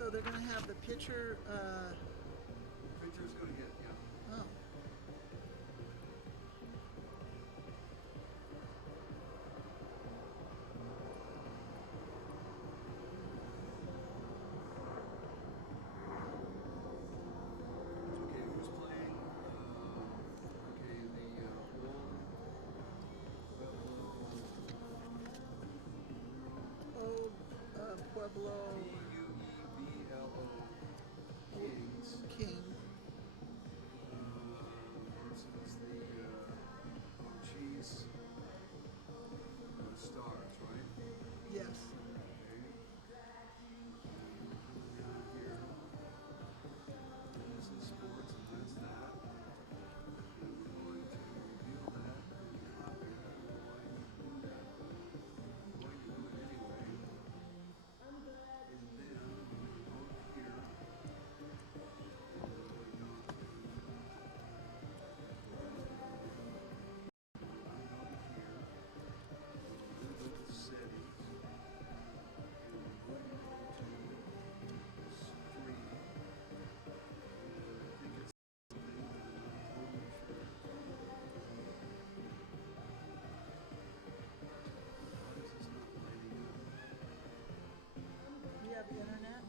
So they're going to have the pitcher. Pitcher's going to get, yeah. Oh. Okay, who's playing? Okay, the Old Pueblo Pueblo Kings King. versus the Cochise Stars, right? Yes. Okay. Down here. This is sports, and that's that. And we're going to review that and copy that. Why do you do that? I'm going to do it anyway. And then we're going to go here. And we're going to go to settings, and we're going to go to stream, and I think it's something that I'm not totally sure. Why is this not lighting up? You have internet?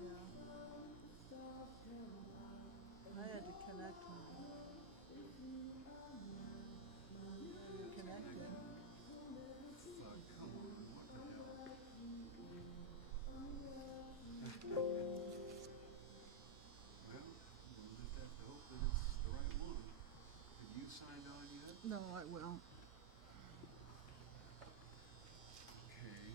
Yeah. I had to connect mine. You're connected. Come on, what the hell? Well, we'll just have to hope that it's the right one. Have you signed on yet? No, I will. Okay.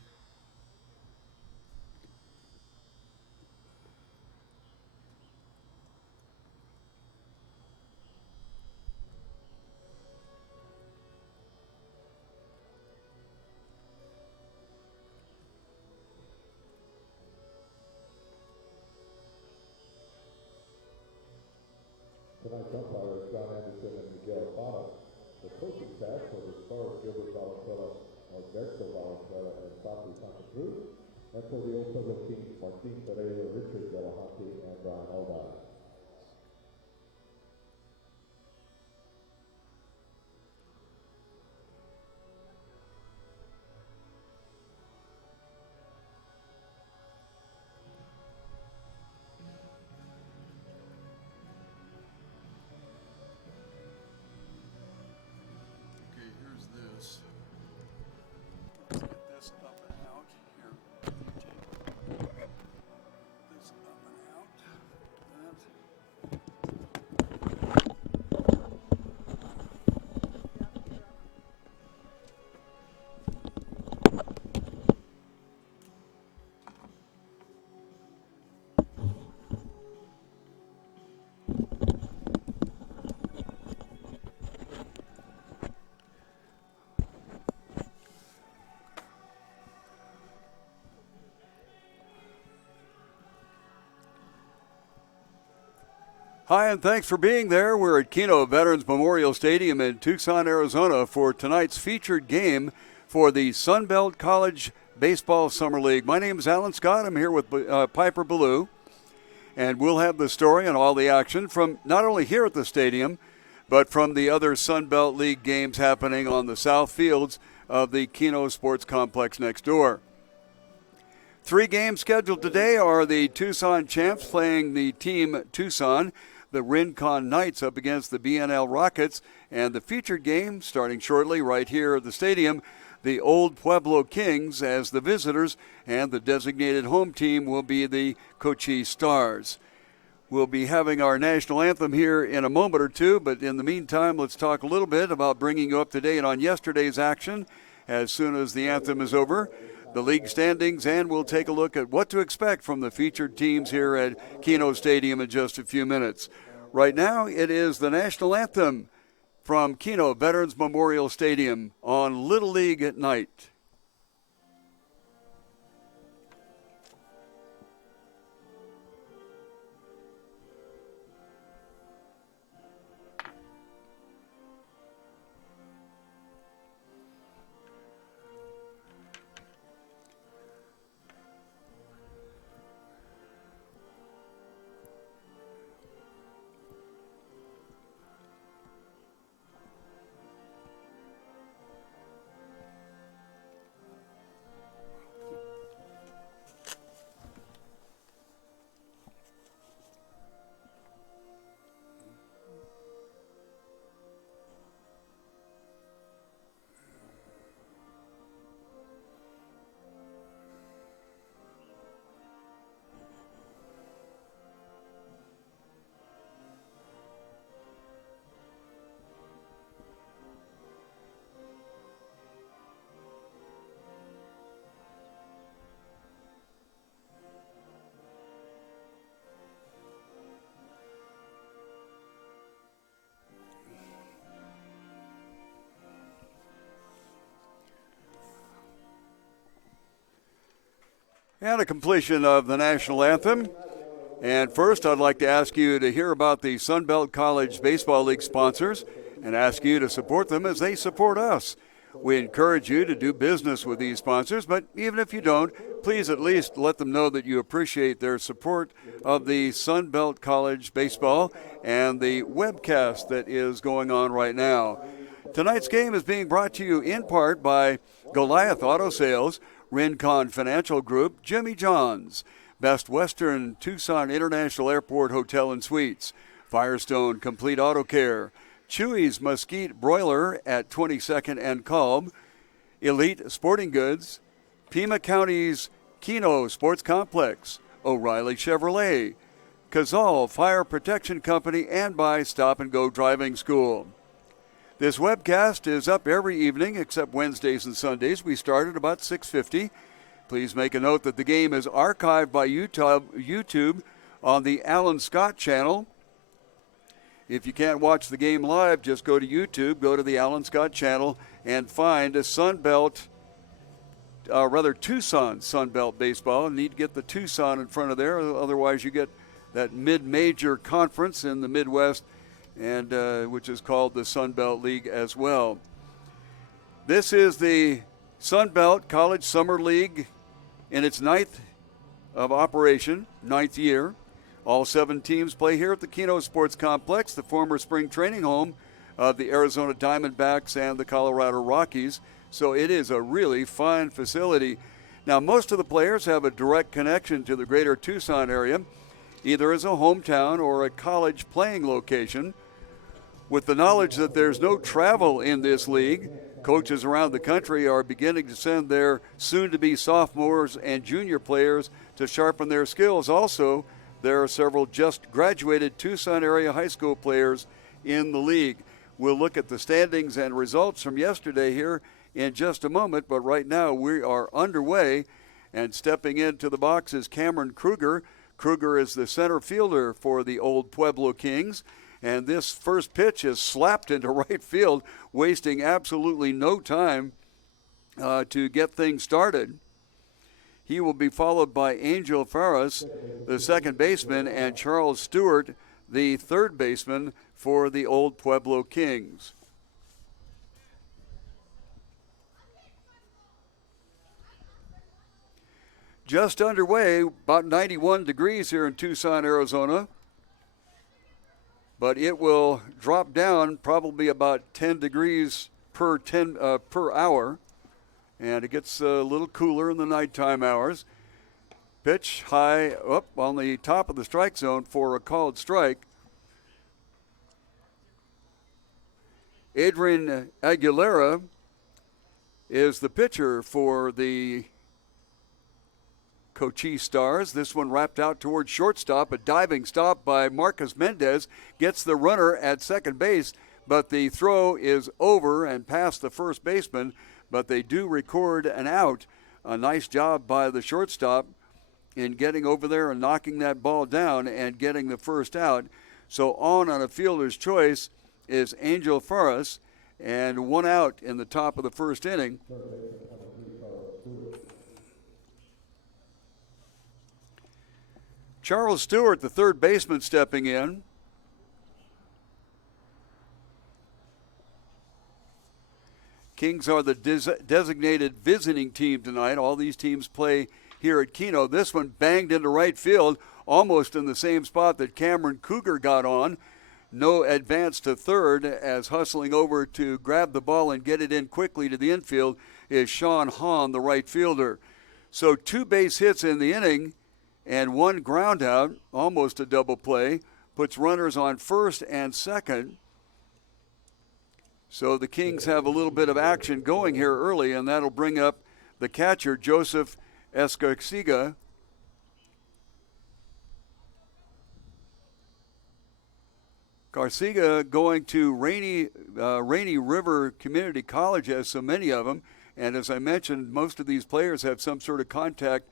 Tonight's umpires, John Anderson and Miguel Fana. The coaching staff was as far as Gilbert Valenzuela, Alberto Valenzuela, and Safi Santa Cruz. And for the Old Pueblo Kings, Martin Pereira, Richard Delahunty, and Brian Aldine. Okay, here's this. Let's get this up and out. Here, take this up and out. That. Hi, and thanks for being there. We're at Kino Veterans Memorial Stadium in Tucson, Arizona for tonight's featured game for the Sun Belt College Baseball Summer League. My name is Alan Scott. I'm here with Piper Ballou, and we'll have the story and all the action from not only here at the stadium, but from the other Sun Belt League games happening on the south fields of the Kino Sports Complex next door. 3 games scheduled today are the Tucson Champs playing the team Tucson, the Rincon Knights up against the BNL Rockets, and the featured game starting shortly right here at the stadium, the Old Pueblo Kings as the visitors, and the designated home team will be the Cochise Stars. We'll be having our national anthem here in a moment or two, but in the meantime, let's talk a little bit about bringing you up to date on yesterday's action as soon as the anthem is over, the league standings, and we'll take a look at what to expect from the featured teams here at Kino Stadium in just a few minutes. Right now, it is the national anthem from Kino Veterans Memorial Stadium on Little League at Night. And a completion of the national anthem. And first, I'd like to ask you to hear about the Sunbelt College Baseball League sponsors and ask you to support them as they support us. We encourage you to do business with these sponsors, but even if you don't, please at least let them know that you appreciate their support of the Sunbelt College Baseball and the webcast that is going on right now. Tonight's game is being brought to you in part by Goliath Auto Sales, Rincon Financial Group, Jimmy John's, Best Western Tucson International Airport Hotel and Suites, Firestone Complete Auto Care, Chewy's Mesquite Broiler at 22nd and Kalb, Elite Sporting Goods, Pima County's Kino Sports Complex, O'Reilly Chevrolet, Cazal Fire Protection Company, and by Stop and Go Driving School. This webcast is up every evening except Wednesdays and Sundays. We start at about 6:50. Please make a note that the game is archived by YouTube on the Alan Scott channel. If you can't watch the game live, just go to YouTube, go to the Alan Scott channel, and find a Tucson Sunbelt Baseball. You need to get the Tucson in front of there, otherwise you get that mid-major conference in the Midwest, and which is called the Sunbelt League as well. This is the Sunbelt College Summer League in its ninth year. All 7 teams play here at the Kino Sports Complex, the former spring training home of the Arizona Diamondbacks and the Colorado Rockies. So it is a really fine facility. Now, most of the players have a direct connection to the greater Tucson area, either as a hometown or a college playing location. With the knowledge that there's no travel in this league, coaches around the country are beginning to send their soon-to-be sophomores and junior players to sharpen their skills. Also, there are several just graduated Tucson area high school players in the league. We'll look at the standings and results from yesterday here in just a moment, but right now we are underway, and stepping into the box is Cameron Kruger. Kruger is the center fielder for the old Pueblo Kings, and this first pitch is slapped into right field, wasting absolutely no time to get things started. He will be followed by Angel Faris, the second baseman, and Charles Stewart, the third baseman for the old Pueblo Kings. Just underway, about 91 degrees here in Tucson, Arizona. But it will drop down probably about 10 degrees per hour. And it gets a little cooler in the nighttime hours. Pitch high up on the top of the strike zone for a called strike. Adrian Aguilera is the pitcher for the Cochise Stars. This one wrapped out towards shortstop. A diving stop by Marcus Mendez gets the runner at second base, but the throw is over and past the first baseman, but they do record an out. A nice job by the shortstop in getting over there and knocking that ball down and getting the first out. So on a fielder's choice is Angel Faris, and one out in the top of the first inning. Charles Stewart, the third baseman, stepping in. Kings are the designated visiting team tonight. All these teams play here at Kino. This one banged into right field, almost in the same spot that Cameron Kruger got on. No advance to third, as hustling over to grab the ball and get it in quickly to the infield is Sean Hahn, the right fielder. So 2 base hits in the inning and 1 ground out, almost a double play, puts runners on first and second. So the Kings have a little bit of action going here early, and that'll bring up the catcher, Joseph Escarciga. Garciga going to Rainy River Community College, as so many of them. And as I mentioned, most of these players have some sort of contact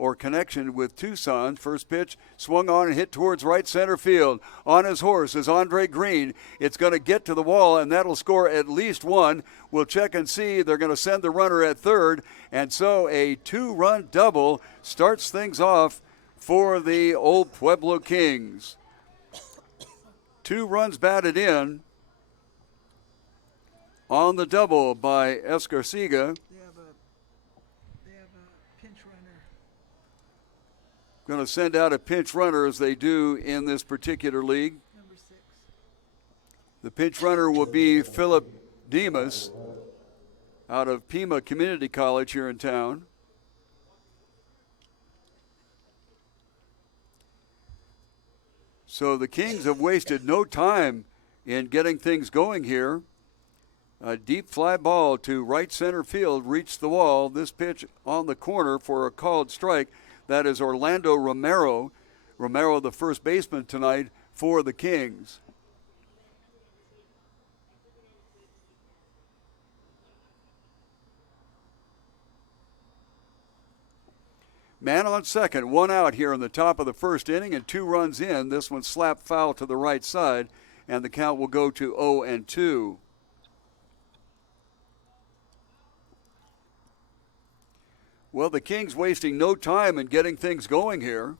or connection with Tucson. First pitch swung on and hit towards right center field. On his horse is Andre Green. It's going to get to the wall, and that'll score at least one. We'll check and see. They're going to send the runner at third, and so a 2-run double starts things off for the old Pueblo Kings. 2 runs batted in on the double by Escarcega. They have a pinch runner. Going to send out a pinch runner as they do in this particular league. Number 6. The pinch runner will be Philip Demas out of Pima Community College here in town. So the Kings have wasted no time in getting things going here. A deep fly ball to right center field reached the wall. This pitch on the corner for a called strike. That is Orlando Romero. Romero, the first baseman tonight for the Kings. Man on second, 1 out here in the top of the first inning and 2 runs in. This one slapped foul to the right side, and the count will go to 0-2. Well, the Kings wasting no time in getting things going here.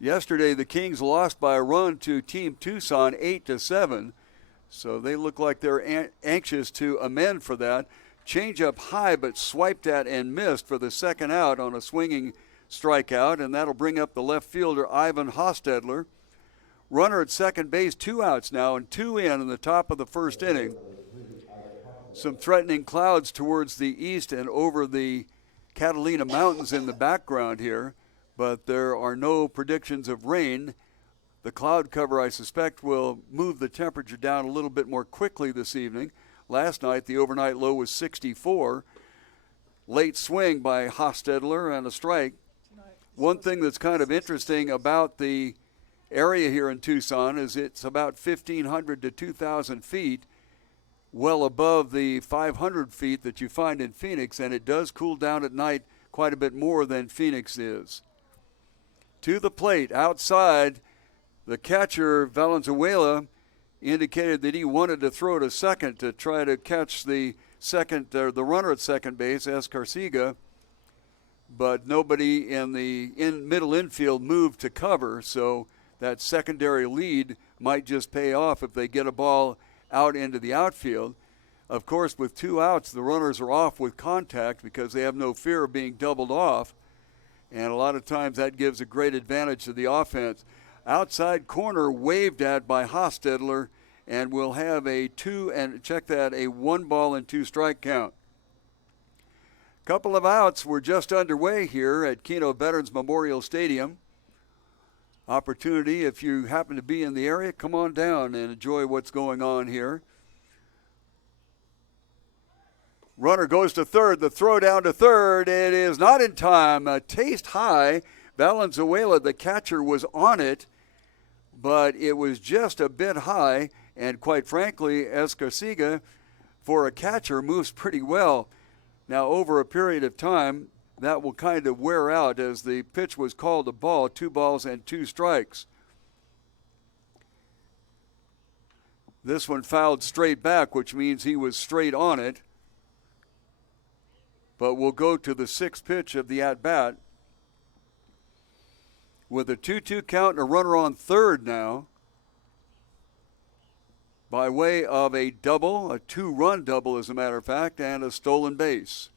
Yesterday, the Kings lost by a run to Team Tucson 8-7. So they look like they're anxious to amend for that. Change up high, but swiped at and missed for the second out on a swinging strikeout, and that'll bring up the left fielder Ivan Hostetler. Runner at second base, 2 outs now and 2 in the top of the first inning. Some threatening clouds towards the east and over the Catalina Mountains in the background here, but there are no predictions of rain. The cloud cover, I suspect, will move the temperature down a little bit more quickly this evening. Last night, the overnight low was 64. Late swing by Hostetler and a strike. One thing that's kind of interesting about the area here in Tucson is it's about 1,500 to 2,000 feet, well above the 500 feet that you find in Phoenix, and it does cool down at night quite a bit more than Phoenix is. To the plate, outside, the catcher, Valenzuela, indicated that he wanted to throw to second to try to catch the runner at second base, Escarcega, but nobody in the middle infield moved to cover, so that secondary lead might just pay off if they get a ball out into the outfield. Of course, with 2 outs, the runners are off with contact because they have no fear of being doubled off, and a lot of times that gives a great advantage to the offense. Outside corner waved at by Hostetler, and we'll have a 1 ball and 2 strike count. Couple of outs were just underway here at Kino Veterans Memorial Stadium. Opportunity, if you happen to be in the area, come on down and enjoy what's going on here. Runner goes to third. The throw down to third. It is not in time. A taste high. Valenzuela, the catcher, was on it, but it was just a bit high, and quite frankly, Escarcega, for a catcher, moves pretty well. Now, over a period of time, that will kind of wear out as the pitch was called a ball, 2 balls and 2 strikes. This one fouled straight back, which means he was straight on it. But we'll go to the 6th pitch of the at-bat. With a 2-2 count and a runner on third now, by way of a double, a 2-run double as a matter of fact, and a stolen base.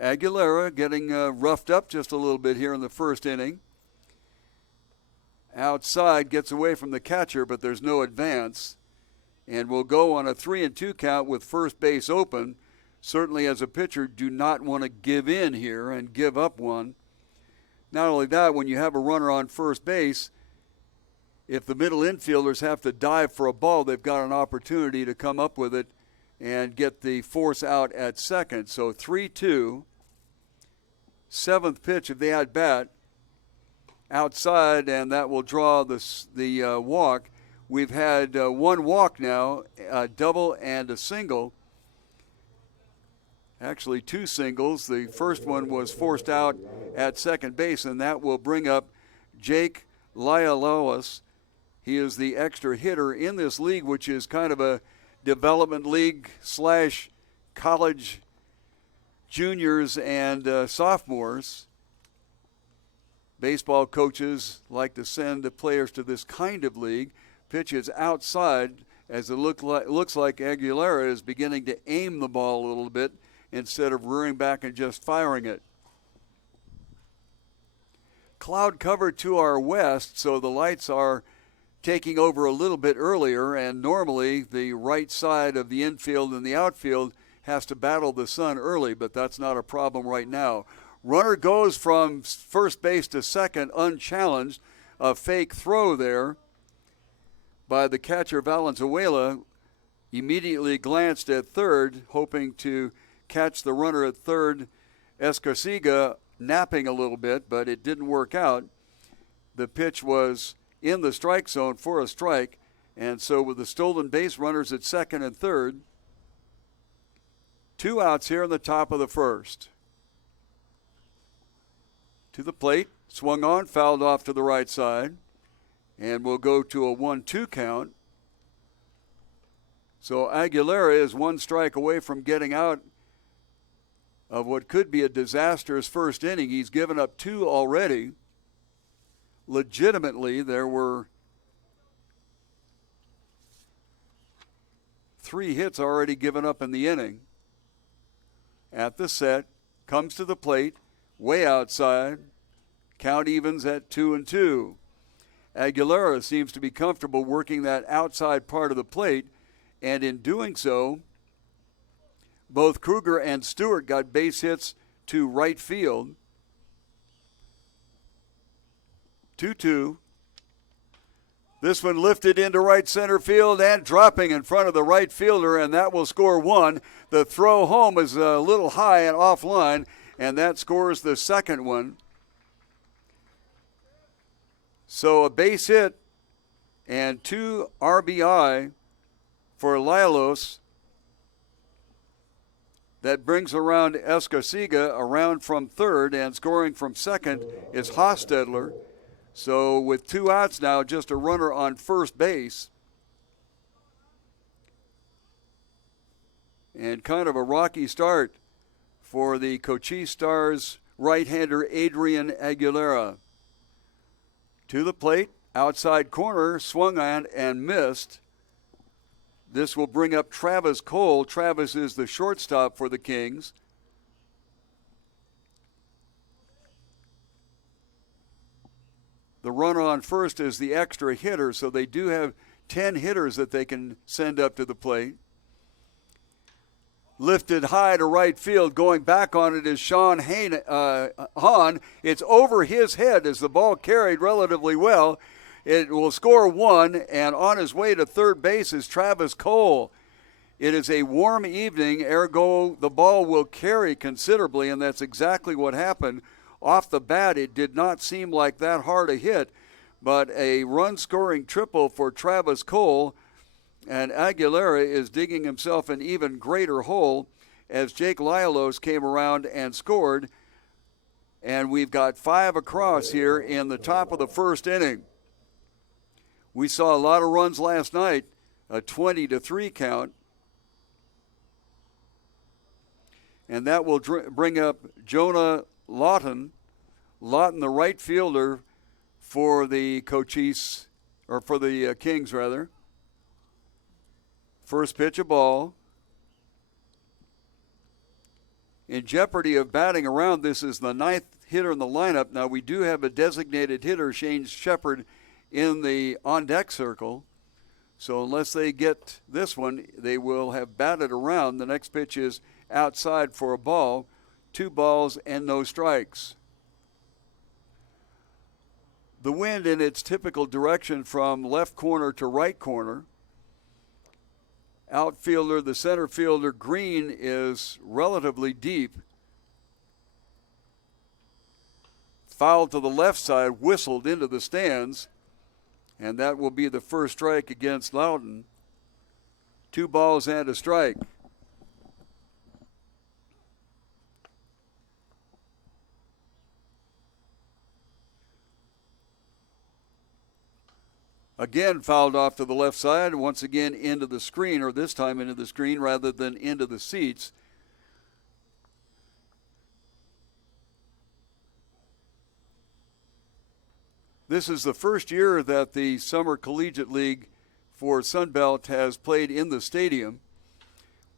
Aguilera getting roughed up just a little bit here in the first inning. Outside, gets away from the catcher, but there's no advance. And we'll go on a 3-2 count with first base open. Certainly as a pitcher, do not want to give in here and give up one. Not only that, when you have a runner on first base, if the middle infielders have to dive for a ball, they've got an opportunity to come up with it and get the force out at second. So 3-2, 7th pitch of the at-bat, outside, and that will draw the walk. We've had one walk now, a double and a single. Actually, two singles. The first one was forced out at second base, and that will bring up Jake Lialois. He is the extra hitter in this league, which is kind of a development league / college juniors and sophomores. Baseball coaches like to send the players to this kind of league. Pitch is outside as it looks like Aguilera is beginning to aim the ball a little bit instead of rearing back and just firing it. Cloud cover to our west, so the lights are taking over a little bit earlier, and normally the right side of the infield and the outfield has to battle the sun early, but that's not a problem right now. Runner goes from first base to second unchallenged. A fake throw there by the catcher Valenzuela. Immediately glanced at third, hoping to catch the runner at third, Escarcega, napping a little bit, but it didn't work out. The pitch was in the strike zone for a strike, and so with the stolen base runners at second and third, 2 outs here in the top of the first. To the plate, swung on, fouled off to the right side, and we'll go to a 1-2 count. So Aguilera is 1 strike away from getting out of what could be a disastrous first inning. He's given up 2 already. Legitimately, there were 3 hits already given up in the inning. At the set, comes to the plate, way outside, count evens at 2-2. Aguilera seems to be comfortable working that outside part of the plate, and in doing so, both Kruger and Stewart got base hits to right field. 2-2. This one lifted into right center field and dropping in front of the right fielder, and that will score 1. The throw home is a little high and offline, and that scores the second one. So a base hit and 2 RBI for Lialos. That brings around Escarcega around from third, and scoring from second is Hostetler. So with 2 outs now, just a runner on first base. And kind of a rocky start for the Cochise Stars right-hander Adrian Aguilera. To the plate, outside corner, swung on and missed. This will bring up Travis Cole. Travis is the shortstop for the Kings. The runner on first is the extra hitter, so they do have 10 hitters that they can send up to the plate. Lifted high to right field. Going back on it is Sean Hahn. It's over his head as the ball carried relatively well. It will score 1, and on his way to third base is Travis Cole. It is a warm evening, ergo the ball will carry considerably, and that's exactly what happened. Off the bat, it did not seem like that hard a hit, but a run-scoring triple for Travis Cole, and Aguilera is digging himself an even greater hole as Jake Lialos came around and scored, and we've got 5 across here in the top of the first inning. We saw a lot of runs last night, a 20-3 count. And that will bring up Jonah Lawton. Lawton, the right fielder for the Cochise, or for the Kings, rather. First pitch, a ball. In jeopardy of batting around, this is the 9th hitter in the lineup. Now, we do have a designated hitter, Shane Shepard, in the on-deck circle. So unless they get this one, they will have batted around. The next pitch is outside for a ball. 2 balls and no strikes. The wind in its typical direction from left corner to right corner. Outfielder, the center fielder, Green, is relatively deep. Foul to the left side, whistled into the stands. And that will be the first strike against Loudon. 2 balls and a strike. Again fouled off to the left side, once again into the screen, or this time into the screen rather than into the seats. This is the first year that the Summer Collegiate League for Sunbelt has played in the stadium.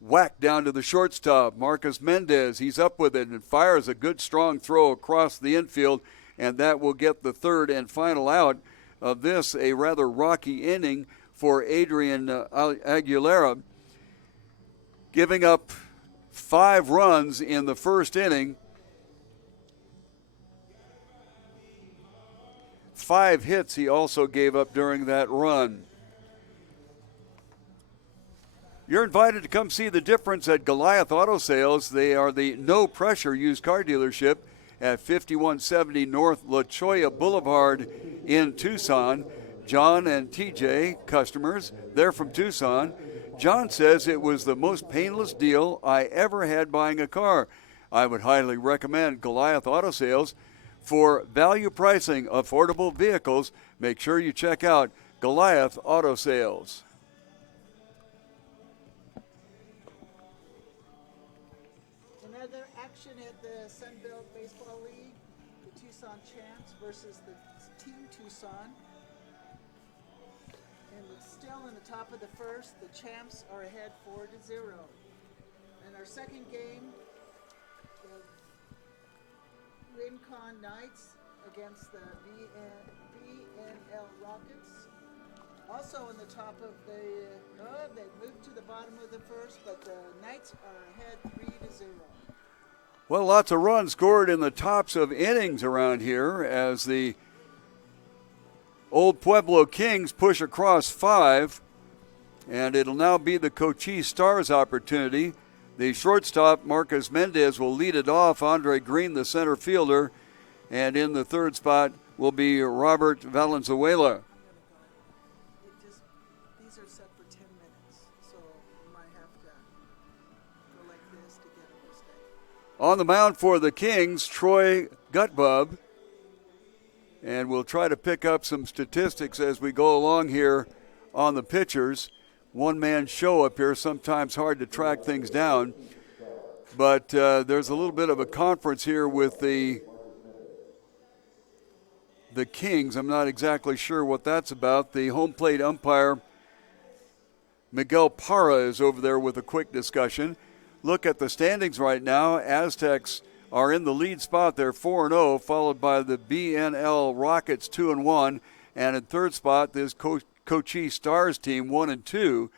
Whack down to the shortstop, Marcus Mendez. He's up with it and fires a good strong throw across the infield, and that will get the third and final out of this, a rather rocky inning for Adrian Aguilera, giving up 5 runs in the first inning. 5 hits he also gave up during that run. You're invited to come see the difference at Goliath Auto Sales. They are the no-pressure used car dealership at 5170 North La Cholla Boulevard in Tucson. John and TJ, customers, they're from Tucson. John says it was the most painless deal I ever had buying a car. I would highly recommend Goliath Auto Sales. For value pricing, affordable vehicles, make sure you check out Goliath Auto Sales. Another action at the Sunbelt Baseball League, the Tucson Champs versus the Team Tucson. And it's still in the top of the first. The Champs are ahead 4-0. In our second game, the Rincon Knights against the BNL Rockets. Also on the top of they moved to the bottom of the first, but the Knights are ahead 3-0. Well, lots of runs scored in the tops of innings around here as the Old Pueblo Kings push across 5, and it'll now be the Cochise Stars' opportunity. The shortstop, Marcus Mendez, will lead it off. Andre Green, the center fielder. And in the third spot will be Robert Valenzuela. These are set for 10 minutes, so you might have to go like this to get them to stay. On the mound for the Kings, Troy Gutbub. And we'll try to pick up some statistics as we go along here on the pitchers. One-man show up here, sometimes hard to track things down. But there's a little bit of a conference here with the Kings. I'm not exactly sure what that's about. The home plate umpire, Miguel Parra, is over there with a quick discussion. Look at the standings right now. Aztecs are in the lead spot. They're 4-0, followed by the BNL Rockets 2-1. And in third spot, this Cochise Stars team 1-2.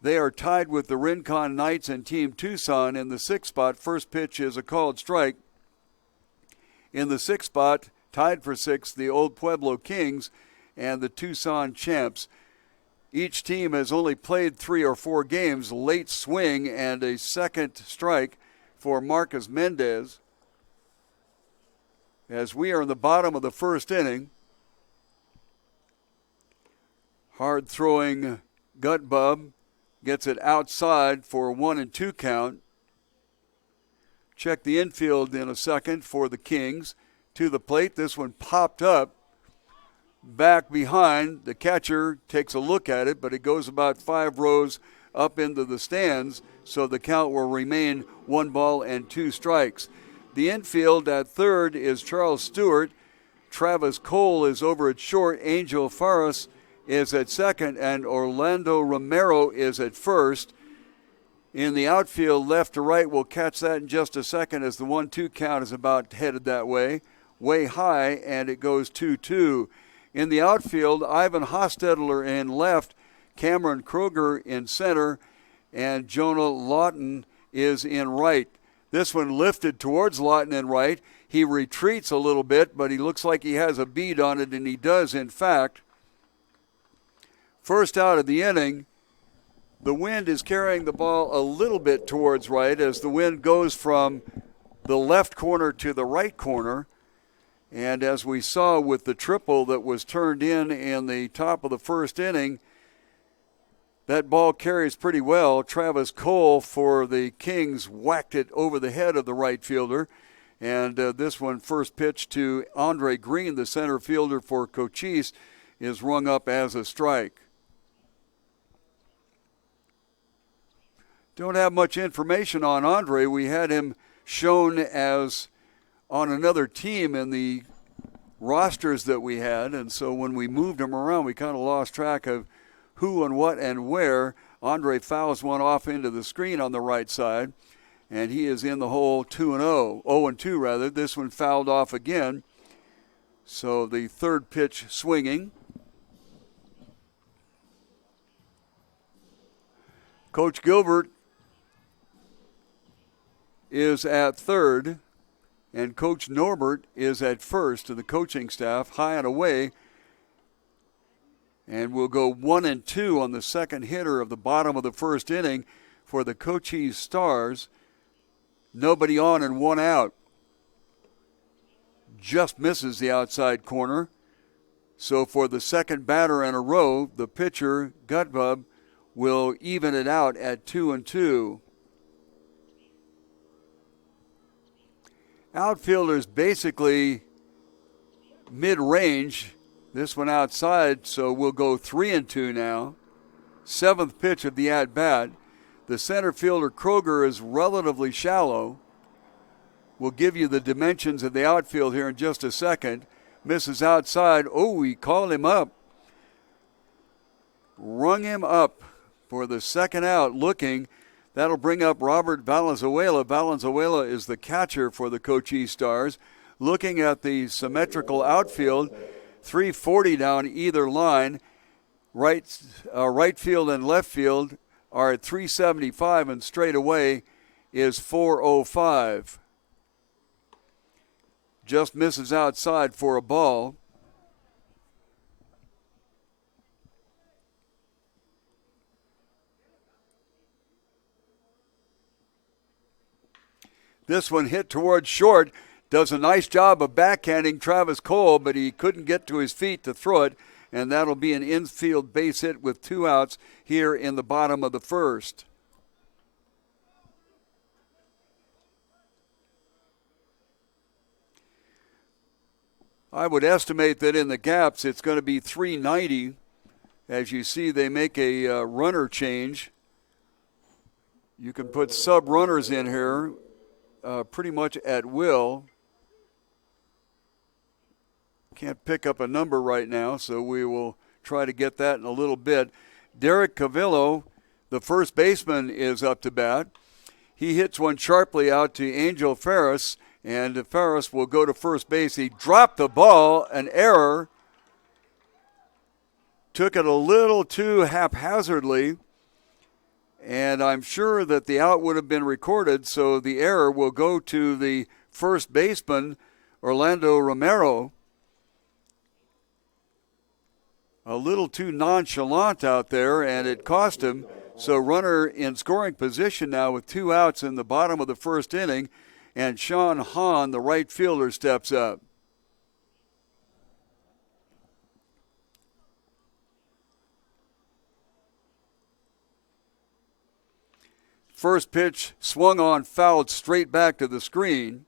They are tied with the Rincon Knights and Team Tucson in the 6th spot. First pitch is a called strike. In the 6th spot, tied for 6th, the Old Pueblo Kings and the Tucson Champs. Each team has only played 3 or 4 games. Late swing and a second strike for Marcus Mendez. As we are in the bottom of the first inning, hard throwing Gutbub gets it outside for a 1-2 count. Check the infield in a second for the Kings. To the plate, this one popped up. Back behind, the catcher takes a look at it, but it goes about 5 rows up into the stands, so the count will remain 1-2 strikes. The infield at third is Charles Stewart. Travis Cole is over at short. Angel Faris is at second, and Orlando Romero is at first. In the outfield, left to right, we'll catch that in just a second as the 1-2 count is about headed that way high, and it goes 2-2. In the outfield, Ivan Hostetler in left, Cameron Kroger in center, and Jonah Lawton is in right. This one lifted towards Lawton in right. He retreats a little bit, but he looks like he has a bead on it, and he does, in fact. First out of the inning, the wind is carrying the ball a little bit towards right as the wind goes from the left corner to the right corner. And as we saw with the triple that was turned in the top of the first inning, that ball carries pretty well. Travis Cole for the Kings whacked it over the head of the right fielder. And this one, first pitch to Andre Green, the center fielder for Cochise, is rung up as a strike. Don't have much information on Andre. We had him shown as on another team in the rosters that we had, and so when we moved him around, we kind of lost track of who and what and where. Andre fouls one off into the screen on the right side, and he is in the hole 2-0, 0-2 rather. This one fouled off again. So the third pitch swinging. Coach Gilbert is at third, and Coach Norbert is at first to the coaching staff, high and away. And we'll go 1-2 on the second hitter of the bottom of the first inning for the Cochise Stars. Nobody on and one out. Just misses the outside corner. So for the second batter in a row, the pitcher, Gutbub, will even it out at 2-2. Outfielders basically mid-range. This one outside, so we'll go 3-2 now. Seventh pitch of the at-bat. The center fielder, Kroger, is relatively shallow. We'll give you the dimensions of the outfield here in just a second. Misses outside. Oh, we called him up. Rung him up for the second out, looking. That'll bring up Robert Valenzuela. Valenzuela is the catcher for the Cochise Stars. Looking at the symmetrical outfield, 340 down either line. Right field and left field are at 375, and straight away is 405. Just misses outside for a ball. This one hit towards short. Does a nice job of backhanding Travis Cole, but he couldn't get to his feet to throw it, and that'll be an infield base hit with 2 outs here in the bottom of the first. I would estimate that in the gaps it's going to be 390. As you see, they make a runner change. You can put sub-runners in here pretty much at will. Can't pick up a number right now, so we will try to get that in a little bit. Derek Cavillo, the first baseman, is up to bat. He hits one sharply out to Angel Ferris, and Ferris will go to first base. He dropped the ball, an error. Took it a little too haphazardly, and I'm sure that the out would have been recorded, so the error will go to the first baseman, Orlando Romero. A little too nonchalant out there, and it cost him. So runner in scoring position now with 2 outs in the bottom of the first inning, and Sean Hahn, the right fielder, steps up. First pitch swung on, fouled straight back to the screen.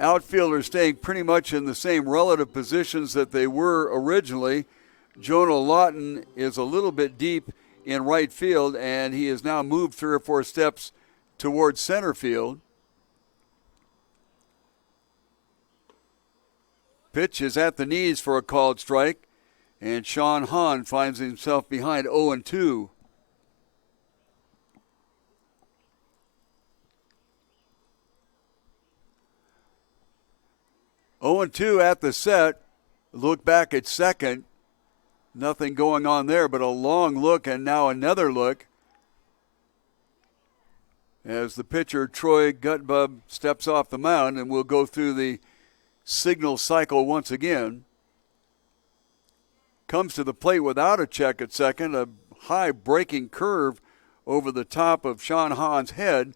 Outfielders staying pretty much in the same relative positions that they were originally. Jonah Lawton is a little bit deep in right field, and he has now moved 3 or 4 steps towards center field. Pitch is at the knees for a called strike, and Sean Hahn finds himself behind 0-2. Oh and 2 at the set. Look back at second. Nothing going on there, but a long look and now another look as the pitcher, Troy Gutbub, steps off the mound, and we'll go through the signal cycle once again. Comes to the plate without a check at second, a high breaking curve over the top of Sean Hahn's head.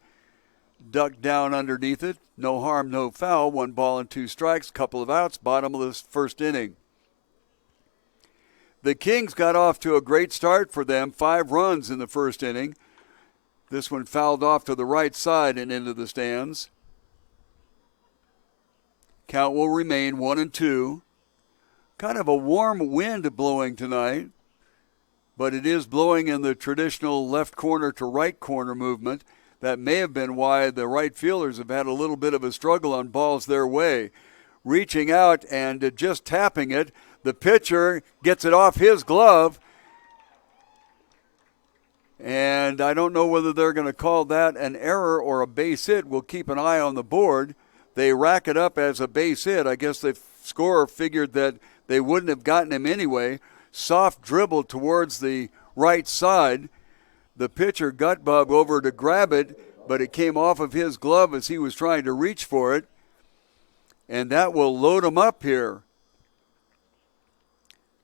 ducked down underneath it. No harm, no foul. 1 ball and 2 strikes, couple of outs, bottom of the first inning. The Kings got off to a great start for them, 5 runs in the first inning. This one fouled off to the right side and into the stands. Count will remain 1-2. Kind of a warm wind blowing tonight, but it is blowing in the traditional left corner to right corner movement. That may have been why the right fielders have had a little bit of a struggle on balls their way. Reaching out and just tapping it, the pitcher gets it off his glove. And I don't know whether they're going to call that an error or a base hit. We'll keep an eye on the board. They rack it up as a base hit. I guess the scorer figured that they wouldn't have gotten him anyway. Soft dribble towards the right side. The pitcher got Bob over to grab it, but it came off of his glove as he was trying to reach for it. And that will load him up here.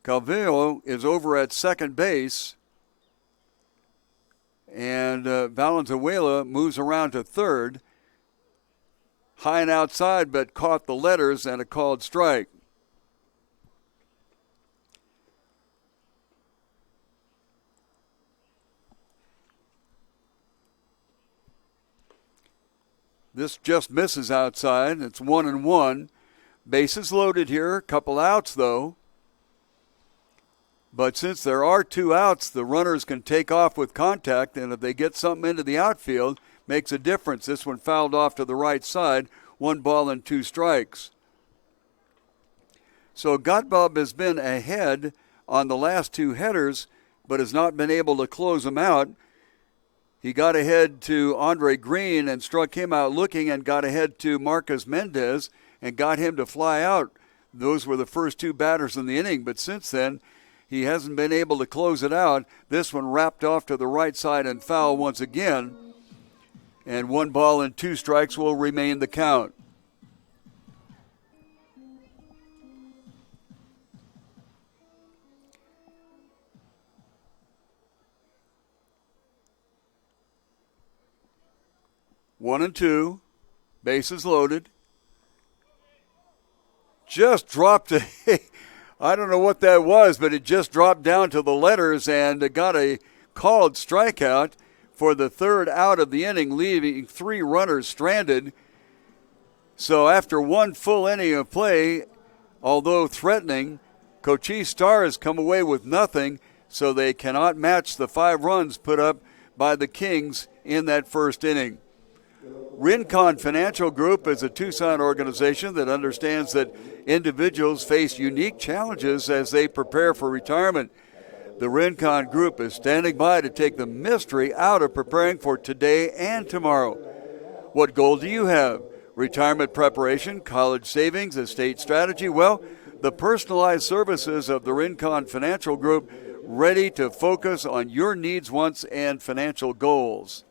Calvillo is over at second base. And Valenzuela moves around to third. High and outside, but caught the letters and a called strike. This just misses outside. It's 1-1. Bases loaded here. Couple outs, though. But since there are 2 outs, the runners can take off with contact, and if they get something into the outfield, makes a difference. This one fouled off to the right side. 1 ball and 2 strikes. So Gottbob has been ahead on the last 2 headers, but has not been able to close them out. He got ahead to Andre Green and struck him out looking, and got ahead to Marcus Mendez and got him to fly out. Those were the first 2 batters in the inning, but since then he hasn't been able to close it out. This one wrapped off to the right side and foul once again. And 1 ball and 2 strikes will remain the count. One and two, bases loaded. Just dropped I don't know what that was, but it just dropped down to the letters and got a called strikeout for the 3rd out of the inning, leaving 3 runners stranded. So after 1 full inning of play, although threatening, Cochise Stars come away with nothing, so they cannot match the 5 runs put up by the Kings in that first inning. Rincon Financial Group is a Tucson organization that understands that individuals face unique challenges as they prepare for retirement. The Rincon Group is standing by to take the mystery out of preparing for today and tomorrow. What goal do you have? Retirement preparation, college savings, estate strategy? Well, the personalized services of the Rincon Financial Group, ready to focus on your needs, wants, and financial goals.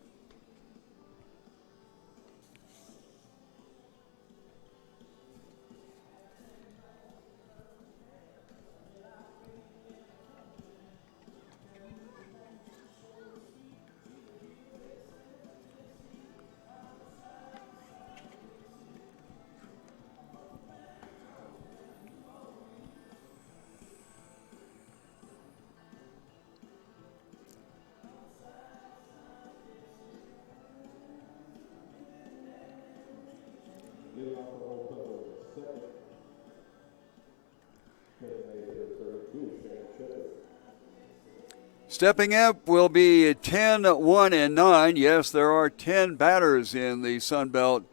Stepping up will be 10, 1, and 9. Yes, there are 10 batters in the Sun Belt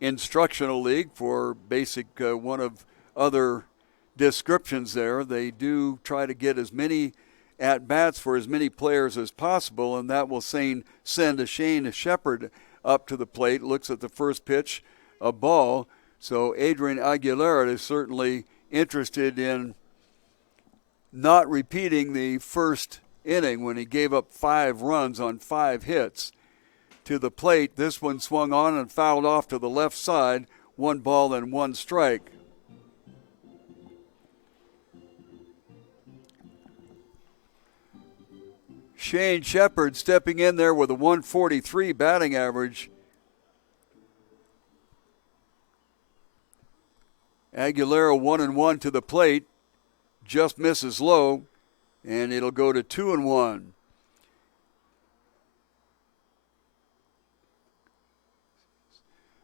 Instructional League for basic one of other descriptions there. They do try to get as many at-bats for as many players as possible, and that will send a Shane Shepard up to the plate. Looks at the first pitch, a ball. So Adrian Aguilera is certainly interested in not repeating the first inning when he gave up 5 runs on 5 hits. To the plate, this one swung on and fouled off to the left side. 1 ball and 1 strike. Shane Shepard stepping in there with a 143 batting average. Aguilera 1-1 to the plate. Just misses low, and it'll go to 2-1.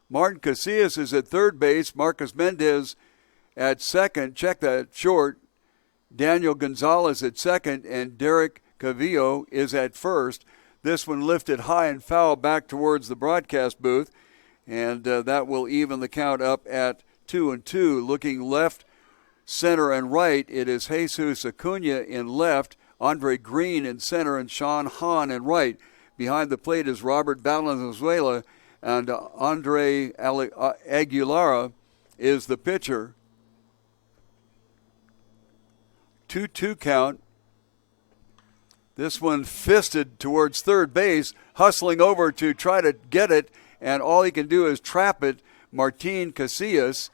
Martin Casillas is at third base. Marcus Mendez at second. Check that, short. Daniel Gonzalez at second, and Derek Cavillo is at first. This one lifted high and foul back towards the broadcast booth, and that will even the count up at 2-2. Looking left, center, and right, it is Jesus Acuna in left, Andre Green in center, and Sean Hahn in right. Behind the plate is Robert Valenzuela, and Andre Aguilera is the pitcher. 2-2 count. This one fisted towards third base, hustling over to try to get it, and all he can do is trap it. Martin Casillas.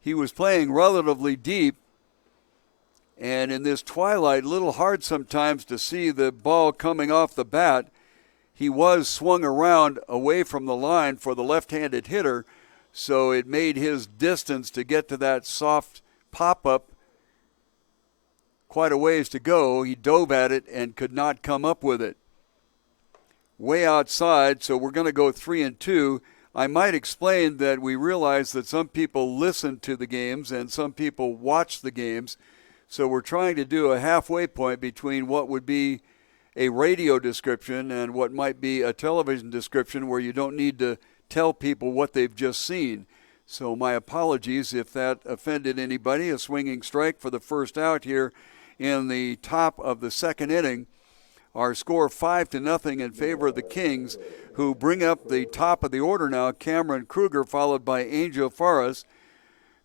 He was playing relatively deep, and in this twilight, a little hard sometimes to see the ball coming off the bat. He was swung around away from the line for the left-handed hitter, so it made his distance to get to that soft pop-up quite a ways to go. He dove at it and could not come up with it. Way outside, so we're going to go 3-2. I might explain that we realize that some people listen to the games and some people watch the games, so we're trying to do a halfway point between what would be a radio description and what might be a television description where you don't need to tell people what they've just seen. So my apologies if that offended anybody. A swinging strike for the first out here in the top of the second inning. Our score 5-0 in favor of the Kings, who bring up the top of the order now. Cameron Kruger followed by Angel Faras.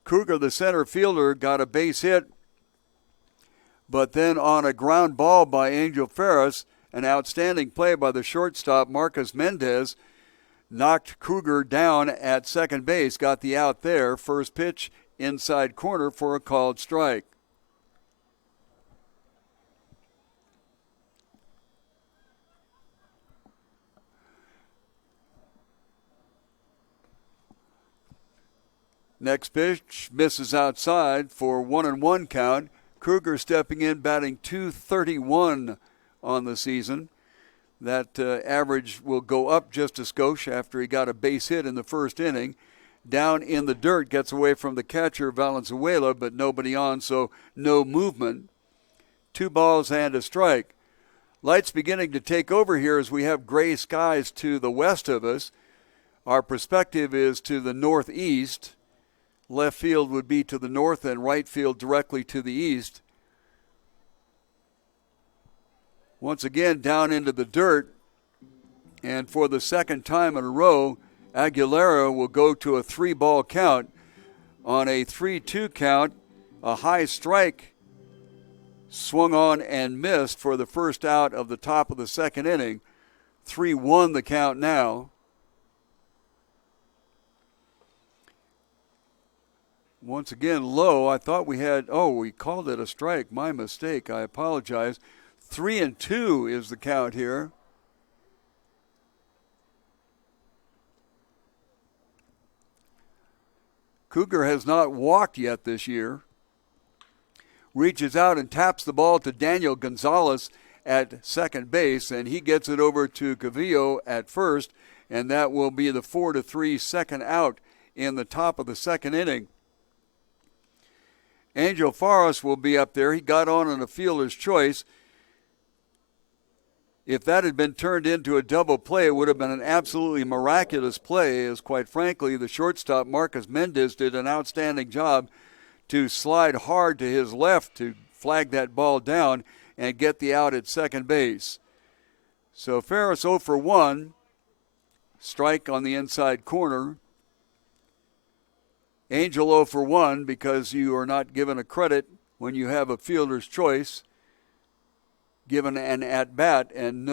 Kruger, the center fielder, got a base hit, but then on a ground ball by Angel Faras, an outstanding play by the shortstop Marcus Mendez, knocked Kruger down at second base, got the out there. First pitch inside corner for a called strike. Next pitch misses outside for 1-1 count. Kruger stepping in, batting .231 on the season. That average will go up just a skosh after he got a base hit in the first inning. Down in the dirt, gets away from the catcher Valenzuela, but nobody on, so no movement. 2 balls and a strike. Light's beginning to take over here as we have gray skies to the west of us. Our perspective is to the northeast. Left field would be to the north and right field directly to the east. Once again, down into the dirt. And for the second time in a row, Aguilera will go to a 3-ball count. On a 3-2 count, a high strike swung on and missed for the first out of the top of the second inning. 3-1 the count now. Once again, low. I thought we had, we called it a strike. My mistake. I apologize. 3-2 is the count here. Cougar has not walked yet this year. Reaches out and taps the ball to Daniel Gonzalez at second base, and he gets it over to Cavillo at first, and that will be the 4-3 second out in the top of the second inning. Angel Faras will be up there. He got on a fielder's choice. If that had been turned into a double play, it would have been an absolutely miraculous play, as quite frankly, the shortstop Marcus Mendez did an outstanding job to slide hard to his left to flag that ball down and get the out at second base. So Faras 0 for 1, strike on the inside corner. Angel 0 for 1 because you are not given a credit when you have a fielder's choice, given an at-bat and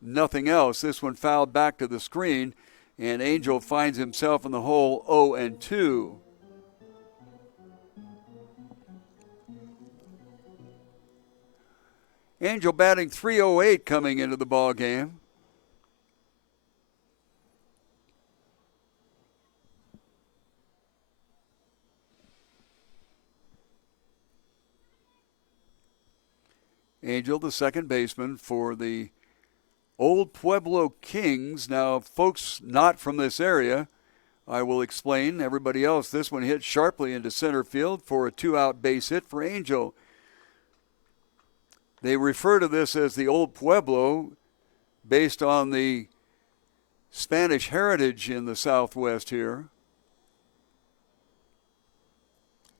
nothing else. This one fouled back to the screen, and Angel finds himself in the hole 0-2. Angel batting .308 coming into the ball game. Angel, the second baseman for the Old Pueblo Kings. Now, folks not from this area, I will explain. Everybody else, this one hit sharply into center field for a 2-out base hit for Angel. They refer to this as the Old Pueblo based on the Spanish heritage in the Southwest here.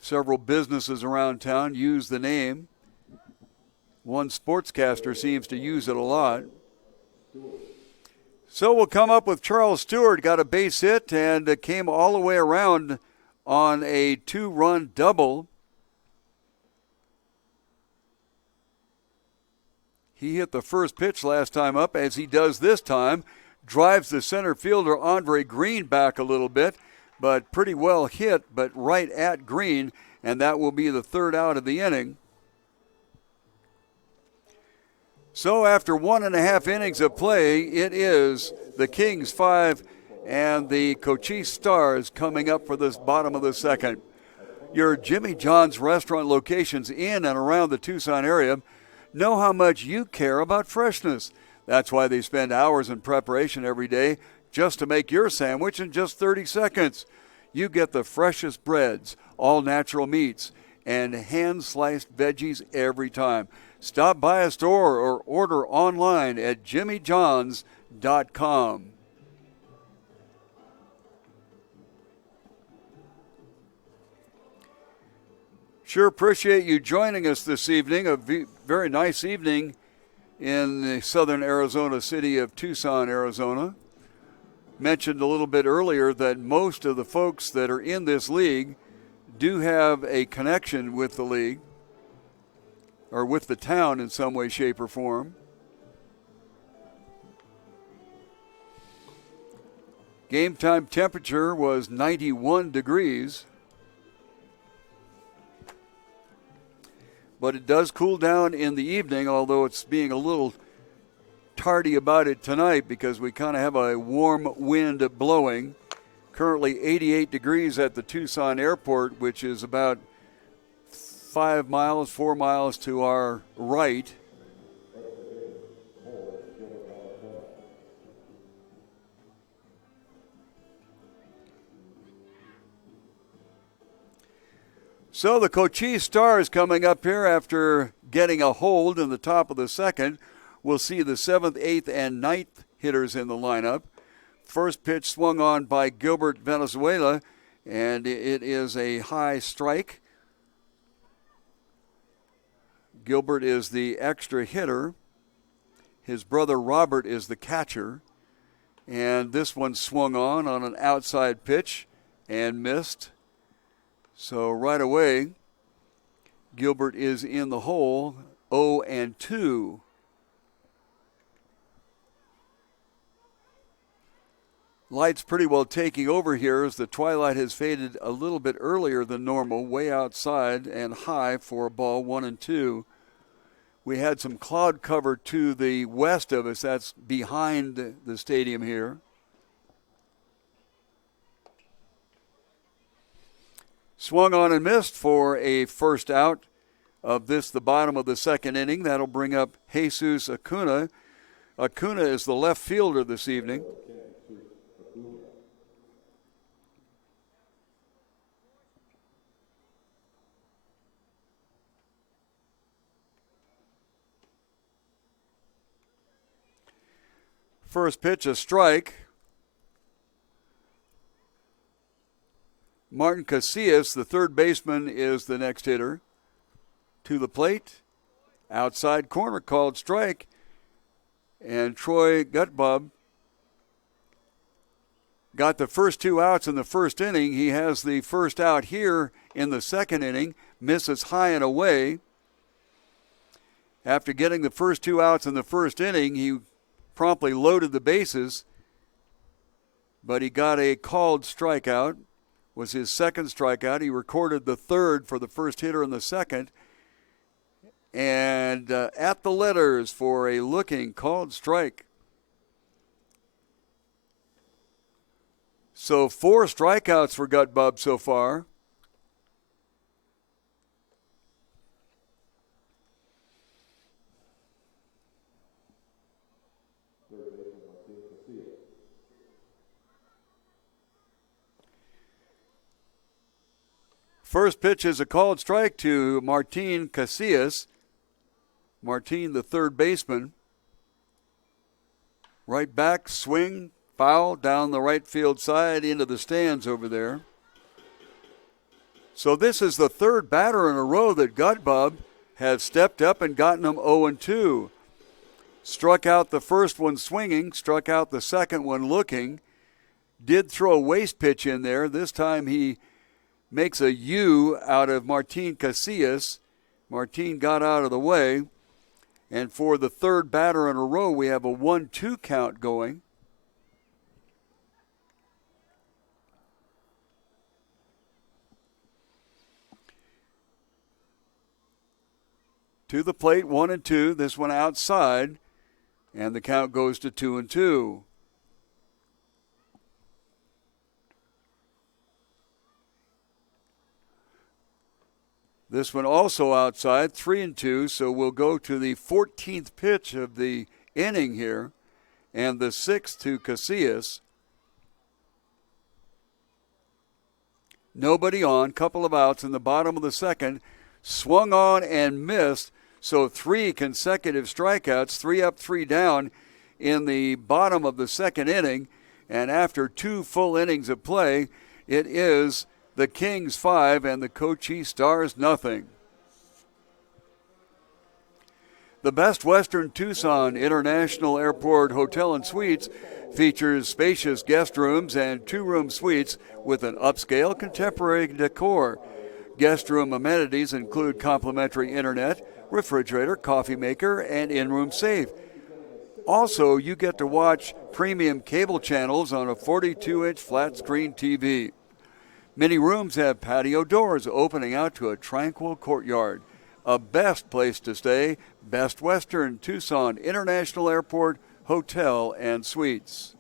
Several businesses around town use the name. One sportscaster seems to use it a lot. So we'll come up with Charles Stewart, got a base hit and came all the way around on a 2-run double. He hit the first pitch last time up, as he does this time. Drives the center fielder Andre Green back a little bit, but pretty well hit, but right at Green, and that will be the 3rd out of the inning. So after 1.5 innings of play, it is the Kings 5 and the Cochise Stars coming up for this bottom of the second. Your Jimmy John's restaurant locations in and around the Tucson area know how much you care about freshness. That's why they spend hours in preparation every day just to make your sandwich in just 30 seconds. You get the freshest breads, all natural meats, and hand-sliced veggies every time. Stop by a store or order online at jimmyjohns.com. Sure appreciate you joining us this evening. A very nice evening in the southern Arizona city of Tucson, Arizona. Mentioned a little bit earlier that most of the folks that are in this league do have a connection with the league or with the town in some way, shape, or form. Game time temperature was 91 degrees. But it does cool down in the evening, although it's being a little tardy about it tonight because we kind of have a warm wind blowing. Currently 88 degrees at the Tucson airport, which is about 4 miles to our right. So the Cochise Stars coming up here after getting a hold in the top of the second. We'll see the 7th, 8th, and 9th hitters in the lineup. First pitch swung on by Gilbert Venezuela, and it is a high strike. Gilbert is the extra hitter. His brother Robert is the catcher. And this one swung on an outside pitch and missed. So right away, Gilbert is in the hole, 0-2. Light's pretty well taking over here as the twilight has faded a little bit earlier than normal, way outside and high for ball 1-2. We had some cloud cover to the west of us. That's behind the stadium here. Swung on and missed for a first out of this, the bottom of the second inning. That'll bring up Jesus Acuna. Acuna is the left fielder this evening. First pitch, a strike. Martin Casillas, the third baseman, is the next hitter. To the plate, outside corner, called strike. And Troy Gutbub got the first 2 outs in the first inning. He has the first out here in the second inning, misses high and away. After getting the first 2 outs in the first inning, he promptly loaded the bases, but he got a called strikeout. Was his second strikeout. He recorded the third for the first hitter in the second. And at the letters for a looking called strike. So 4 strikeouts for Gutbub so far. First pitch is a called strike to Martin Casillas. Martin, the third baseman. Right back, swing, foul down the right field side into the stands over there. So this is the third batter in a row that Gutbub has stepped up and gotten him 0-2. Struck out the first one swinging, struck out the second one looking. Did throw a waste pitch in there. This time he makes a U out of Martin Casillas. Martin got out of the way. And for the third batter in a row, we have a 1-2 count going. To the plate, 1-2. This one outside. And the count goes to 2-2. This one also outside, 3-2, so we'll go to the 14th pitch of the inning here, and the 6th to Casillas. Nobody on, couple of outs in the bottom of the second, swung on and missed, so 3 consecutive strikeouts, 3 up, 3 down in the bottom of the second inning, and after 2 full innings of play, it is the Kings 5 and the Cochise Stars nothing. The Best Western Tucson International Airport Hotel and Suites features spacious guest rooms and 2-room suites with an upscale contemporary decor. Guest room amenities include complimentary internet, refrigerator, coffee maker, and in-room safe. Also, you get to watch premium cable channels on a 42-inch flat-screen TV. Many rooms have patio doors opening out to a tranquil courtyard. A best place to stay, Best Western Tucson International Airport Hotel and Suites.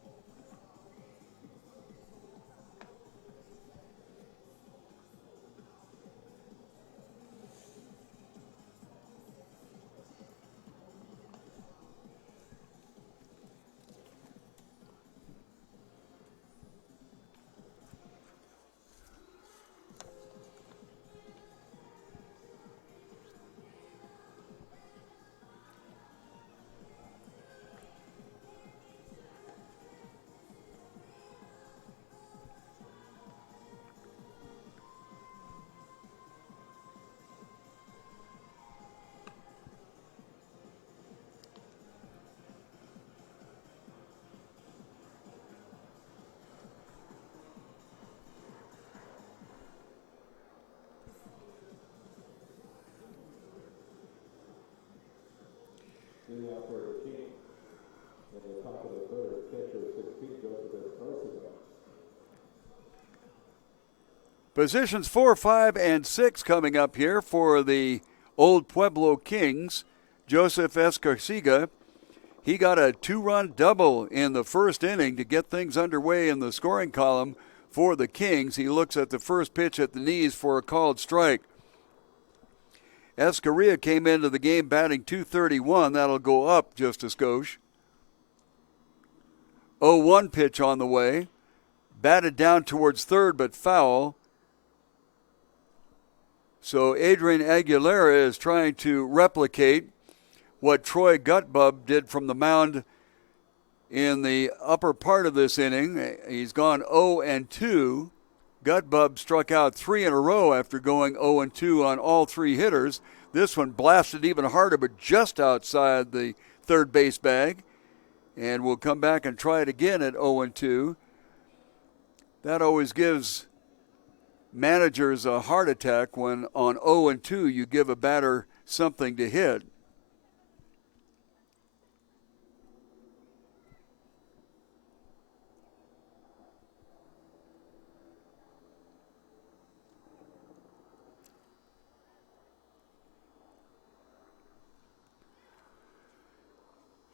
The operator Kino. In the top of the third, catcher 16, Joseph Garcia. Positions 4, 5, and 6 coming up here for the Old Pueblo Kings. Joseph Escarciga, he got a 2-run double in the first inning to get things underway in the scoring column for the Kings. He looks at the first pitch at the knees for a called strike. Escarilla came into the game batting .231. That'll go up just a skosh. 0-1 pitch on the way. Batted down towards third, but foul. So Adrian Aguilera is trying to replicate what Troy Gutbub did from the mound in the upper part of this inning. He's gone 0-2. Gutbub struck out 3 in a row after going 0-2 on all 3 hitters. This one blasted even harder, but just outside the third base bag. And we'll come back and try it again at 0-2. That always gives managers a heart attack when on 0-2 you give a batter something to hit.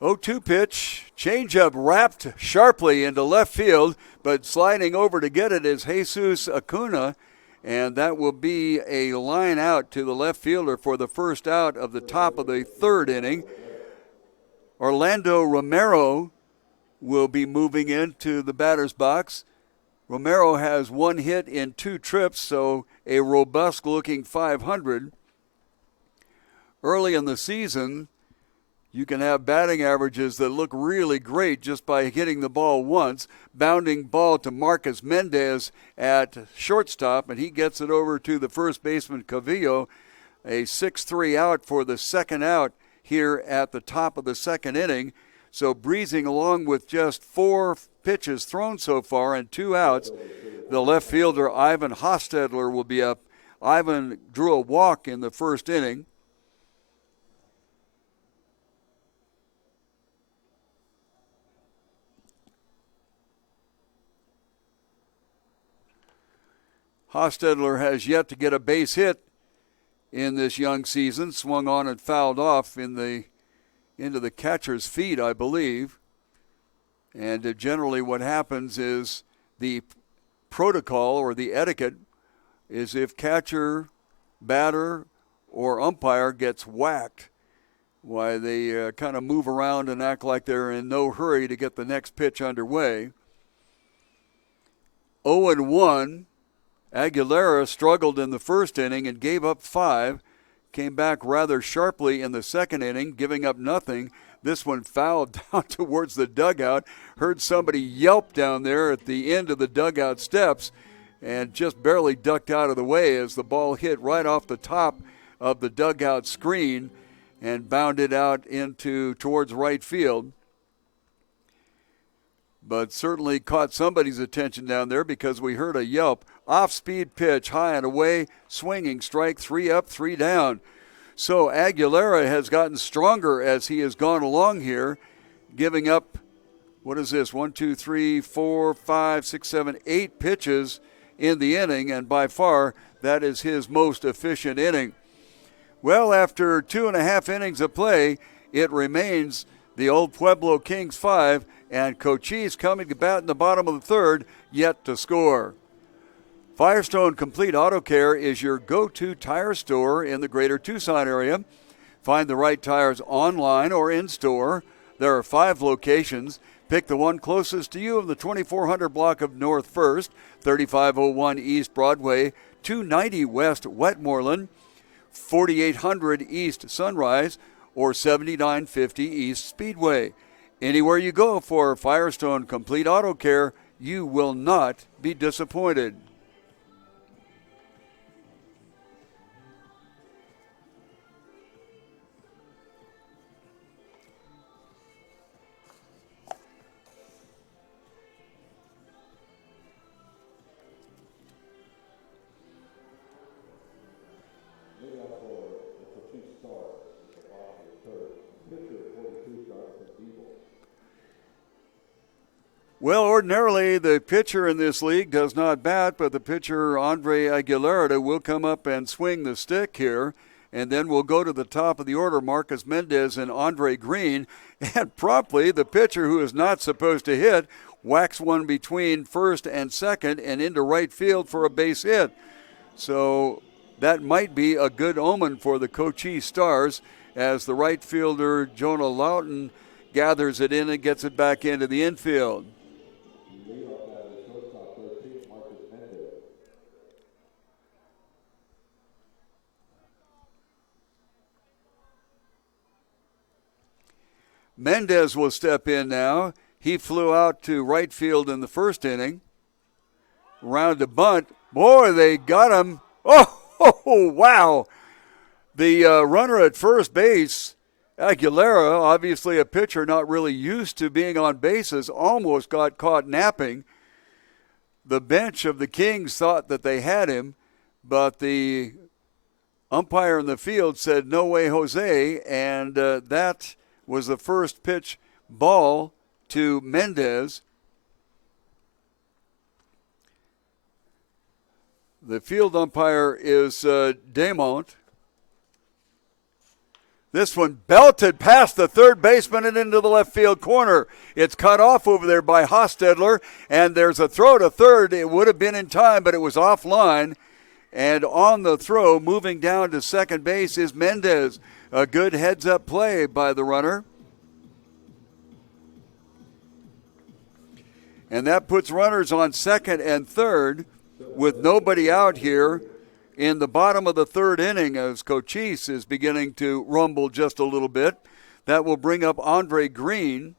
Oh-2 pitch, changeup wrapped sharply into left field, but sliding over to get it is Jesus Acuna, and that will be a line out to the left fielder for the first out of the top of the third inning. Orlando Romero will be moving into the batter's box. Romero has 1 hit in 2 trips, so a robust-looking .500. Early in the season, you can have batting averages that look really great just by hitting the ball once. Bounding ball to Marcus Mendez at shortstop, and he gets it over to the first baseman Cavillo. A 6-3 out for the second out here at the top of the second inning. So breezing along with just 4 pitches thrown so far and 2 outs. The left fielder Ivan Hostetler will be up. Ivan drew a walk in the first inning. Hostetler has yet to get a base hit in this young season. Swung on and fouled off into the catcher's feet, I believe. And generally what happens is the protocol or the etiquette is if catcher, batter, or umpire gets whacked, why they kind of move around and act like they're in no hurry to get the next pitch underway. 0-1. Aguilera struggled in the first inning and gave up 5. Came back rather sharply in the second inning, giving up nothing. This one fouled down towards the dugout. Heard somebody yelp down there at the end of the dugout steps and just barely ducked out of the way as the ball hit right off the top of the dugout screen and bounded out towards right field. But certainly caught somebody's attention down there because we heard a yelp. Off-speed pitch, high and away, swinging strike, 3 up, 3 down. So Aguilera has gotten stronger as he has gone along here, giving up, 1, 2, 3, 4, 5, 6, 7, 8 pitches in the inning, and by far that is his most efficient inning. Well, after 2.5 innings of play, it remains the old Pueblo Kings 5, and Cochise coming to bat in the bottom of the third, yet to score. Firestone Complete Auto Care is your go-to tire store in the greater Tucson area. Find the right tires online or in-store. There are 5 locations. Pick the one closest to you in the 2400 block of North 1st, 3501 East Broadway, 290 West Wetmoreland, 4800 East Sunrise, or 7950 East Speedway. Anywhere you go for Firestone Complete Auto Care, you will not be disappointed. Well, ordinarily the pitcher in this league does not bat, but the pitcher, Andre Aguilera, will come up and swing the stick here. And then we'll go to the top of the order, Marcus Mendez and Andre Green. And promptly, the pitcher who is not supposed to hit whacks one between first and second and into right field for a base hit. So that might be a good omen for the Cochise Stars as the right fielder, Jonah Lawton, gathers it in and gets it back into the infield. Mendez will step in now. He flew out to right field in the first inning. Round to bunt. Boy, they got him. Oh, wow. The runner at first base, Aguilera, obviously a pitcher not really used to being on bases, almost got caught napping. The bench of the Kings thought that they had him, but the umpire in the field said, "No way, Jose," and that was the first pitch ball to Mendez. The field umpire is Damont. This one belted past the third baseman and into the left field corner. It's cut off over there by Hostetler, and there's a throw to third. It would have been in time, but it was offline. And on the throw, moving down to second base, is Mendez. A good heads-up play by the runner. And that puts runners on second and third with nobody out here in the bottom of the third inning as Cochise is beginning to rumble just a little bit. That will bring up Andre Green.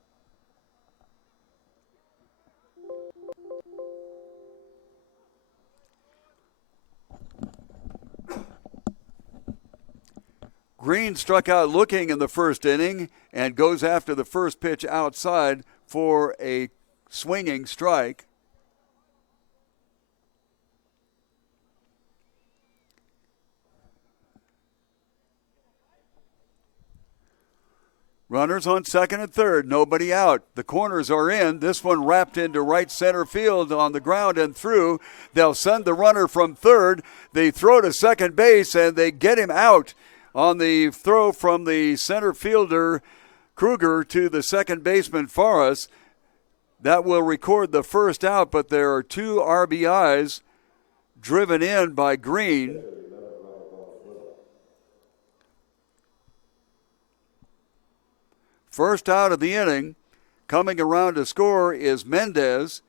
Green struck out looking in the first inning and goes after the first pitch outside for a swinging strike. Runners on second and third, nobody out. The corners are in. This one wrapped into right center field on the ground and through. They'll send the runner from third. They throw to second base and they get him out on the throw from the center fielder Kruger to the second baseman Forrest. That will record the first out, but there are 2 RBIs driven in by Green. First out of the inning, coming around to score is Mendez.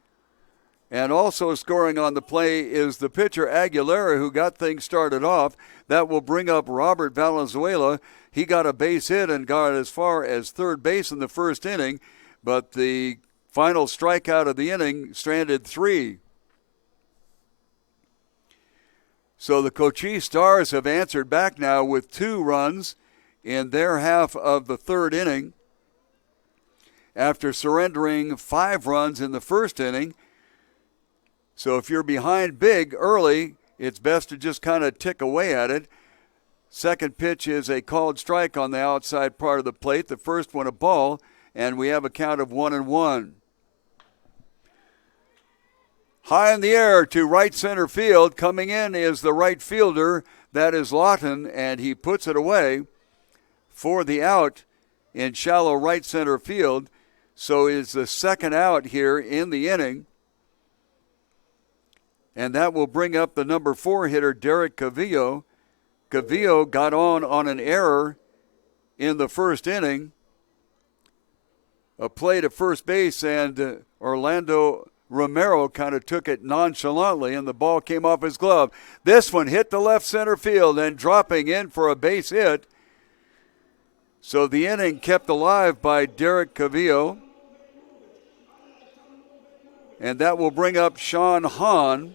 And also scoring on the play is the pitcher Aguilera, who got things started off. That will bring up Robert Valenzuela. He got a base hit and got as far as third base in the first inning, but the final strikeout of the inning stranded 3. So the Cochise Stars have answered back now with 2 runs in their half of the third inning after surrendering 5 runs in the first inning. So if you're behind big early, it's best to just kind of tick away at it. Second pitch is a called strike on the outside part of the plate. The first one a ball, and we have a count of 1-1. High in the air to right center field. Coming in is the right fielder. That is Lawton, and he puts it away for the out in shallow right center field. So it's the second out here in the inning. And that will bring up the number 4 hitter, Derek Cavillo. Cavillo got on an error in the first inning. A play to first base, and Orlando Romero kind of took it nonchalantly, and the ball came off his glove. This one hit the left center field and dropping in for a base hit. So the inning kept alive by Derek Cavillo. And that will bring up Sean Hahn.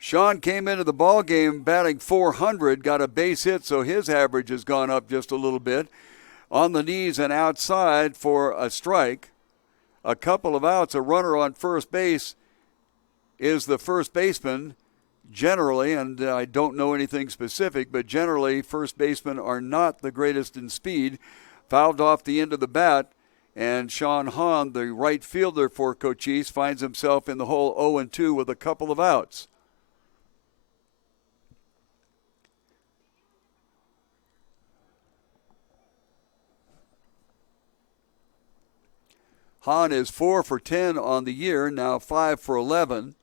Sean came into the ball game batting .400, got a base hit, so his average has gone up just a little bit. On the knees and outside for a strike. A couple of outs, a runner on first base is the first baseman generally, and I don't know anything specific, but generally first basemen are not the greatest in speed. Fouled off the end of the bat, and Sean Hahn, the right fielder for Cochise, finds himself in the hole 0-2 with a couple of outs. Hahn is 4 for 10 on the year, now 5 for 11.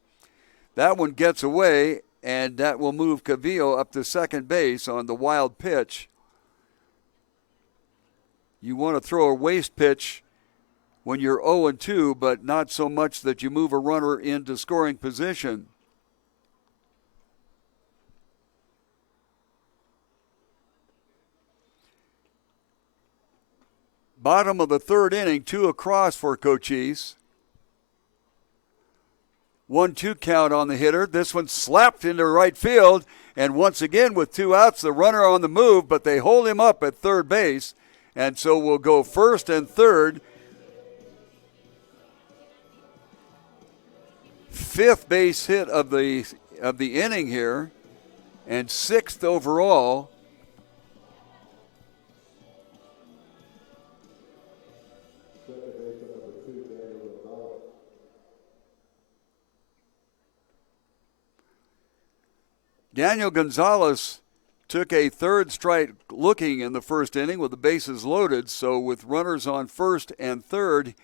That one gets away, and that will move Cavillo up to second base on the wild pitch. You want to throw a waste pitch when you're 0-2, but not so much that you move a runner into scoring position. Bottom of the third inning, 2 across for Cochise. 1-2 count on the hitter. This one slapped into right field, and once again with 2 outs, the runner on the move, but they hold him up at third base, and so we'll go first and third. 5th base hit of the inning here, and 6th overall. Daniel Gonzalez took a third strike looking in the first inning with the bases loaded, so with runners on first and third,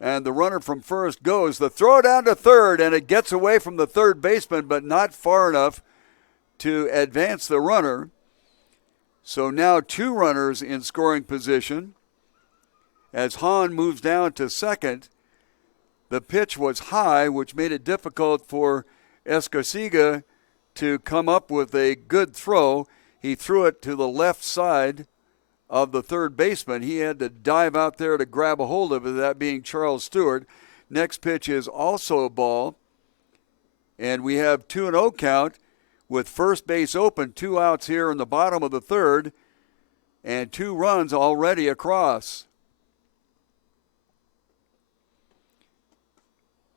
and the runner from first goes. The throw down to third, and it gets away from the third baseman, but not far enough to advance the runner. So now 2 runners in scoring position. As Hahn moves down to second, the pitch was high, which made it difficult for Escosiga to come up with a good throw. He threw it to the left side of the third baseman. He had to dive out there to grab a hold of it, that being Charles Stewart. Next pitch is also a ball. And we have 2-0 count with first base open, 2 outs here in the bottom of the third, and 2 runs already across.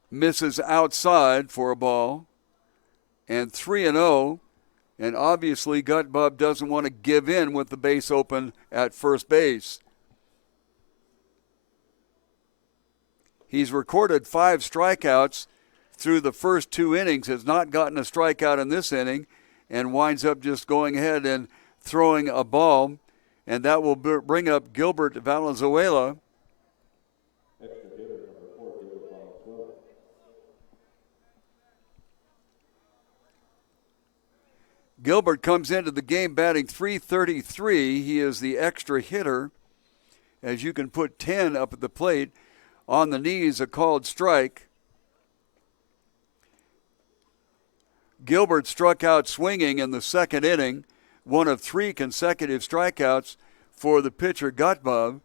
Misses outside for a ball, and 3-0. And obviously, Gut Bub doesn't want to give in with the base open at first base. He's recorded 5 strikeouts through the first 2 innings, has not gotten a strikeout in this inning, and winds up just going ahead and throwing a ball. And that will bring up Gilbert Valenzuela. Gilbert comes into the game batting .333. He is the extra hitter, as you can put 10 up at the plate. On the knees, a called strike. Gilbert struck out swinging in the second inning, one of 3 consecutive strikeouts for the pitcher Gutbub.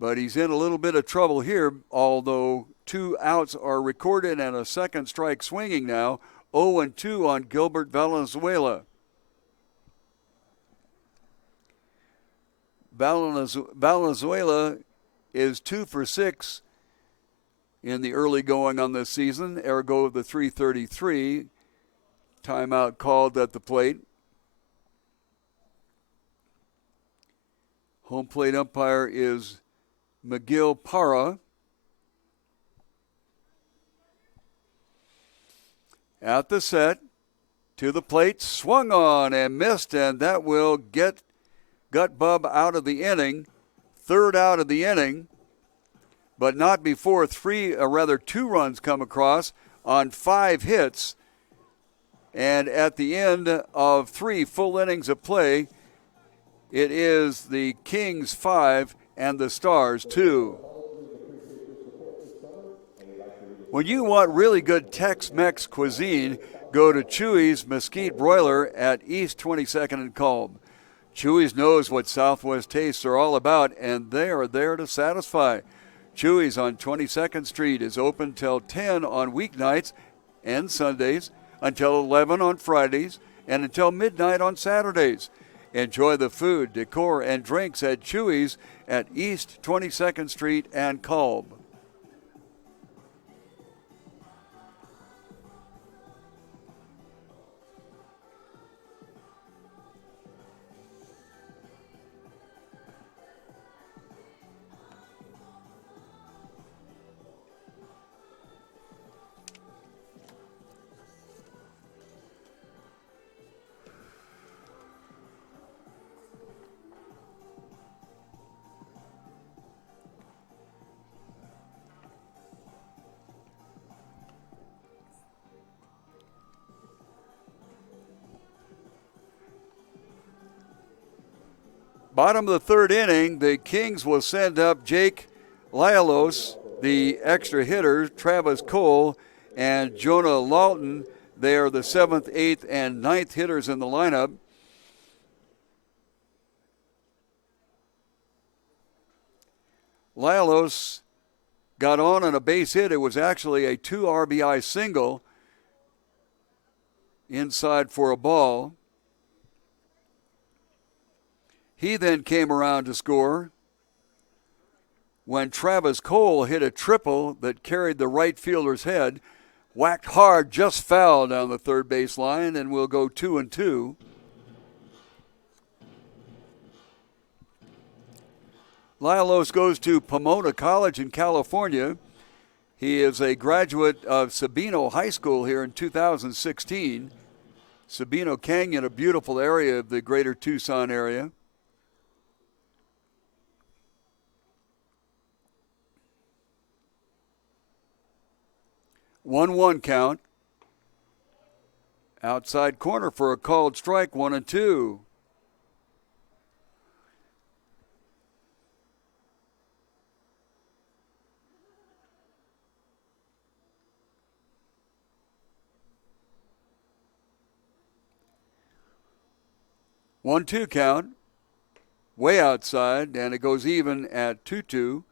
But he's in a little bit of trouble here, although 2 outs are recorded and a second strike swinging now. 0-2 on Gilbert Valenzuela. Valenzuela is 2 for 6 in the early going on this season, ergo the .333. Timeout called at the plate. Home plate umpire is McGill Parra. At the set, to the plate, swung on and missed, and that will get Gutbub out of the inning. 3rd out of the inning, but not before 2 runs come across on 5 hits. And at the end of 3 full innings of play, it is the Kings 5 and the Stars 2. When you want really good Tex-Mex cuisine, go to Chewy's Mesquite Broiler at East 22nd and Culm. Chewy's knows what Southwest tastes are all about, and they are there to satisfy. Chewy's on 22nd Street is open till 10 on weeknights and Sundays, until 11 on Fridays, and until midnight on Saturdays. Enjoy the food, decor, and drinks at Chewy's at East 22nd Street and Culm. Bottom of the 3rd inning, the Kings will send up Jake Lialos, the extra hitter, Travis Cole, and Jonah Lawton. They are the 7th, 8th, and 9th hitters in the lineup. Lialos got on a base hit. It was actually a 2 RBI single inside for a ball. He then came around to score when Travis Cole hit a triple that carried the right fielder's head, whacked hard, just foul down the third base line, and will go 2-2. Lialos goes to Pomona College in California. He is a graduate of Sabino High School here in 2016. Sabino Canyon, a beautiful area of the greater Tucson area. 1-1 count. Outside corner for a called strike, 1-2. One-two count, way outside, and it goes even at 2-2.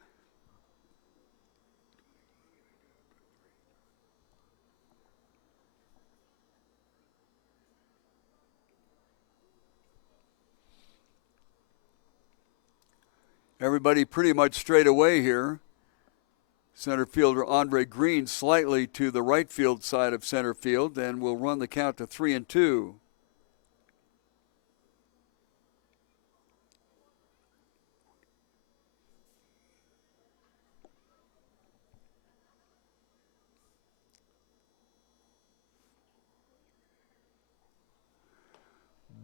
Everybody pretty much straight away here. Center fielder Andre Green slightly to the right field side of center field, and will run the count to 3-2.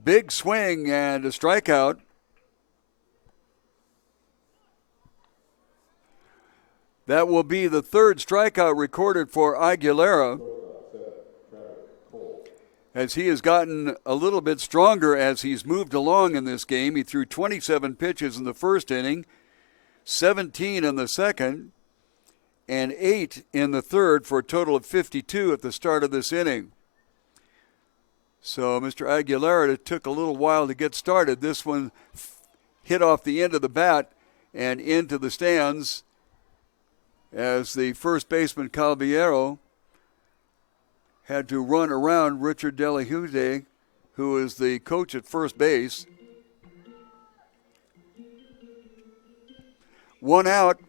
Big swing and a strikeout. That will be the third strikeout recorded for Aguilera, as he has gotten a little bit stronger as he's moved along in this game. He threw 27 pitches in the first inning, 17 in the second, and 8 in the third, for a total of 52 at the start of this inning. So Mr. Aguilera, it took a little while to get started. This one hit off the end of the bat and into the stands, as the first baseman Caballero had to run around Richard Delahude, who is the coach at first base. One out.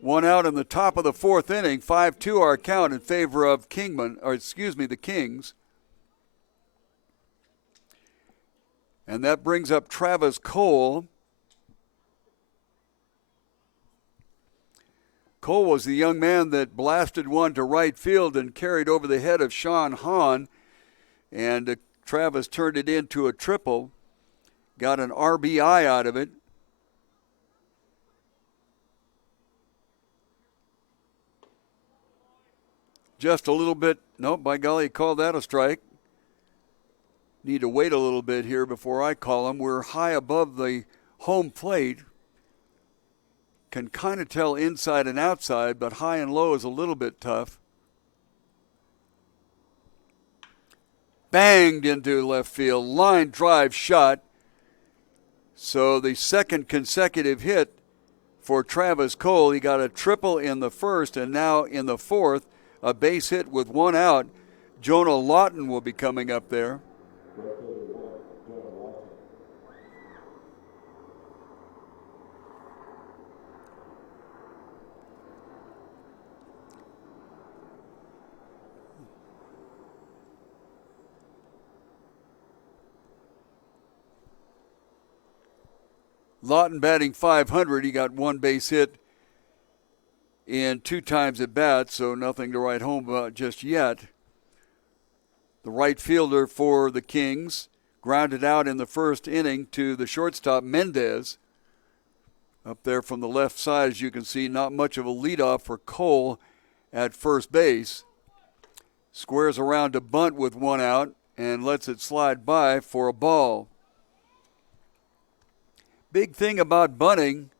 One out in the top of the fourth inning. 5-2 our count in favor of the Kings. And that brings up Travis Cole. Cole was the young man that blasted one to right field and carried over the head of Sean Hahn. And Travis turned it into a triple. Got an RBI out of it. Just a little bit. No, by golly, he called that a strike. Need to wait a little bit here before I call him. We're high above the home plate. Can kind of tell inside and outside, but high and low is a little bit tough. Banged into left field. Line drive shot. So the second consecutive hit for Travis Cole. He got a triple in the first, and now in the fourth, a base hit with one out. Jonah Lawton will be coming up there. Lawton batting .500. He got one base hit in 2 times at bat, so nothing to write home about just yet. The right fielder for the Kings grounded out in the first inning to the shortstop Mendez. Up there from the left side, as you can see, not much of a leadoff for Cole at first base. Squares around to bunt with one out and lets it slide by for a ball. Big thing about bunting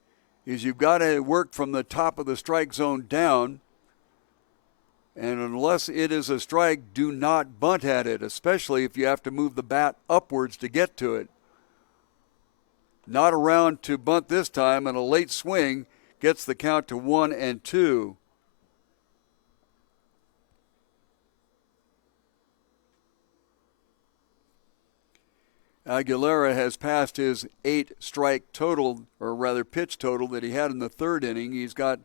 is you've got to work from the top of the strike zone down. And unless it is a strike, do not bunt at it, especially if you have to move the bat upwards to get to it. Not around to bunt this time, and a late swing gets the count to 1-2. Aguilera has passed his 8-strike total, or rather pitch total, that he had in the third inning. He's got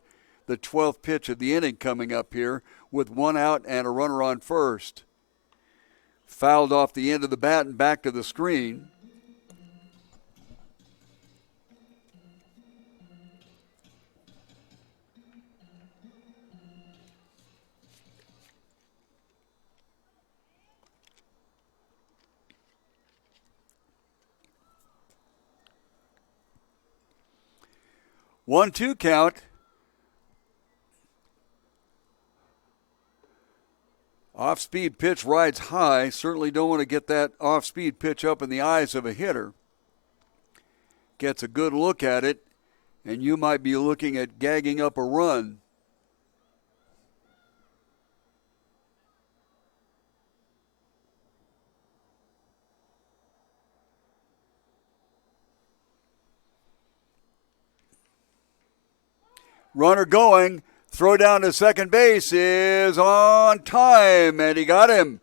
the 12th pitch of the inning coming up here with one out and a runner on first. Fouled off the end of the bat and back to the screen. One-two count. Off-speed pitch rides high. Certainly don't want to get that off-speed pitch up in the eyes of a hitter. Gets a good look at it, and you might be looking at gagging up a run. Runner going. Throw down to second base is on time, and he got him.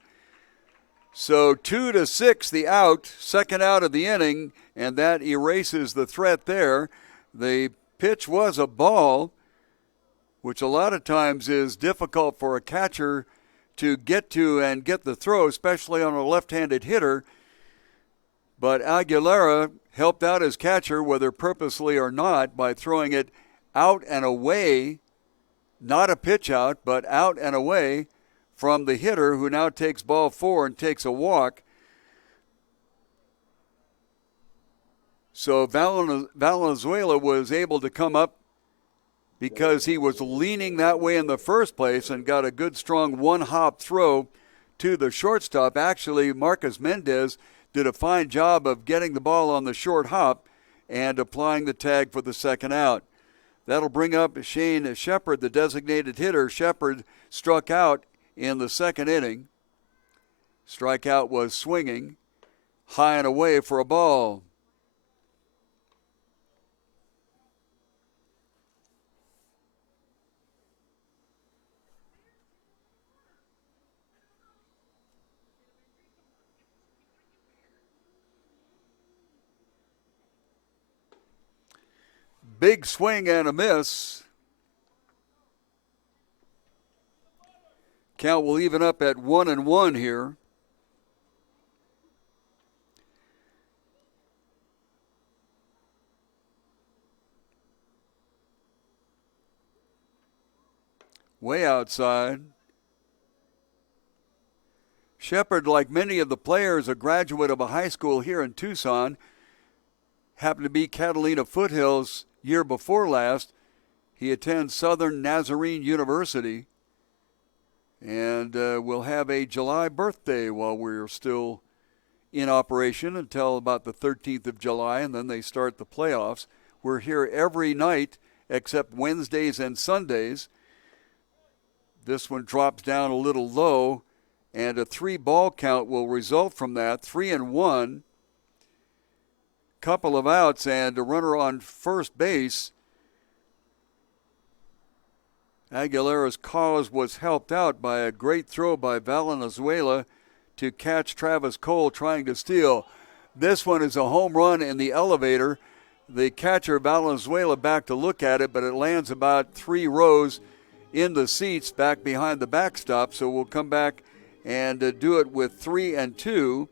So 2-6 the out, second out of the inning, and that erases the threat there. The pitch was a ball, which a lot of times is difficult for a catcher to get to and get the throw, especially on a left-handed hitter. But Aguilera helped out his catcher, whether purposely or not, by throwing it out and away. Not a pitch out, but out and away from the hitter, who now takes ball 4 and takes a walk. So Valenzuela was able to come up because he was leaning that way in the first place and got a good, strong one-hop throw to the shortstop. Actually, Marcus Mendez did a fine job of getting the ball on the short hop and applying the tag for the second out. That'll bring up Shane Shepard, the designated hitter. Shepard struck out in the second inning. Strikeout was swinging, high and away for a ball. Big swing and a miss. Count will even up at 1-1 here. Way outside. Shepard, like many of the players, a graduate of a high school here in Tucson, happened to be Catalina Foothills year before last. He attends Southern Nazarene University and will have a July birthday while we're still in operation until about the 13th of July, and then they start the playoffs. We're here every night except Wednesdays and Sundays. This one drops down a little low, and a 3-ball count will result from that. 3-1. Couple of outs and a runner on first base. Aguilera's cause was helped out by a great throw by Valenzuela to catch Travis Cole trying to steal. This one is a home run in the elevator. The catcher, Valenzuela, back to look at it, but it lands about 3 rows in the seats back behind the backstop. So we'll come back and do it with 3-2.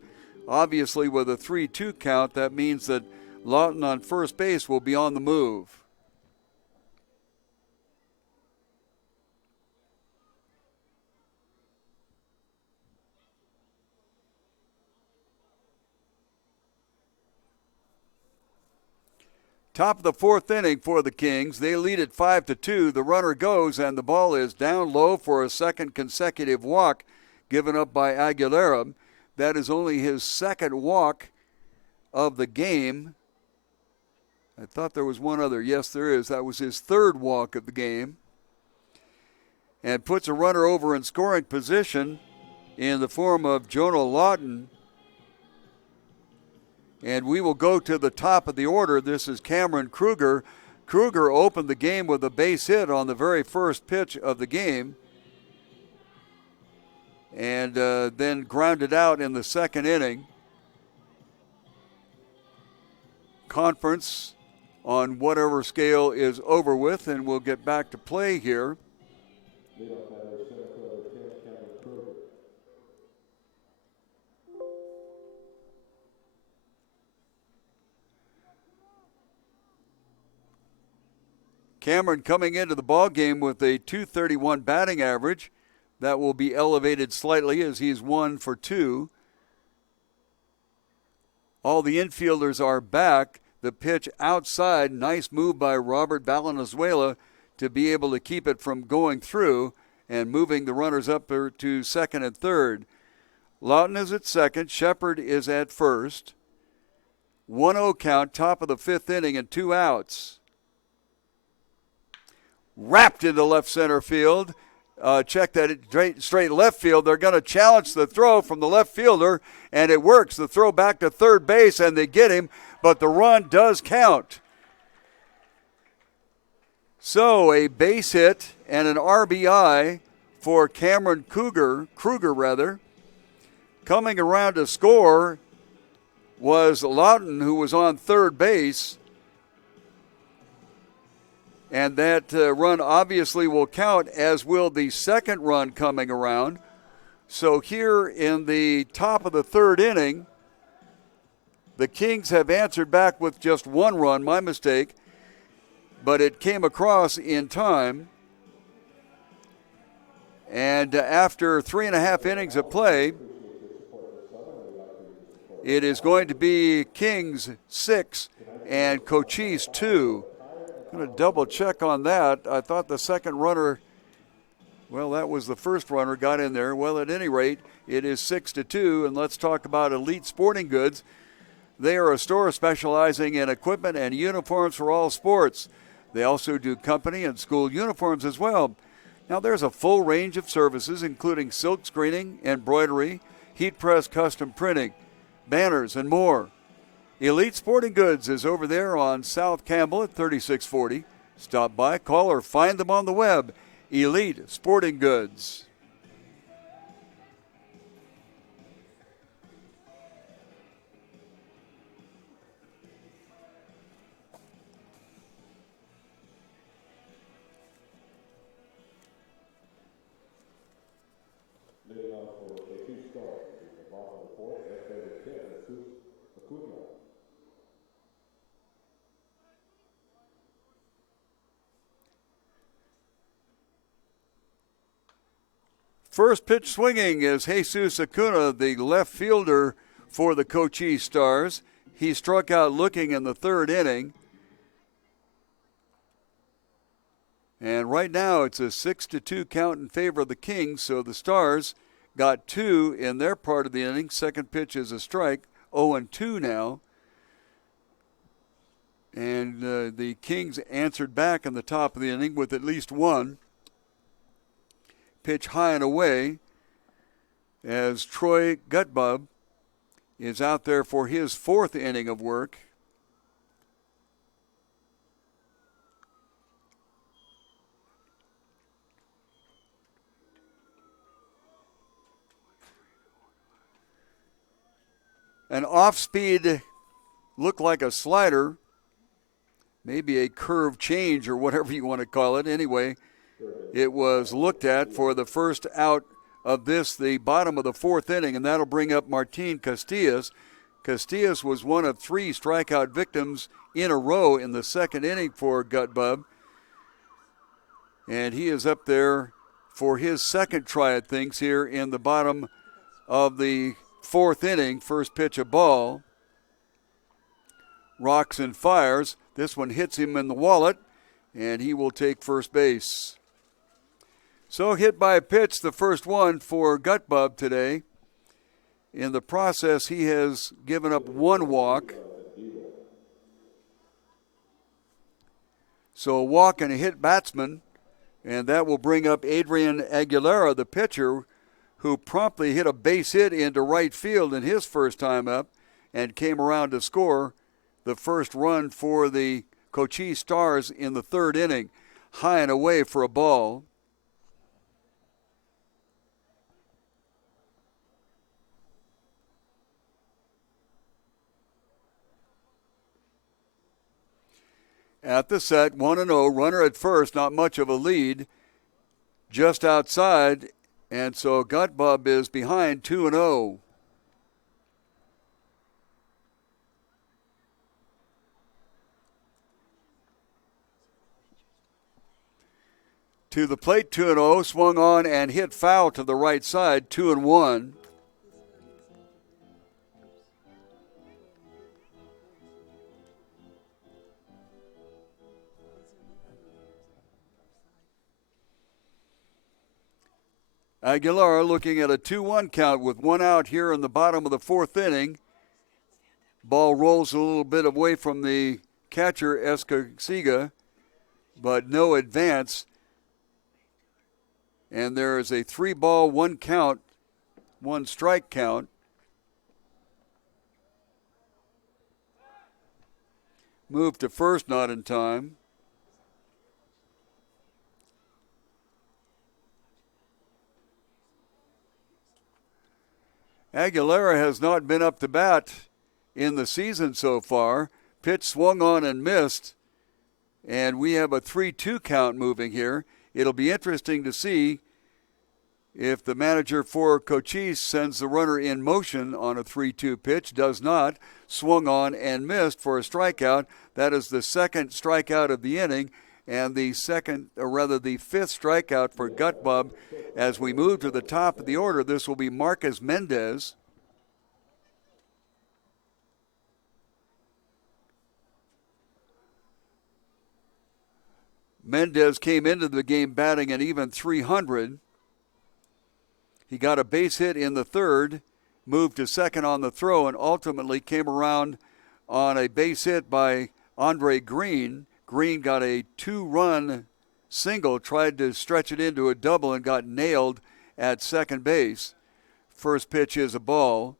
Obviously, with a 3-2 count, that means that Lawton on first base will be on the move. Top of the 4th inning for the Kings. They lead at 5-2. The runner goes, and the ball is down low for a second consecutive walk given up by Aguilera. That is only his second walk of the game. I thought there was one other. Yes, there is. That was his third walk of the game. And puts a runner over in scoring position in the form of Jonah Lawton. And we will go to the top of the order. This is Cameron Kruger. Kruger opened the game with a base hit on the very first pitch of the game, and then grounded out in the second inning. Conference on whatever scale is over with, and we'll get back to play here. Cameron coming into the ball game with a .231 batting average. That will be elevated slightly as he's 1 for 2. All the infielders are back. The pitch outside, nice move by Robert Valenzuela to be able to keep it from going through. and moving the runners up to second and third. Lawton is at second. Shepard is at first. 1-0 count, top of the fifth inning, and 2 outs. Wrapped into left center field. Check that straight left field. They're going to challenge the throw from the left fielder, and it works. The throw back to third base, and they get him, but the run does count. So a base hit and an RBI for Cameron Kruger. Coming around to score was Lawton, who was on third base. And that run obviously will count, as will the second run coming around. So here in the top of the third inning, the Kings have answered back with just 1 run, my mistake, but it came across in time. And after 3.5 innings of play, it is going to be Kings 6 and Cochise 2. I'm going to double check on that. I thought the second runner, well, that was the first runner, got in there. Well, at any rate, it is 6-2. And let's talk about Elite Sporting Goods. They are a store specializing in equipment and uniforms for all sports. They also do company and school uniforms as well. Now, there's a full range of services, including silk screening, embroidery, heat press custom printing, banners, and more. Elite Sporting Goods is over there on South Campbell at 3640. Stop by, call, or find them on the web. Elite Sporting Goods. Leading off for the 2 stars is the bottom of the 4th, left-handed pitcher, Acuna. First pitch swinging is Jesus Acuna, the left fielder for the Cochise Stars. He struck out looking in the third inning. And right now it's a 6-2 count in favor of the Kings, so the Stars got 2 in their part of the inning. Second pitch is a strike, 0-2 now. And the Kings answered back in the top of the inning with at least 1. Pitch high and away as Troy Gutbub is out there for his 4th inning of work. An off-speed looked like a slider, maybe a curve change or whatever you want to call it. Anyway, it was looked at for the first out of the bottom of the 4th inning, and that'll bring up Martin Castillas. Castillas was one of 3 strikeout victims in a row in the 2nd inning for Gutbub, and he is up there for his 2nd try at things here in the bottom of the 4th inning. First pitch, a ball. Rocks and fires. This one hits him in the wallet, and he will take first base. So hit by a pitch, the first one for Gutbub today. In the process, he has given up 1 walk. So a walk and a hit batsman, and that will bring up Adrian Aguilera, the pitcher, who promptly hit a base hit into right field in his first time up and came around to score the first run for the Cochise Stars in the 3rd inning. High and away for a ball. At the set, 1-0, runner at first, not much of a lead, just outside, and so Gutbub is behind 2-0. To the plate, 2-0, swung on and hit foul to the right side, 2-1. Aguilar looking at a 2-1 count with one out here in the bottom of the fourth inning. Ball rolls a little bit away from the catcher, Escasiga, but no advance. And there is a 3-ball, 1 count, 1 strike count. Move to first, not in time. Aguilera has not been up to bat in the season so far. Pitch swung on and missed, and we have a 3-2 count moving here. It'll be interesting to see if the manager for Cochise sends the runner in motion on a 3-2 pitch. Does not. Swung on and missed for a strikeout. That is the second strikeout of the inning, and the fifth strikeout for Gutbub. As we move to the top of the order, this will be Marcus Mendez. Mendez came into the game batting an even .300. He got a base hit in the third, moved to second on the throw, and ultimately came around on a base hit by Andre Green. Green got a 2-run single, tried to stretch it into a double, and got nailed at second base. First pitch is a ball.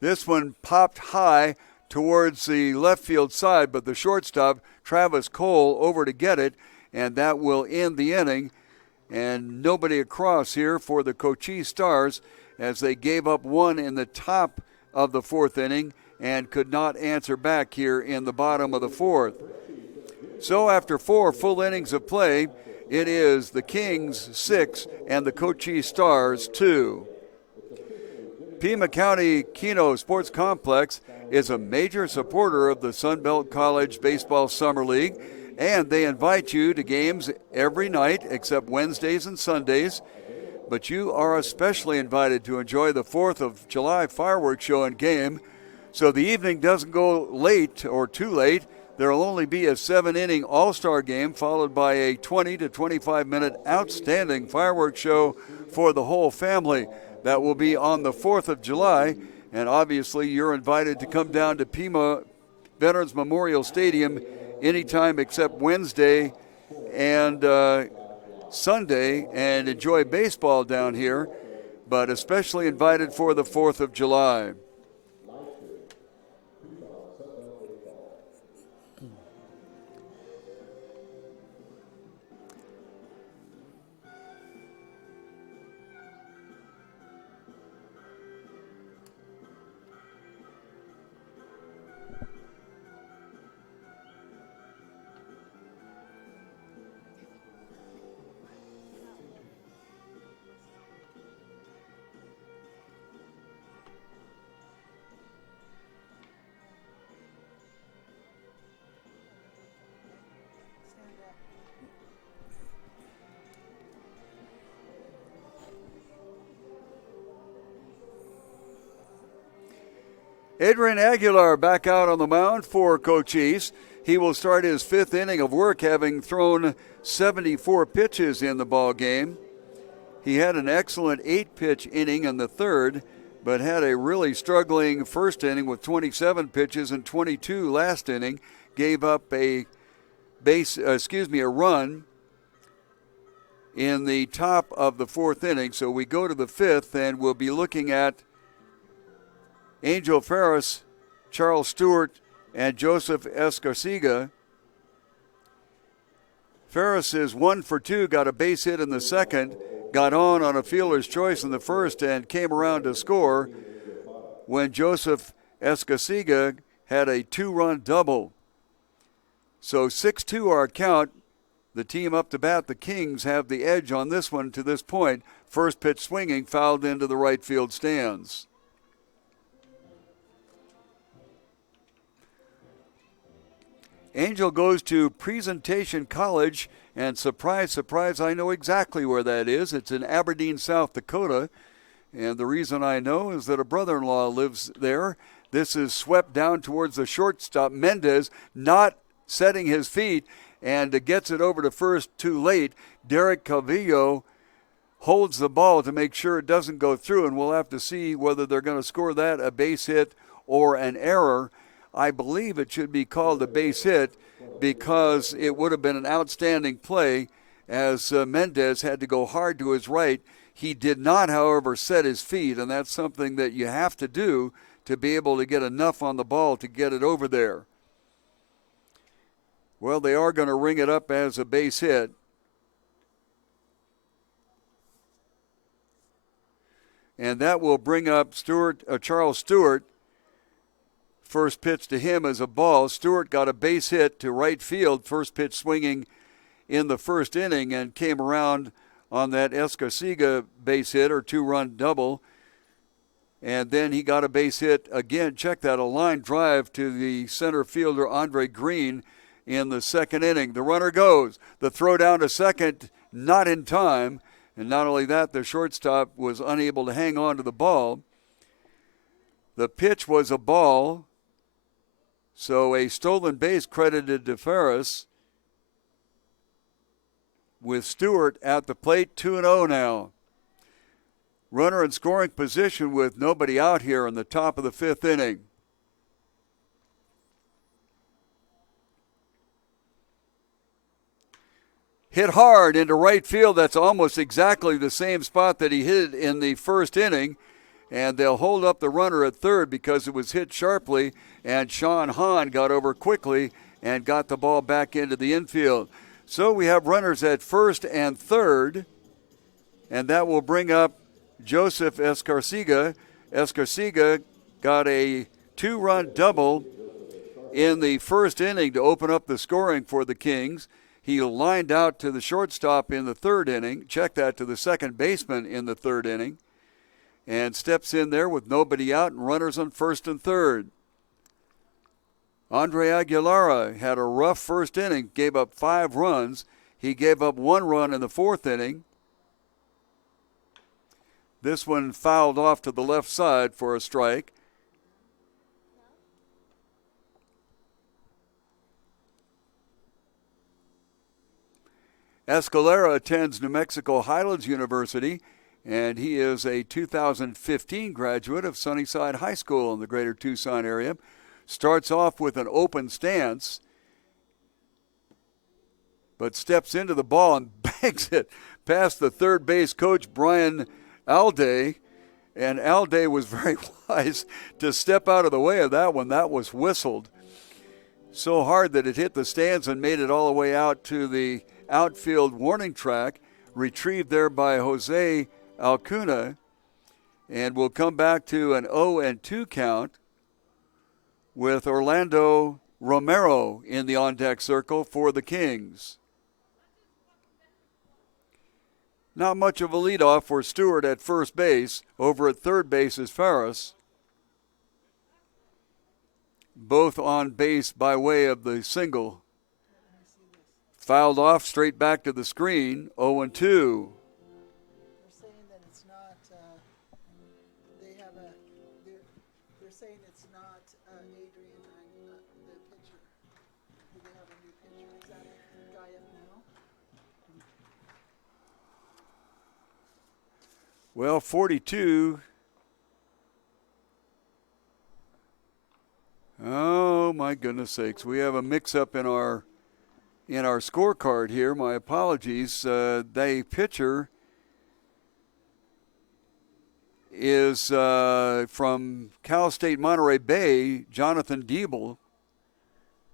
This one popped high towards the left field side, but the shortstop, Travis Cole, over to get it, and that will end the inning. And nobody across here for the Cochise Stars, as they gave up one in the top of the fourth inning and could not answer back here in the bottom of the fourth. So after 4 full innings of play, it is the Kings 6 and the Cochise Stars 2. Pima County Kino Sports Complex is a major supporter of the Sunbelt College Baseball Summer League, and they invite you to games every night except Wednesdays and Sundays. But you are especially invited to enjoy the 4th of July fireworks show and game. So the evening doesn't go late or too late. There will only be a 7-inning all-star game followed by a 20 to 25-minute outstanding fireworks show for the whole family. That will be on the 4th of July. And obviously you're invited to come down to Pima Veterans Memorial Stadium anytime except Wednesday and Sunday and enjoy baseball down here, but especially invited for the 4th of July. Adrian Aguilar back out on the mound for Cochise. He will start his 5th inning of work, having thrown 74 pitches in the ball game. He had an excellent 8-pitch inning in the third, but had a really struggling first inning with 27 pitches and 22 last inning. Gave up a run in the top of the 4th inning. So we go to the 5th, and we'll be looking at Angel Ferris, Charles Stewart, and Joseph Escarciga. Ferris is 1 for 2, got a base hit in the second, got on a fielder's choice in the first, and came around to score when Joseph Escarciga had a 2-run double. So 6-2 our count. The team up to bat, the Kings, have the edge on this one to this point. First pitch swinging, fouled into the right field stands. Angel goes to Presentation College, and surprise, surprise, I know exactly where that is. It's in Aberdeen, South Dakota, and the reason I know is that a brother-in-law lives there. This is swept down towards the shortstop. Mendez not setting his feet and gets it over to first too late. Derek Calvillo holds the ball to make sure it doesn't go through, and we'll have to see whether they're going to score that a base hit or an error. I believe it should be called a base hit because it would have been an outstanding play as Mendez had to go hard to his right. He did not, however, set his feet, and that's something that you have to do to be able to get enough on the ball to get it over there. Well, they are going to ring it up as a base hit. And that will bring up Charles Stewart. First pitch to him is a ball. Stewart got a base hit to right field, first pitch swinging in the first inning, and came around on that Escarcega base hit or two-run double. And then he got a base hit again. Check that, a line drive to the center fielder, Andre Green, in the second inning. The runner goes. The throw down to second, not in time. And not only that, the shortstop was unable to hang on to the ball. The pitch was a ball, so a stolen base credited to Ferris. With Stewart at the plate, 2-0 now. Runner in scoring position with nobody out here in the top of the fifth inning. Hit hard into right field. That's almost exactly the same spot that he hit in the first inning. And they'll hold up the runner at third because it was hit sharply. And Sean Hahn got over quickly and got the ball back into the infield. So we have runners at first and third. And that will bring up Joseph Escarcega. Escarcega got a two-run double in the first inning to open up the scoring for the Kings. He lined out to the shortstop in the third inning. Check that, to the second baseman in the third inning. And steps in there with nobody out and runners on first and third. Andre Aguilera had a rough first inning, gave up 5 runs. He gave up 1 run in the fourth inning. This one fouled off to the left side for a strike. Escalera attends New Mexico Highlands University, and he is a 2015 graduate of Sunnyside High School in the greater Tucson area. Starts off with an open stance, but steps into the ball and bangs it past the third base coach, Brian Alday. And Alday was very wise to step out of the way of that one. That was whistled so hard that it hit the stands and made it all the way out to the outfield warning track, retrieved there by Jose Alcuna, and we'll come back to an 0-2 count with Orlando Romero in the on-deck circle for the Kings. Not much of a leadoff for Stewart at first base. Over at third base is Ferris. Both on base by way of the single. Fouled off, straight back to the screen, 0-2. They're saying that it's not, they're saying it's not Adrian, the pitcher. Do they have a new pitcher? Is that a guy up now? Well, 42. Oh, my goodness sakes. We have a mix-up in our scorecard here. My apologies. The pitcher is from Cal State Monterey Bay, Jonathan Diebel.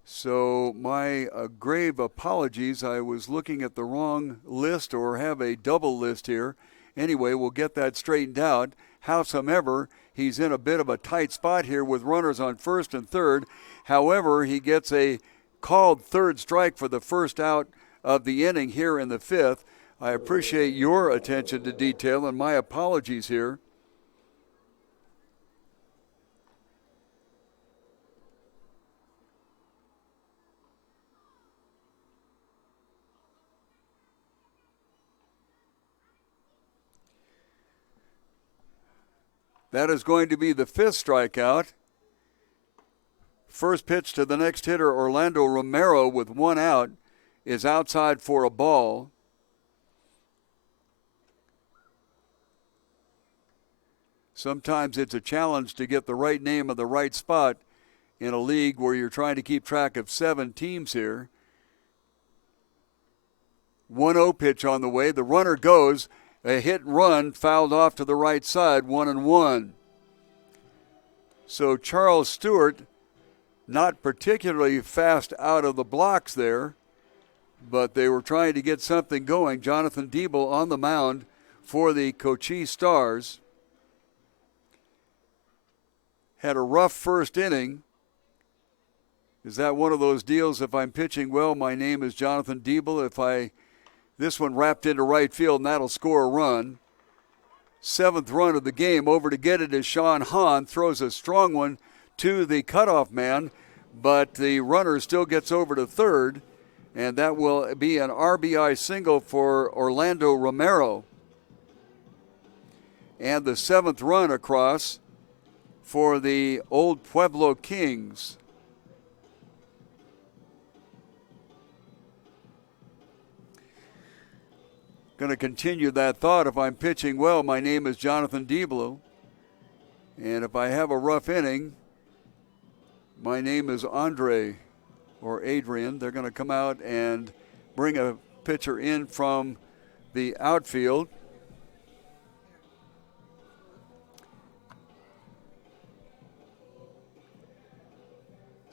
So my grave apologies. I was looking at the wrong list or have a double list here. Anyway, we'll get that straightened out. Howsoever, he's in a bit of a tight spot here with runners on first and third. However, he gets a called third strike for the first out of the inning here in the fifth. I appreciate your attention to detail, and my apologies here. That is going to be the fifth strikeout. First pitch to the next hitter, Orlando Romero, with 1 out, is outside for a ball. Sometimes it's a challenge to get the right name of the right spot in a league where you're trying to keep track of 7 teams here. 1-0 pitch on the way. The runner goes. A hit and run fouled off to the right side, 1-1. So Charles Stewart, not particularly fast out of the blocks there, but they were trying to get something going. Jonathan Diebel on the mound for the Cochise Stars. Had a rough first inning. Is that one of those deals, if I'm pitching well, my name is Jonathan Diebel. This one wrapped into right field, and that'll score a run. 7th run of the game. Over to get it is Sean Hahn. Throws a strong one to the cutoff man, but the runner still gets over to third, and that will be an RBI single for Orlando Romero. And the 7th run across for the Old Pueblo Kings. Going to continue that thought. If I'm pitching well, my name is Jonathan Diebel. And if I have a rough inning, my name is Andre or Adrian. They're going to come out and bring a pitcher in from the outfield.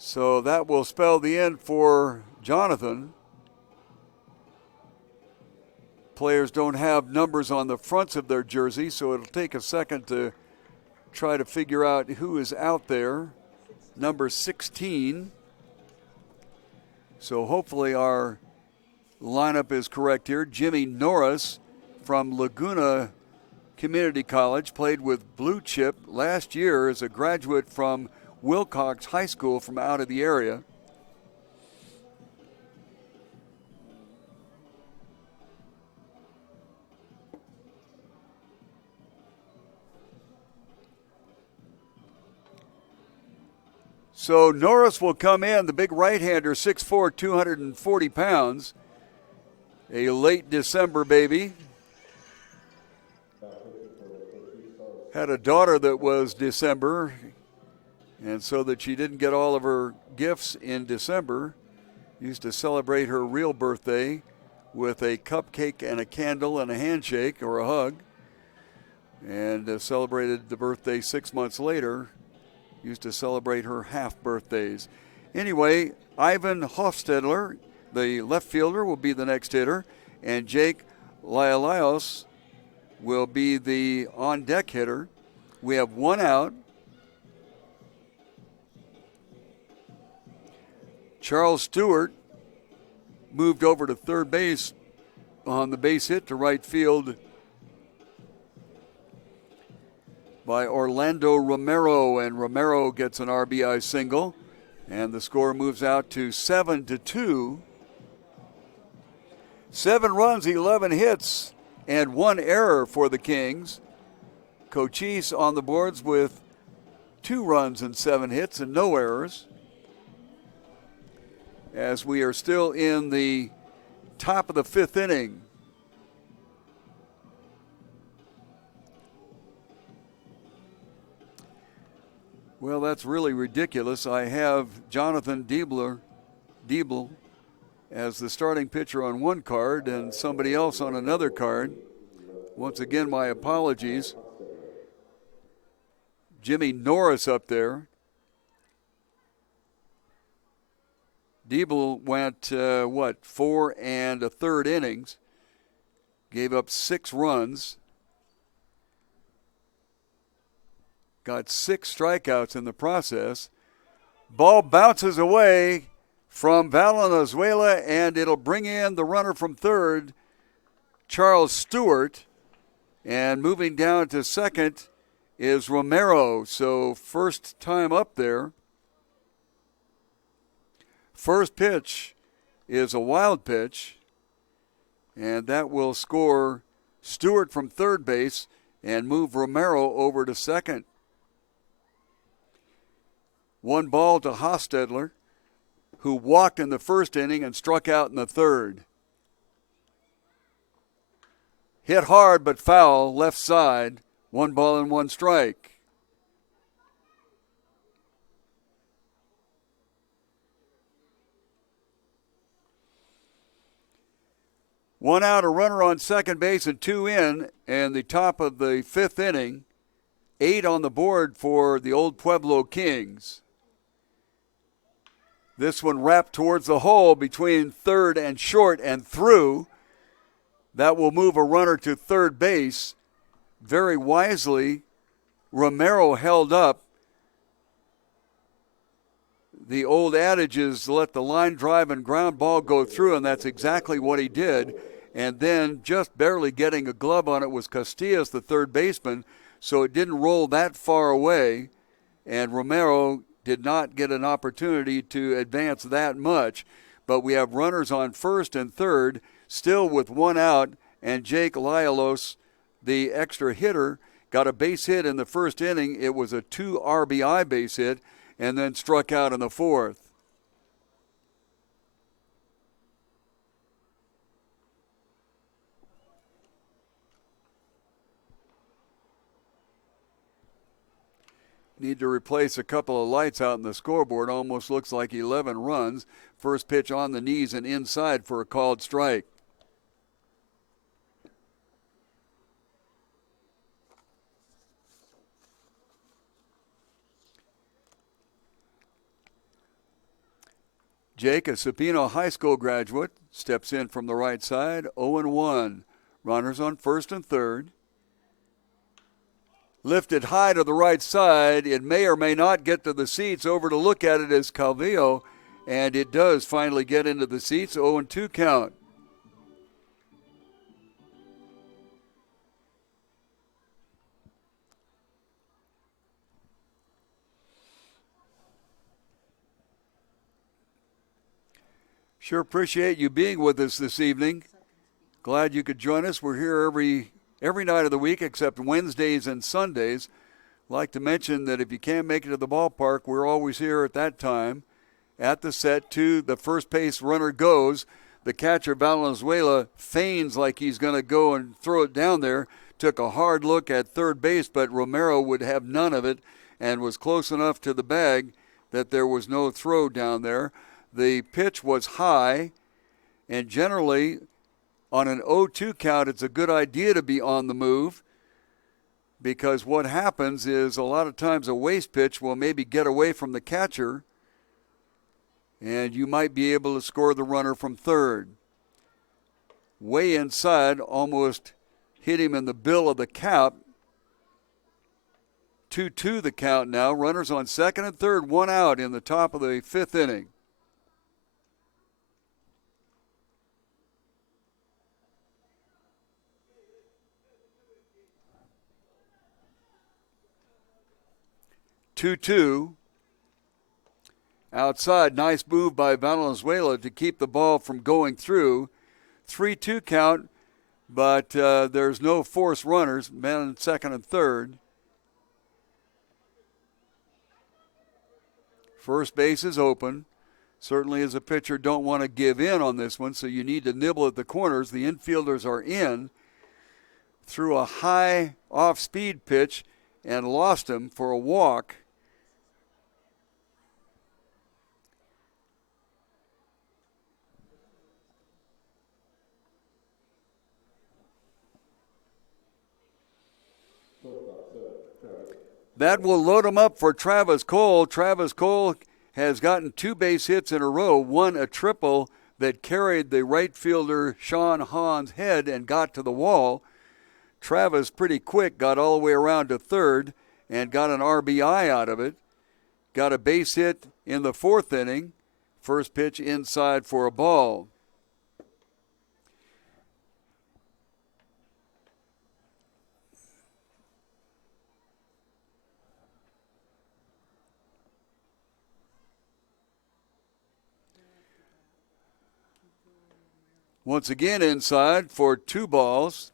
So that will spell the end for Jonathan. Players don't have numbers on the fronts of their jerseys, so it'll take a second to try to figure out who is out there. Number 16. So hopefully our lineup is correct here. Jimmy Norris from Laguna Community College, played with Blue Chip last year as a graduate from Wilcox High School from out of the area. So Norris will come in, the big right-hander, 6'4", 240 pounds. A late December baby. Had a daughter that was December, and so that she didn't get all of her gifts in December, used to celebrate her real birthday with a cupcake and a candle and a handshake or a hug, and celebrated the birthday 6 months later. Used to celebrate her half birthdays. Anyway, Ivan Hofstedler, the left fielder, will be the next hitter, and Jake Lialios will be the on-deck hitter. We have 1 out. Charles Stewart moved over to third base on the base hit to right field by Orlando Romero, and Romero gets an RBI single, and the score moves out to 7-2. 7 runs, 11 hits, and 1 error for the Kings. Cochise on the boards with 2 runs and 7 hits and no errors, as we are still in the top of the 5th inning. Well, that's really ridiculous. I have Jonathan Diebel as the starting pitcher on one card and somebody else on another card. Once again, my apologies. Jimmy Norris up there. Diebel went, 4 1/3 innings. Gave up 6 runs. Got 6 strikeouts in the process. Ball bounces away from Valenzuela, and it'll bring in the runner from third, Charles Stewart. And moving down to second is Romero. So first time up there. First pitch is a wild pitch, and that will score Stewart from third base and move Romero over to second. 1 ball to Hofstedler, who walked in the first inning and struck out in the third. Hit hard but foul, left side, 1 ball and 1 strike. One out, a runner on second base and 2 in, and the top of the 5th inning. 8 on the board for the old Pueblo Kings. This one wrapped towards the hole between third and short and through. That will move a runner to third base. Very wisely, Romero held up. The old adage is let the line drive and ground ball go through, and that's exactly what he did. And then just barely getting a glove on it was Cochise, the third baseman, so it didn't roll that far away, and Romero did not get an opportunity to advance that much. But we have runners on first and third, still with 1 out, and Jake Lialos, the extra hitter, got a base hit in the first inning. It was a 2 RBI base hit, and then struck out in the 4th. Need to replace a couple of lights out in the scoreboard. Almost looks like 11 runs. First pitch on the knees and inside for a called strike. Jake, a Supino High School graduate, steps in from the right side, 0-1. Runners on first and third. Lifted high to the right side. It may or may not get to the seats. Over to look at it is Calvillo, and it does finally get into the seats. 0-2 count. Sure appreciate you being with us this evening. Glad you could join us. We're here every night of the week except Wednesdays and Sundays. Like to mention that if you can't make it to the ballpark, we're always here at that time. At the set, the first base runner goes. The catcher, Valenzuela, feigns like he's going to go and throw it down there. Took a hard look at third base, but Romero would have none of it and was close enough to the bag that there was no throw down there. The pitch was high, and generally on an 0-2 count, it's a good idea to be on the move, because what happens is a lot of times a waste pitch will maybe get away from the catcher, and you might be able to score the runner from third. Way inside, almost hit him in the bill of the cap. 2-2 the count now. Runners on second and third, 1 out in the top of the 5th inning. Two. Outside, nice move by Valenzuela to keep the ball from going through. 3-2 count, but there's no forced runners, men in second and third. First base is open. Certainly as a pitcher don't want to give in on this one, so you need to nibble at the corners. The infielders are in. Threw a high off-speed pitch and lost him for a walk. That will load him up for Travis Cole. Travis Cole has gotten 2 base hits in a row, one a triple that carried the right fielder Sean Hahn's head and got to the wall. Travis, pretty quick, got all the way around to third and got an RBI out of it. Got a base hit in the 4th inning. First pitch inside for a ball. Once again inside for 2 balls.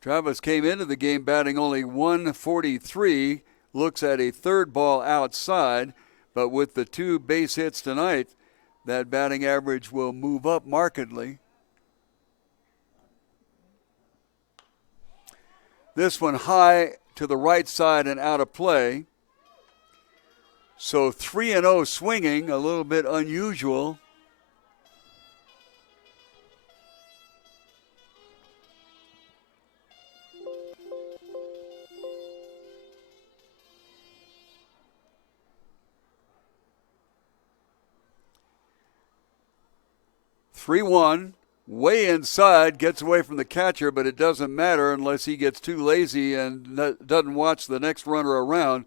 Travis came into the game batting only .143, looks at a third ball outside, but with the 2 base hits tonight, that batting average will move up markedly. This one high to the right side and out of play. So 3-0 swinging, a little bit unusual. Three-one, way inside, gets away from the catcher, but it doesn't matter unless he gets too lazy and doesn't watch the next runner around.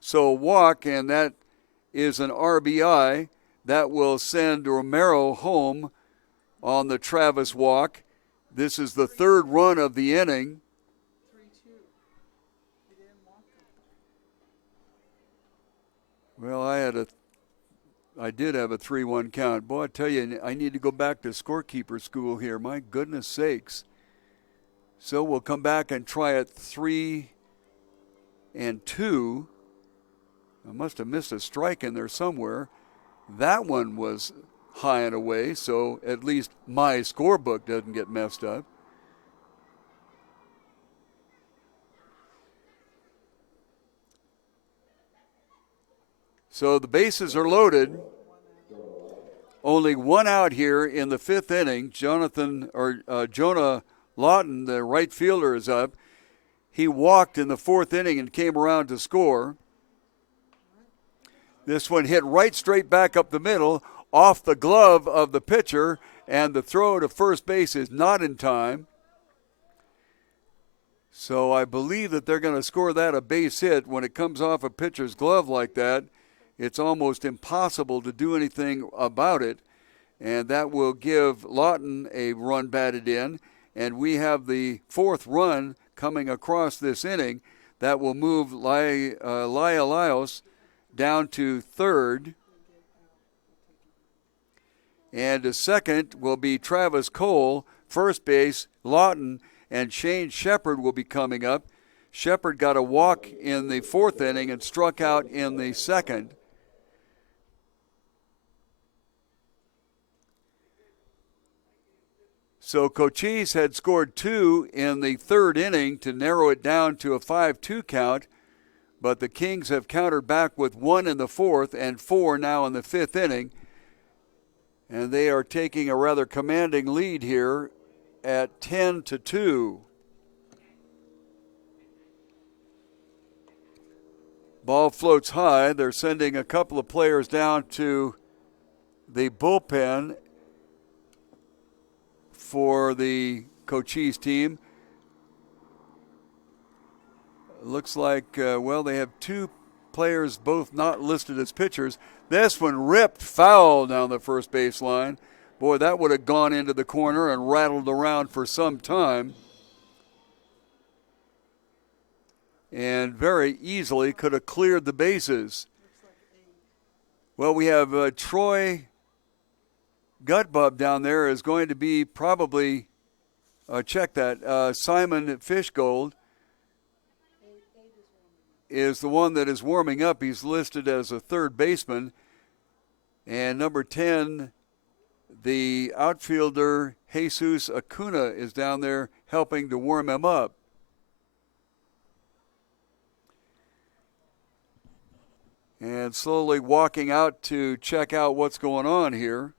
So a walk, and that is an RBI. That will send Romero home on the Travis walk. This is the 3rd run of the inning. 3-2. He didn't walk him. Well, I did have a 3-1 count. Boy, I tell you, I need to go back to scorekeeper school here. My goodness sakes. So we'll come back and try it 3-2. I must have missed a strike in there somewhere. That one was high and away, so at least my scorebook doesn't get messed up. So the bases are loaded. Only 1 out here in the 5th inning. Jonah Lawton, the right fielder, is up. He walked in the 4th inning and came around to score. This one hit right straight back up the middle, off the glove of the pitcher, and the throw to first base is not in time. So I believe that they're going to score that a base hit. When it comes off a pitcher's glove like that, it's almost impossible to do anything about it, and that will give Lawton a run batted in, and we have the 4th run coming across this inning that will move Lialios down to 3rd, and to 2nd will be Travis Cole, first base, Lawton, and Shane Shepard will be coming up. Shepard got a walk in the 4th inning and struck out in the 2nd. So Cochise had scored 2 in the 3rd inning to narrow it down to a 5-2 count, but the Kings have countered back with 1 in the 4th and 4 now in the 5th inning, and they are taking a rather commanding lead here at 10-2. Ball floats high. They're sending a couple of players down to the bullpen for the Cochise team. Looks like, they have 2 players both not listed as pitchers. This one ripped foul down the first base line. Boy, that would have gone into the corner and rattled around for some time. And very easily could have cleared the bases. Well, we have Troy Gutbub down there is going to be probably, Simon Fishgold is the one that is warming up. He's listed as a 3rd baseman. And number 10, the outfielder Jesus Acuna is down there helping to warm him up. And slowly walking out to check out what's going on here.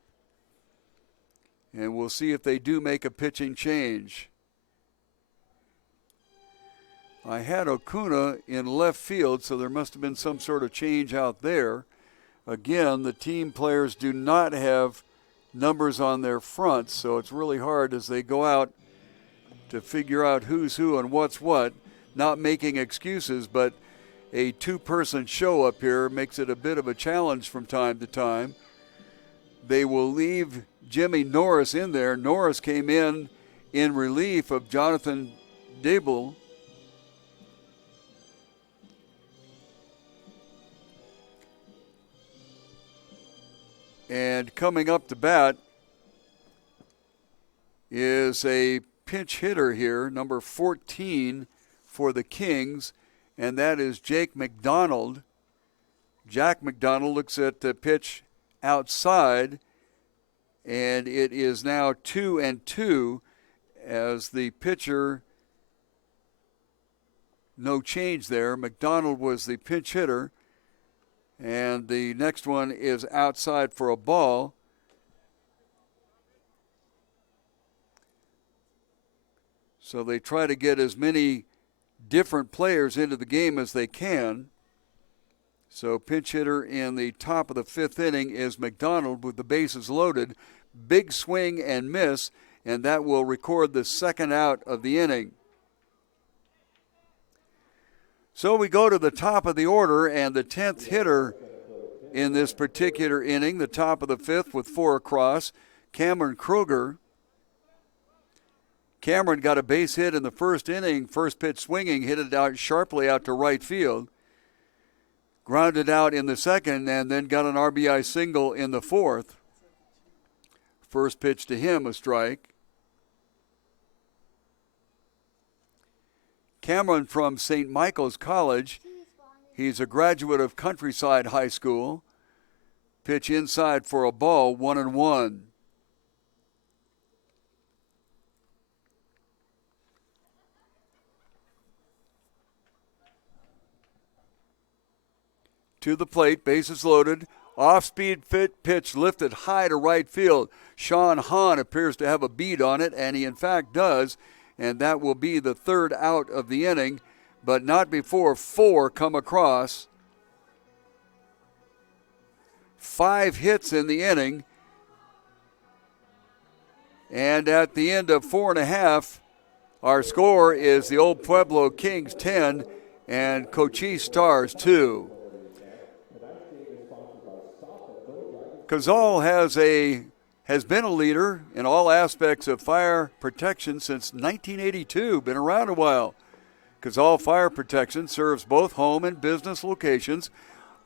And we'll see if they do make a pitching change. I had Acuna in left field, so there must have been some sort of change out there. Again, the team players do not have numbers on their fronts, so it's really hard as they go out to figure out who's who and what's what. Not making excuses, but a 2-person show up here makes it a bit of a challenge from time to time. They will leave Jimmy Norris in there. Norris came in relief of Jonathan Dable. And coming up to bat is a pinch hitter here, number 14 for the Kings, and that is Jake McDonald. Jack McDonald looks at the pitch outside, and it is now 2-2 as the pitcher, no change there. McDonald was the pinch hitter, and the next one is outside for a ball. So they try to get as many different players into the game as they can. So pinch hitter in the top of the fifth inning is McDonald with the bases loaded. Big swing and miss, and that will record the second out of the inning. So we go to the top of the order, and the 10th hitter in this particular inning, the top of the fifth with 4 across, Cameron Kruger. Cameron got a base hit in the first inning, first pitch swinging, hit it out sharply out to right field. Grounded out in the second, and then got an RBI single in the fourth. First pitch to him, a strike. Cameron from St. Michael's College. He's a graduate of Countryside High School. Pitch inside for a ball, 1-1. To the plate, bases loaded. Off-speed pitch lifted high to right field. Sean Hahn appears to have a bead on it, and he in fact does, and that will be the third out of the inning, but not before 4 come across. 5 hits in the inning, and at the end of 4.5, our score is the old Pueblo Kings 10 and Cochise Stars 2. Cazal has been a leader in all aspects of fire protection since 1982, been around a while. Cazal Fire Protection serves both home and business locations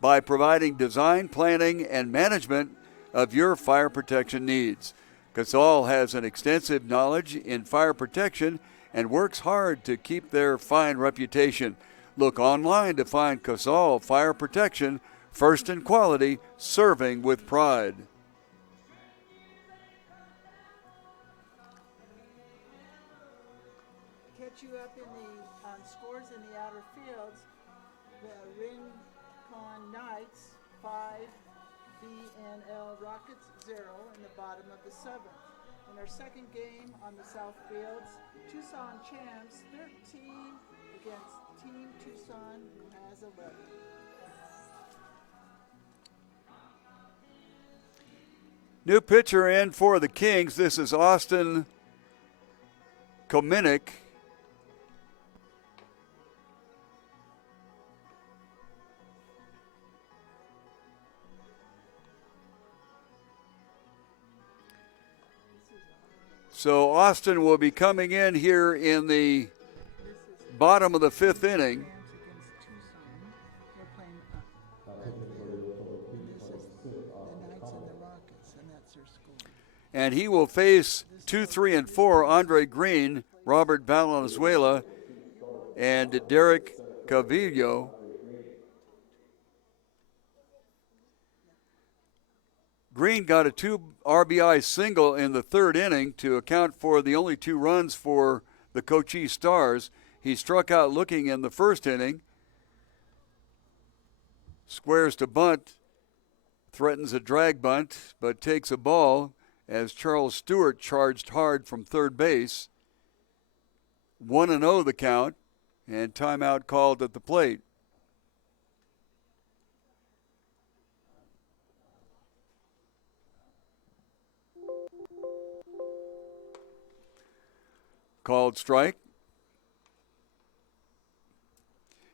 by providing design, planning, and management of your fire protection needs. Cazal has an extensive knowledge in fire protection and works hard to keep their fine reputation. Look online to find Cazal Fire Protection, first in quality, serving with pride. Catch you up on scores in the outer fields. The Rincon Knights 5, BNL Rockets 0 in the bottom of the 7th. In our second game on the south fields, Tucson Champs 13 against Team Tucson, who has 11. New pitcher in for the Kings. This is Austin Kominick. So Austin will be coming in here in the bottom of the 5th inning. And he will face 2, 3, and 4, Andre Green, Robert Valenzuela, and Derek Cavillo. Green got a 2 RBI single in the 3rd inning to account for the only 2 runs for the Cochise Stars. He struck out looking in the 1st inning. Squares to bunt, threatens a drag bunt, but takes a ball as Charles Stewart charged hard from third base. 1-0 the count, and timeout called at the plate. Called strike.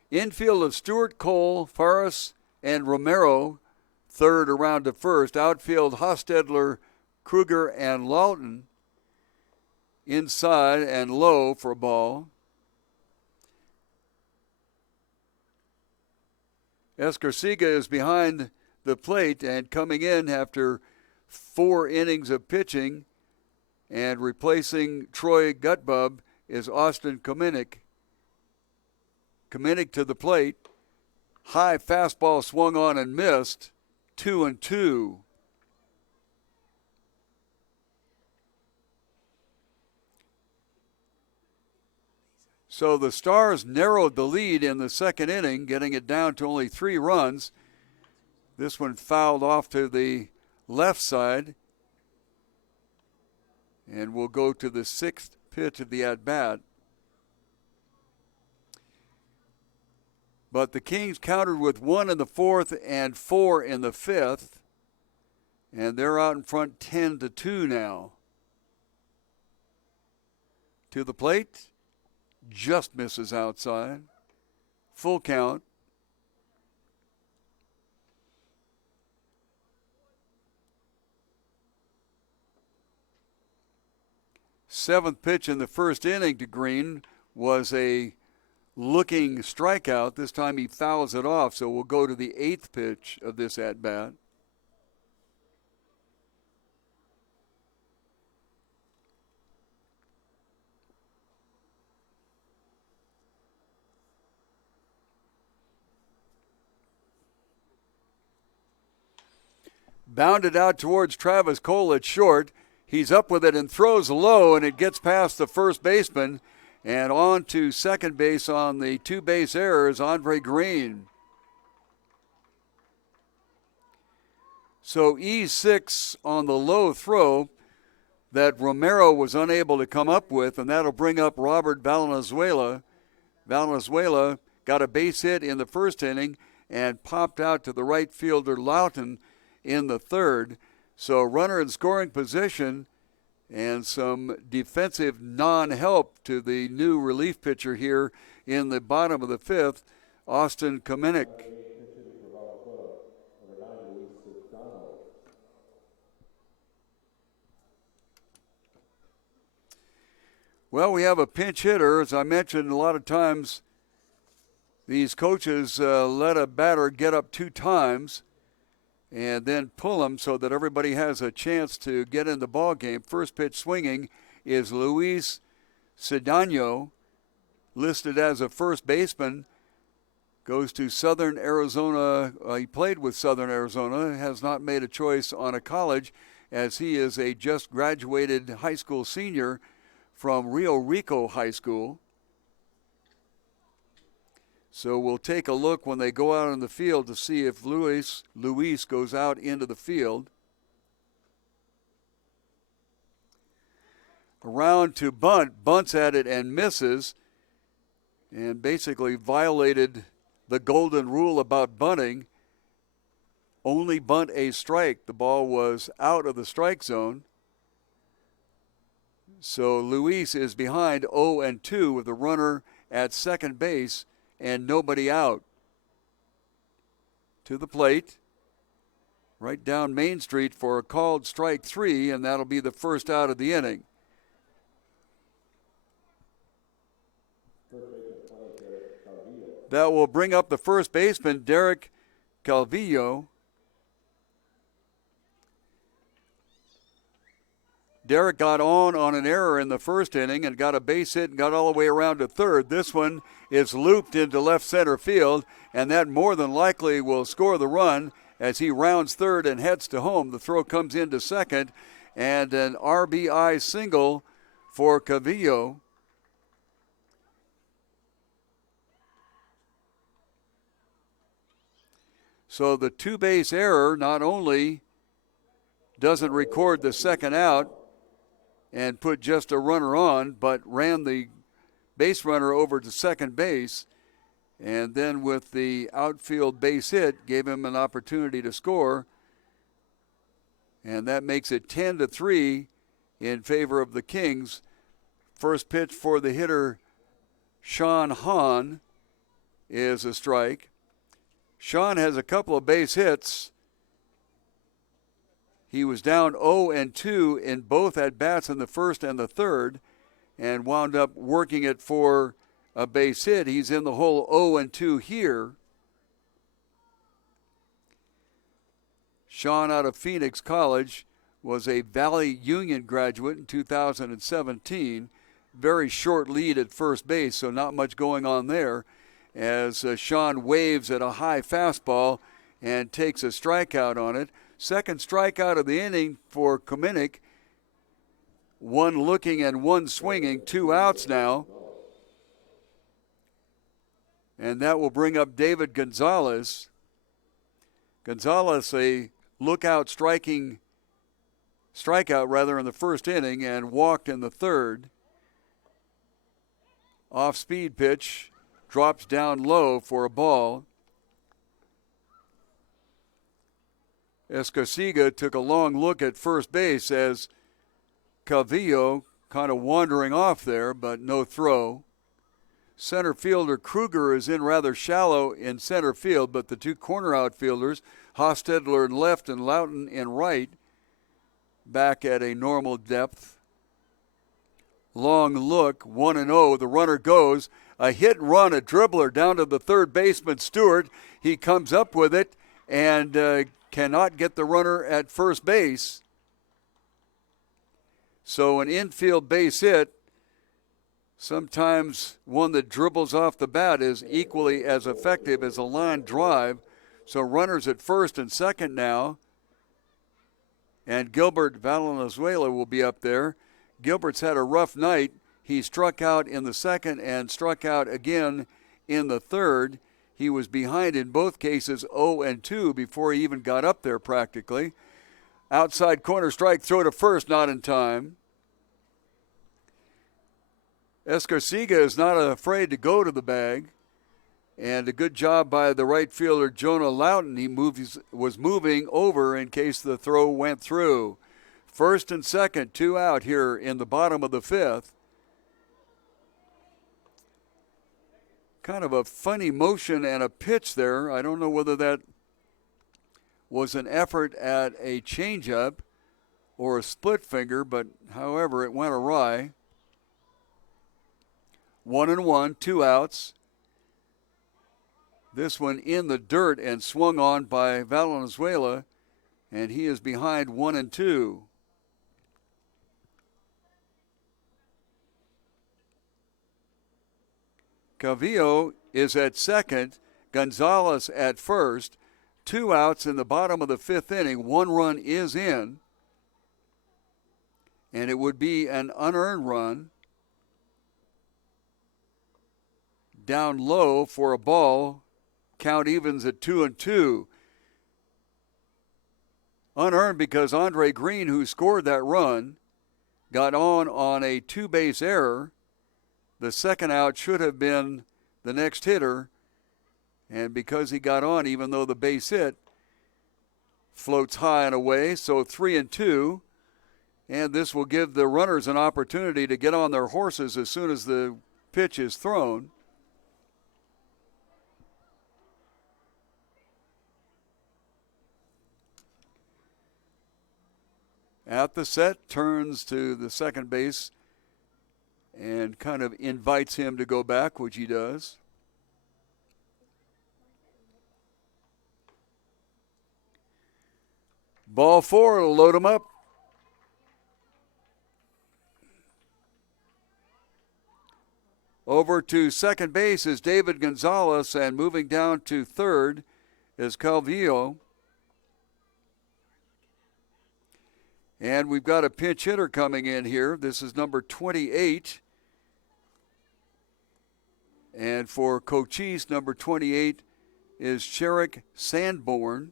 Infield of Stewart, Cole, Faris, and Romero. Third around to first. Outfield Hostetler, Kruger, and Lawton. Inside and low for a ball. Escarcega is behind the plate and coming in after 4 innings of pitching, and replacing Troy Gutbub is Austin Kominick. Kamenick to the plate. High fastball swung on and missed. 2-2. So the Stars narrowed the lead in the second inning, getting it down to only 3 runs. This one fouled off to the left side. And we'll go to the 6th pitch of the at-bat. But the Kings countered with 1 in the 4th and 4 in the 5th. And they're out in front 10-2 now. To the plate. Just misses outside. Full count. Seventh pitch in the first inning to Green was a looking strikeout. This time he fouls it off, so we'll go to the 8th pitch of this at-bat. Bounded out towards Travis Cole at short. He's up with it and throws low, and it gets past the first baseman and on to second base on the 2 base errors, Andre Green. So E6 on the low throw that Romero was unable to come up with, and that'll bring up Robert Valenzuela. Valenzuela got a base hit in the first inning and popped out to the right fielder Loughton in the third. So runner in scoring position and some defensive non-help to the new relief pitcher here in the bottom of the 5th, Austin Kamenick. Well, we have a pinch hitter. As I mentioned, a lot of times these coaches let a batter get up 2 times and then pull him so that everybody has a chance to get in the ball game. First pitch swinging is Luis Cedano, listed as a first baseman, goes to Southern Arizona. He played with Southern Arizona, has not made a choice on a college, as he is a just graduated high school senior from Rio Rico High School. So we'll take a look when they go out on the field to see if Luis goes out into the field. Around to bunt, bunts at it and misses, and basically violated the golden rule about bunting. Only bunt a strike. The ball was out of the strike zone. So Luis is behind 0-2 with the runner at second base and nobody out. To the plate, right down Main Street for a called strike 3, and that'll be the first out of the inning. That will bring up the first baseman, Derek Calvillo. Derek got on an error in the first inning and got a base hit and got all the way around to third. This one is looped into left center field, and that more than likely will score the run as he rounds third and heads to home. The throw comes into second, and an RBI single for Calvillo. So the 2-base error not only doesn't record the second out and put just a runner on, but ran the base runner over to second base, and then with the outfield base hit, gave him an opportunity to score, and that makes it 10-3 in favor of the Kings. First pitch for the hitter, Sean Hahn, is a strike. Sean has a couple of base hits. He was down 0-2 in both at-bats in the first and the third and wound up working it for a base hit. He's in the hole 0-2 here. Sean out of Phoenix College was a Valley Union graduate in 2017. Very short lead at first base, so not much going on there. as Sean waves at a high fastball and takes a strikeout on it. Second strikeout of the inning for Kominick. One looking and one swinging, 2 outs now. And that will bring up David Gonzalez. Gonzalez, a strikeout in the first inning and walked in the third. Off-speed pitch, drops down low for a ball. Escosiga took a long look at first base as Calvillo kind of wandering off there, but no throw. Center fielder Kruger is in rather shallow in center field, but the two corner outfielders, Hostetler in left and Loughton in right, back at a normal depth. Long look, 1-0. The runner goes. A hit and run, a dribbler down to the third baseman, Stewart. He comes up with it and cannot get the runner at first base. So an infield base hit, sometimes one that dribbles off the bat, is equally as effective as a line drive. So runners at first and second now. And Gilbert Valenzuela will be up there. Gilbert's had a rough night. He struck out in the second and struck out again in the third. He was behind in both cases 0-2 before he even got up there practically. Outside corner strike, throw to first, not in time. Escarcega is not afraid to go to the bag. And a good job by the right fielder, Jonah Loughton. He was moving over in case the throw went through. First and second, 2 out here in the bottom of the fifth. Kind of a funny motion and a pitch there. I don't know whether that was an effort at a changeup or a split finger, but however, it went awry. 1-1, 2 outs. This one in the dirt and swung on by Valenzuela, and he is behind 1-2. Calvillo is at second, Gonzalez at first. 2 outs in the bottom of the fifth inning. 1 run is in, and it would be an unearned run. Down low for a ball. Count evens at 2-2. Unearned because Andre Green, who scored that run, got on a 2-base error. The second out should have been the next hitter, and because he got on, even though the base hit, floats high and away, so 3-2, and this will give the runners an opportunity to get on their horses as soon as the pitch is thrown. At the set, turns to the second base and kind of invites him to go back, which he does. Ball 4 will load him up. Over to second base is David Gonzalez, and moving down to third is Calvillo. And we've got a pinch hitter coming in here. This is number 28. And for Cochise, number 28 is Sherrick Sanborn.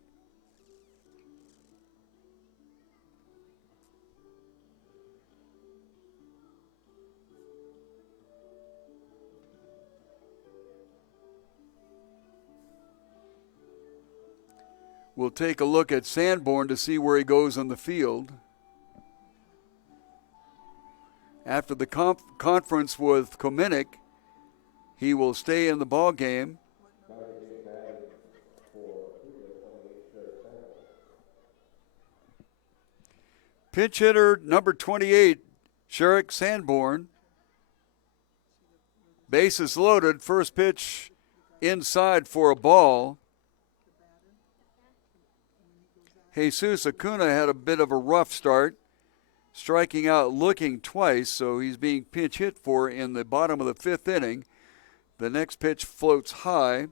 We'll take a look at Sanborn to see where he goes on the field. After the conference with Kominick, he will stay in the ball game. Pinch hitter number 28, Sherrick Sanborn. Bases loaded. First pitch inside for a ball. Jesus Acuna had a bit of a rough start, striking out looking twice, so he's being pinch hit for in the bottom of the fifth inning. The next pitch floats high.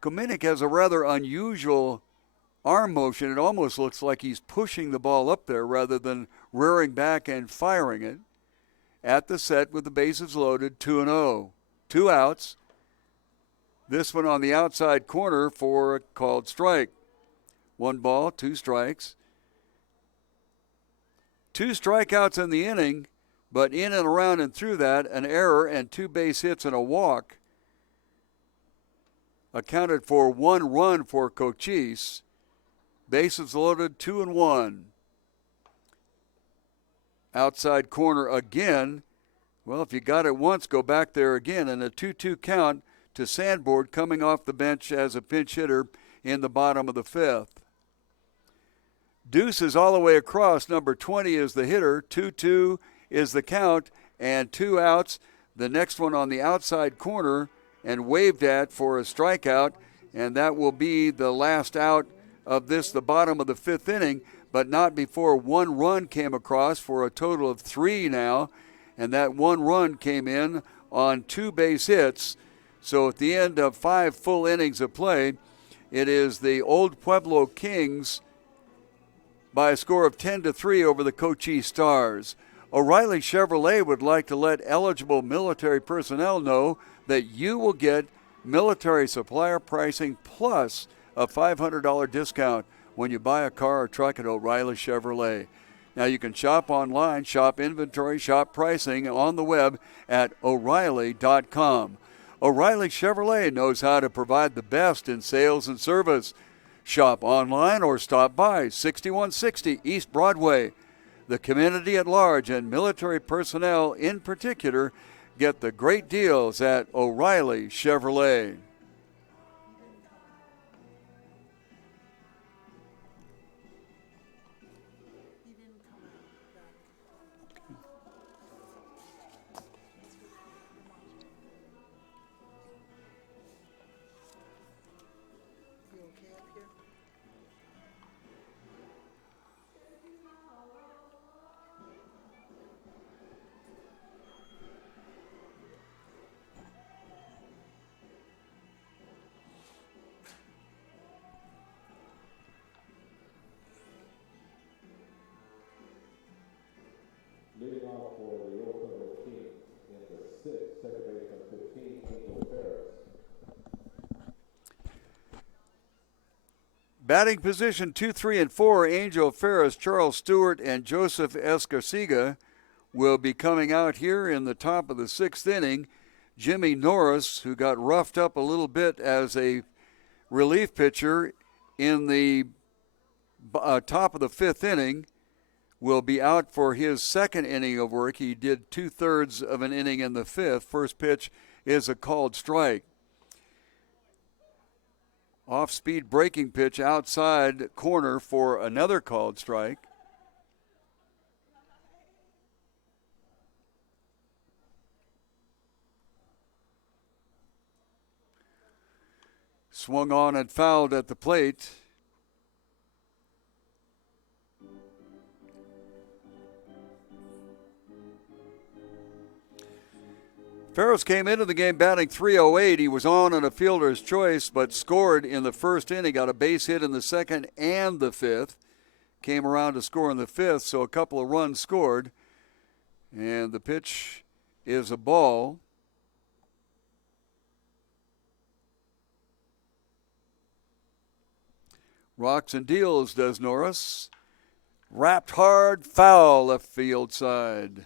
Kominek has a rather unusual arm motion. It almost looks like he's pushing the ball up there rather than rearing back and firing it. At the set with the bases loaded, 2-0. 2 outs. This one on the outside corner for a called strike. 1 ball, 2 strikes. 2 strikeouts in the inning, but in and around and through that, an error and 2 base hits and a walk accounted for 1 run for Cochise. Bases loaded, 2-1. Outside corner again. Well, if you got it once, go back there again. And a 2-2 count to Sandborn coming off the bench as a pinch hitter in the bottom of the 5th. Deuce is all the way across. Number 20 is the hitter. 2-2 is the count, and 2 outs. The next one on the outside corner and waved at for a strikeout, and that will be the last out of this, the bottom of the 5th inning, but not before 1 run came across for a total of 3 now, and that 1 run came in on 2 base hits. So at the end of 5 full innings of play, it is the Old Pueblo Kings by a score of 10-3 over the Cochise Stars. O'Reilly Chevrolet would like to let eligible military personnel know that you will get military supplier pricing plus a $500 discount when you buy a car or truck at O'Reilly Chevrolet. Now you can shop online, shop inventory, shop pricing on the web at O'Reilly.com. O'Reilly Chevrolet knows how to provide the best in sales and service. Shop online or stop by 6160 East Broadway. The community at large and military personnel in particular get the great deals at O'Reilly Chevrolet. Leading off for the Old Pueblo Kings in the 6th, second baseman 15, Angel Ferris. Batting position 2, 3, and 4, Angel Ferris, Charles Stewart, and Joseph Escarciga will be coming out here in the top of the 6th inning. Jimmy Norris, who got roughed up a little bit as a relief pitcher in the top of the 5th inning, will be out for his 2nd inning of work. He did 2/3 of an inning in the 5th. First pitch is a called strike. Off-speed breaking pitch outside corner for another called strike. Swung on and fouled at the plate. Ferris came into the game batting .308. He was on a fielder's choice, but scored in the 1st inning, got a base hit in the 2nd and the 5th. Came around to score in the 5th, so a couple of runs scored. And the pitch is a ball. Rocks and deals, does Norris. Wrapped hard, foul left field side.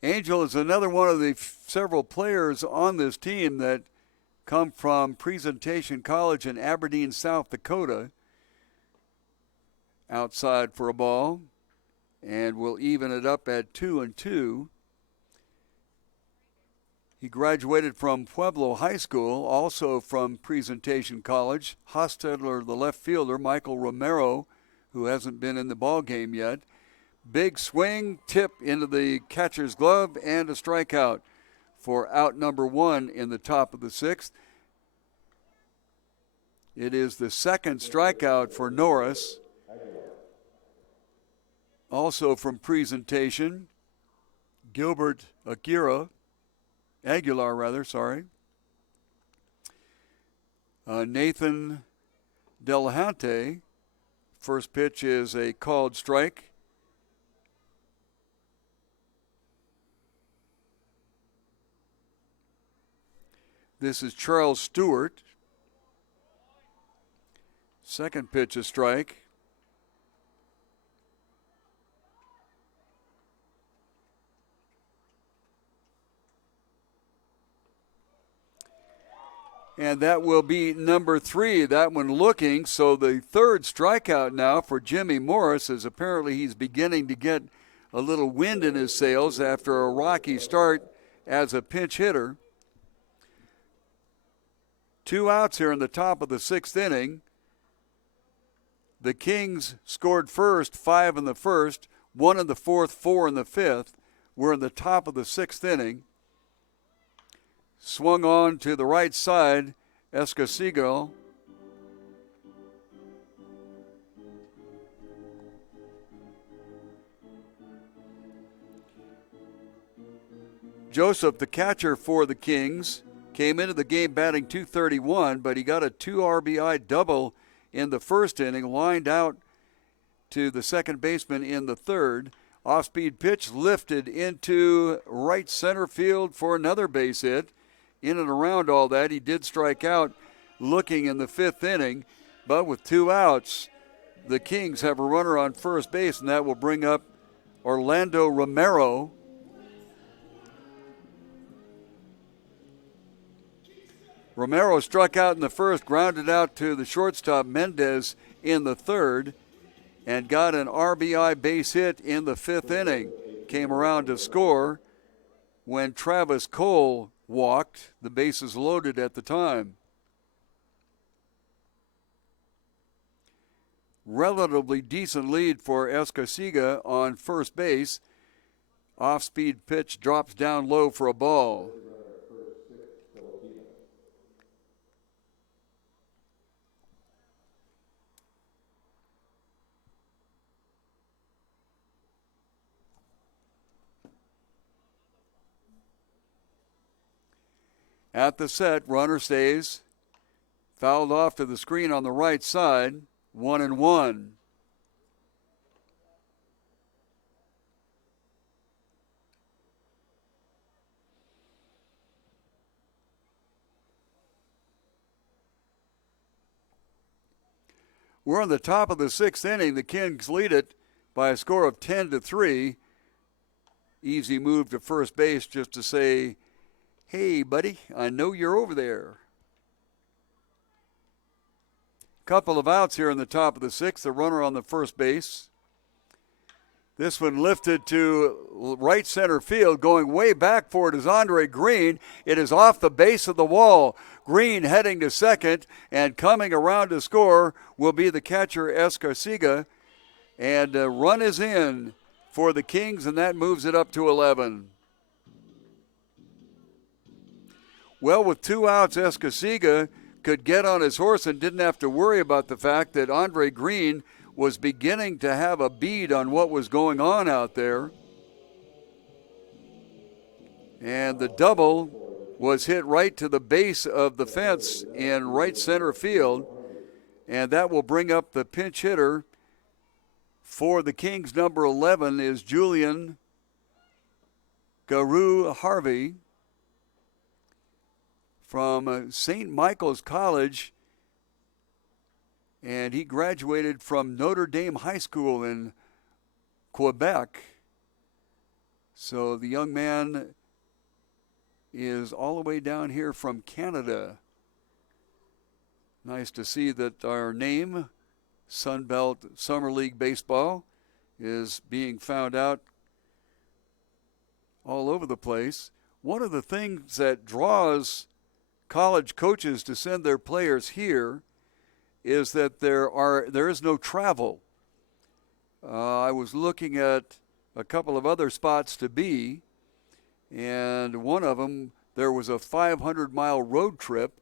Angel is another one of the several players on this team that come from Presentation College in Aberdeen, South Dakota. Outside for a ball, and will even it up at 2-2. He graduated from Pueblo High School, also from Presentation College. Hostetler, the left fielder, Michael Romero, who hasn't been in the ball game yet. Big swing, tip into the catcher's glove, and a strikeout for out number 1 in the top of the 6th. It is the second strikeout for Norris. Also from presentation, Gilbert Aguilar, Nathan Delahante. First pitch is a called strike. This is Charles Stewart. Second pitch a strike. And that will be number 3. That one looking. So the third strikeout now for Jimmy Morris, as apparently he's beginning to get a little wind in his sails after a rocky start as a pinch hitter. 2 outs here in the top of the 6th inning. The Kings scored first, 5 in the first, 1 in the 4th, 4 in the 5th. We're in the top of the 6th inning. Swung on to the right side, Escosigo. Joseph, the catcher for the Kings, came into the game batting .231, but he got a 2 RBI double in the first inning, lined out to the second baseman in the third. Off-speed pitch lifted into right center field for another base hit. In and around all that, he did strike out looking in the 5th inning, but with 2 outs, the Kings have a runner on first base, and that will bring up Orlando Romero. Romero struck out in the first, grounded out to the shortstop Mendez in the third, and got an RBI base hit in the 5th inning. Came around to score when Travis Cole walked. The bases loaded at the time. Relatively decent lead for Escosiga on first base. Off-speed pitch drops down low for a ball. At the set, runner stays. Fouled off to the screen on the right side. 1-1. We're on the top of the 6th inning. The Kings lead it by a score of 10-3. Easy move to first base just to say, hey, buddy, I know you're over there. Couple of outs here in the top of the 6th. The runner on the first base. This one lifted to right center field. Going way back for it is Andre Green. It is off the base of the wall. Green heading to second, and coming around to score will be the catcher Escosiga. And a run is in for the Kings, and that moves it up to 11. Well, with 2 outs, Escosiga could get on his horse and didn't have to worry about the fact that Andre Green was beginning to have a bead on what was going on out there. And the double was hit right to the base of the fence in right center field. And that will bring up the pinch hitter for the Kings. Number 11 is Julian Garu Harvey from St. Michael's College, and he graduated from Notre Dame High School in Quebec. So the young man is all the way down here from Canada. Nice to see that our name, Sunbelt Summer League Baseball, is being found out all over the place. One of the things that draws college coaches to send their players here is that there is no travel. I was looking at a couple of other spots to be, and one of them, there was a 500-mile road trip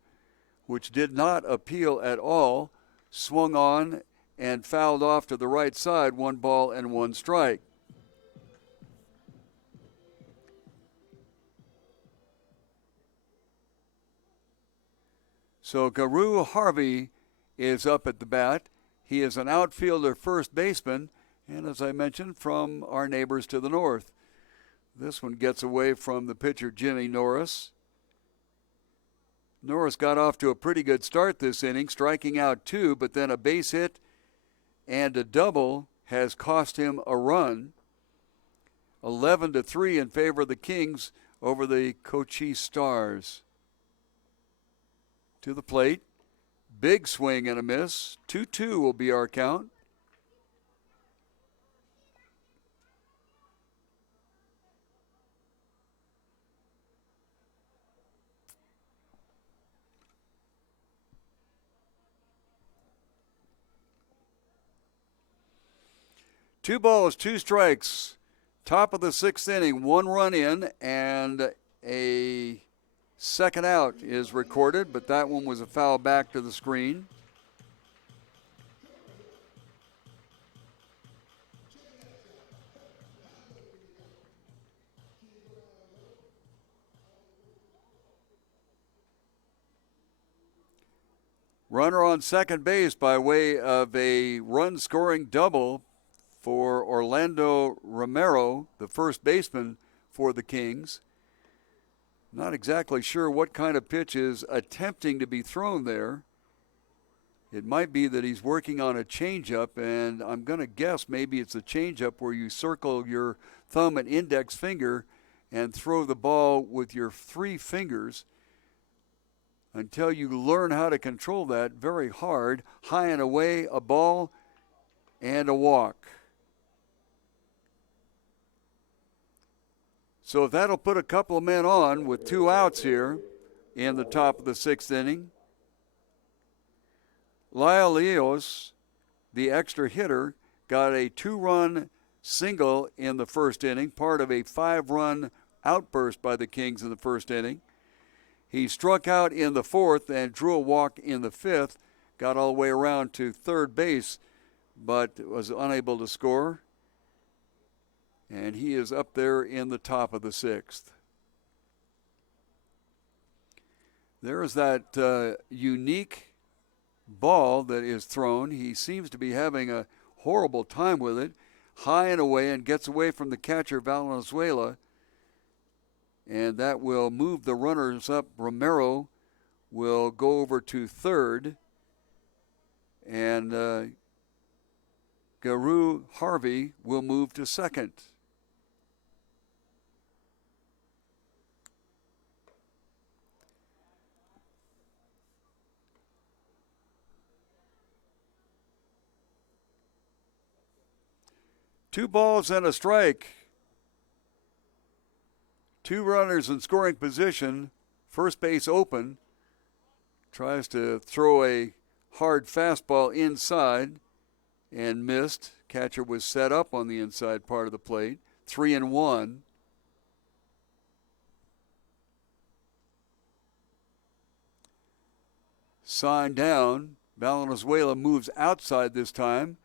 which did not appeal at all, swung on and fouled off to the right side, 1 ball and 1 strike. So Guru Harvey is up at the bat. He is an outfielder first baseman, and as I mentioned, from our neighbors to the north. This one gets away from the pitcher Jimmy Norris. Norris got off to a pretty good start this inning, striking out 2, but then a base hit and a double has cost him a run. 11-3 in favor of the Kings over the Cochise Stars. To the plate, big swing and a miss. 2-2 will be our count. Two balls, 2 strikes. Top of the 6th inning, 1 run in, and a second out is recorded, but that one was a foul back to the screen. Runner on second base by way of a run-scoring double for Orlando Romero, the first baseman for the Kings. Not exactly sure what kind of pitch is attempting to be thrown there. It might be that he's working on a changeup, and I'm going to guess maybe it's a changeup where you circle your thumb and index finger and throw the ball with your 3 fingers until you learn how to control that very hard. High and away, a ball and a walk. So that'll put a couple of men on with 2 outs here in the top of the 6th inning. Lyle Leos, the extra hitter, got a 2-run single in the first inning, part of a 5-run outburst by the Kings in the first inning. He struck out in the 4th and drew a walk in the 5th, got all the way around to third base, but was unable to score. And he is up there in the top of the 6th. There is that unique ball that is thrown. He seems to be having a horrible time with it. High and away, and gets away from the catcher Valenzuela. And that will move the runners up. Romero will go over to third. And Guru Harvey will move to second. Two balls and a strike. 2 runners in scoring position. First base open. Tries to throw a hard fastball inside and missed. Catcher was set up on the inside part of the plate. 3-1. Sign down. Valenzuela moves outside this time.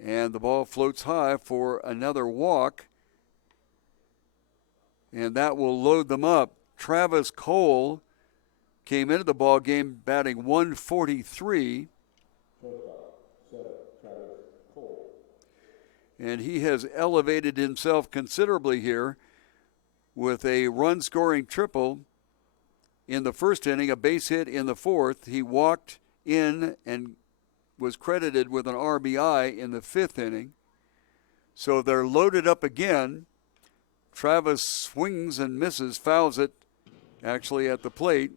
And the ball floats high for another walk. And that will load them up. Travis Cole came into the ball game batting 143. And he has elevated himself considerably here with a run-scoring triple in the first inning, a base hit in the 4th. He walked in and was credited with an RBI in the 5th inning. So they're loaded up again. Travis swings and misses, fouls it actually at the plate.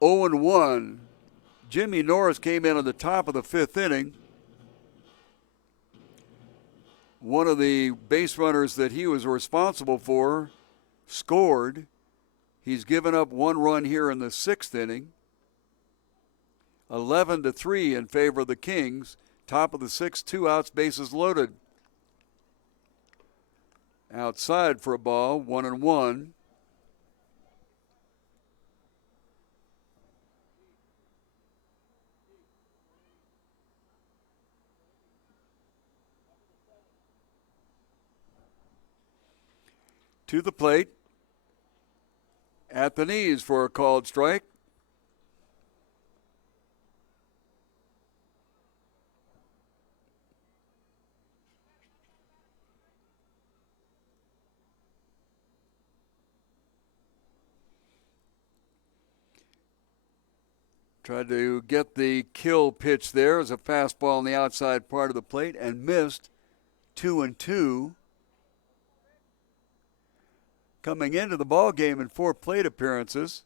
0-1. Jimmy Norris came in on the top of the 5th inning. One of the base runners that he was responsible for scored. He's given up 1 run here in the 6th inning. 11-3 in favor of the Kings. Top of the 6th, 2 outs, bases loaded. Outside for a ball, 1-1. to the plate. At the knees for a called strike. Tried to get the kill pitch there as a fastball on the outside part of the plate and missed. 2-2. Coming into the ball game in 4 plate appearances,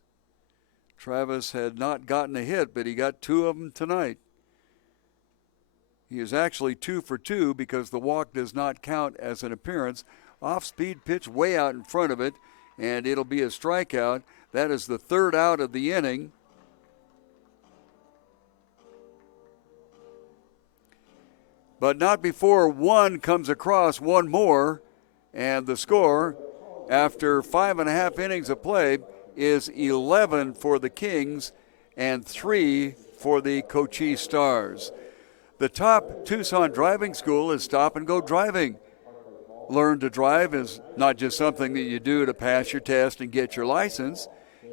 Travis had not gotten a hit, but he got 2 of them tonight. He is actually 2 for 2 because the walk does not count as an appearance. Off-speed pitch way out in front of it, and it'll be a strikeout. That is the 3rd out of the inning. But not before one comes across, one more, and the score after 5.5 innings of play is 11 for the Kings and 3 for the Cochise Stars. The top Tucson driving school is Stop and Go Driving. Learn to drive is not just something that you do to pass your test and get your license.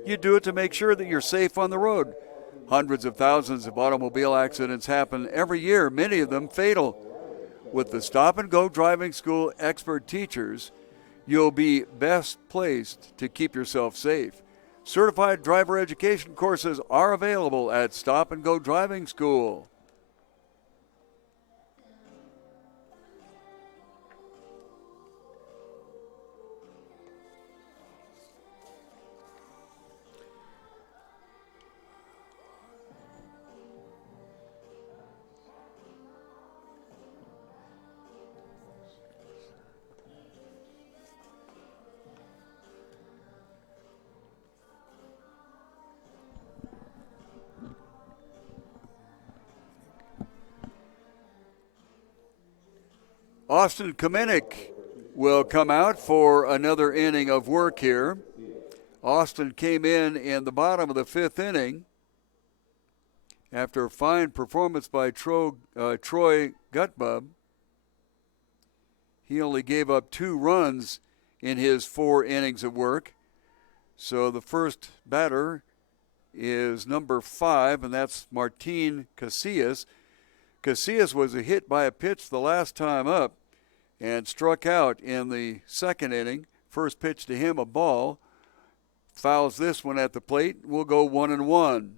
You do it to make sure that you're safe on the road. Hundreds of thousands of automobile accidents happen every year, many of them fatal. With the Stop and Go Driving School expert teachers, you'll be best placed to keep yourself safe. Certified driver education courses are available at Stop and Go Driving School. Austin Kamenick will come out for another inning of work here. Austin came in the bottom of the 5th inning after a fine performance by Troy Gutbub. He only gave up 2 runs in his 4 innings of work. So the first batter is number 5, and that's Martin Casillas. Casillas was hit by a pitch the last time up and struck out in the 2nd inning. First pitch to him, a ball. Fouls this one at the plate. We'll go 1-1.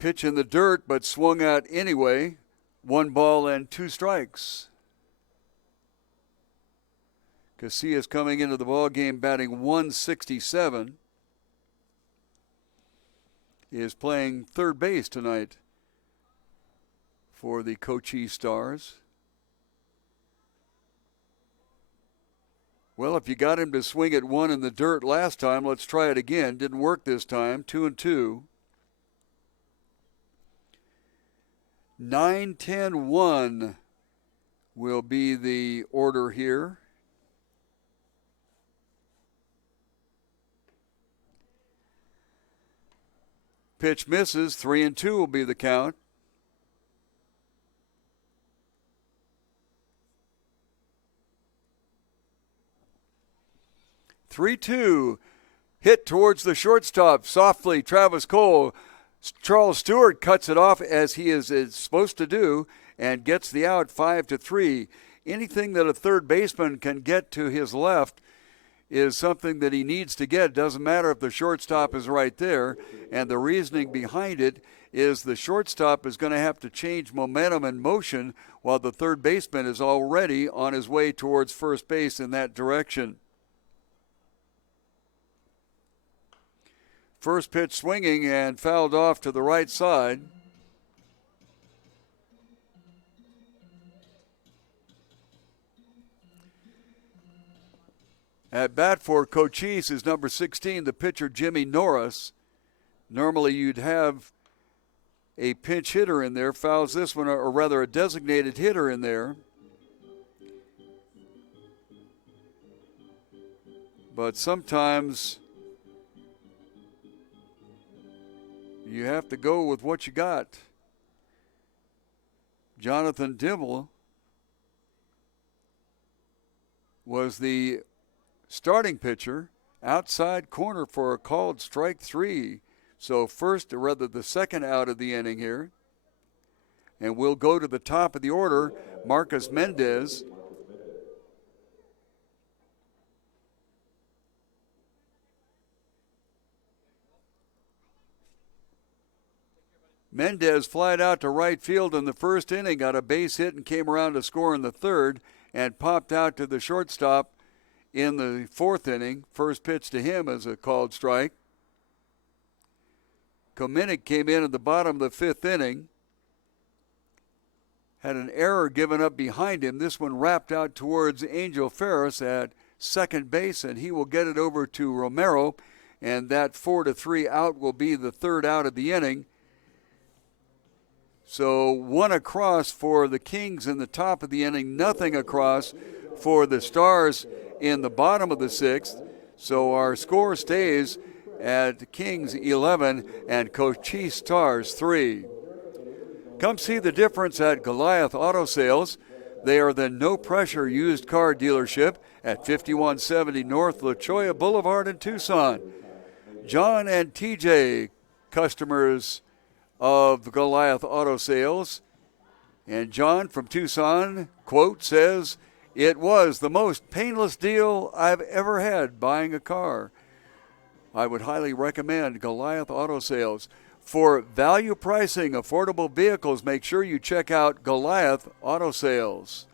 Pitch in the dirt, but swung out anyway. 1 ball and 2 strikes. Casillas coming into the ball game batting .167. He is playing third base tonight for the Cochise Stars. Well, if you got him to swing at 1 in the dirt last time, let's try it again. Didn't work this time. 2-2. 9-10-1 will be the order here. Pitch misses. 3-2 will be the count. Three-two. Hit towards the shortstop. Softly, Travis Cole. Charles Stewart cuts it off as he is supposed to do and gets the out 5-3. Anything that a third baseman can get to his left is something that he needs to get. Doesn't matter if the shortstop is right there. And the reasoning behind it is the shortstop is going to have to change momentum and motion while the third baseman is already on his way towards first base in that direction. First pitch swinging and fouled off to the right side. At bat for Cochise is number 16, the pitcher Jimmy Norris. Normally you'd have a pinch hitter in there, fouls this one, or rather a designated hitter in there. But sometimes you have to go with what you got. Jonathan Dibble was the starting pitcher, outside corner for a called strike 3. So first, or rather the second out of the inning here. And we'll go to the top of the order, Marcus Mendez. Mendez flied out to right field in the first inning, got a base hit and came around to score in the third, and popped out to the shortstop in the fourth inning. First pitch to him is a called strike. Kominick came in at the bottom of the fifth inning. Had an error given up behind him. This one wrapped out towards Angel Ferris at second base, and he will get it over to Romero, and that 4-3 out will be the third out of the inning. So one across for the Kings in the top of the inning, nothing across for the Stars in the bottom of the sixth. So our score stays at Kings 11 and Cochise Stars 3. Come see the difference at Goliath Auto Sales. They are the no-pressure used car dealership at 5170 North La Cholla Boulevard in Tucson. John and TJ, customers of Goliath Auto Sales. And John from Tucson, quote, says, "It was the most painless deal I've ever had buying a car." I would highly recommend Goliath Auto Sales. For value pricing, affordable vehicles, make sure you check out Goliath Auto Sales.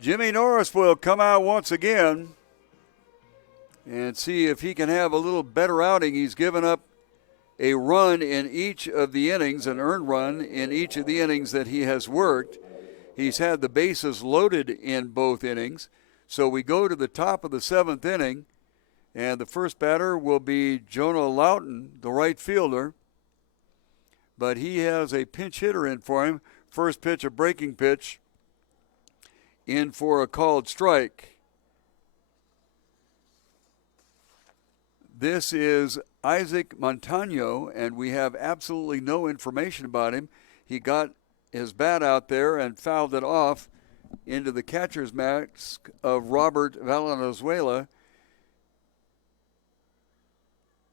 Jimmy Norris will come out once again and see if he can have a little better outing. He's given up a run in each of the innings, an earned run in each of the innings that he has worked. He's had the bases loaded in both innings. So we go to the top of the seventh inning, and the first batter will be Jonah Lawton, the right fielder. But he has a pinch hitter in for him. First pitch, a breaking pitch, in for a called strike. This is Isaac Montano, and we have absolutely no information about him. He got his bat out there and fouled it off into the catcher's mask of Robert Valenzuela.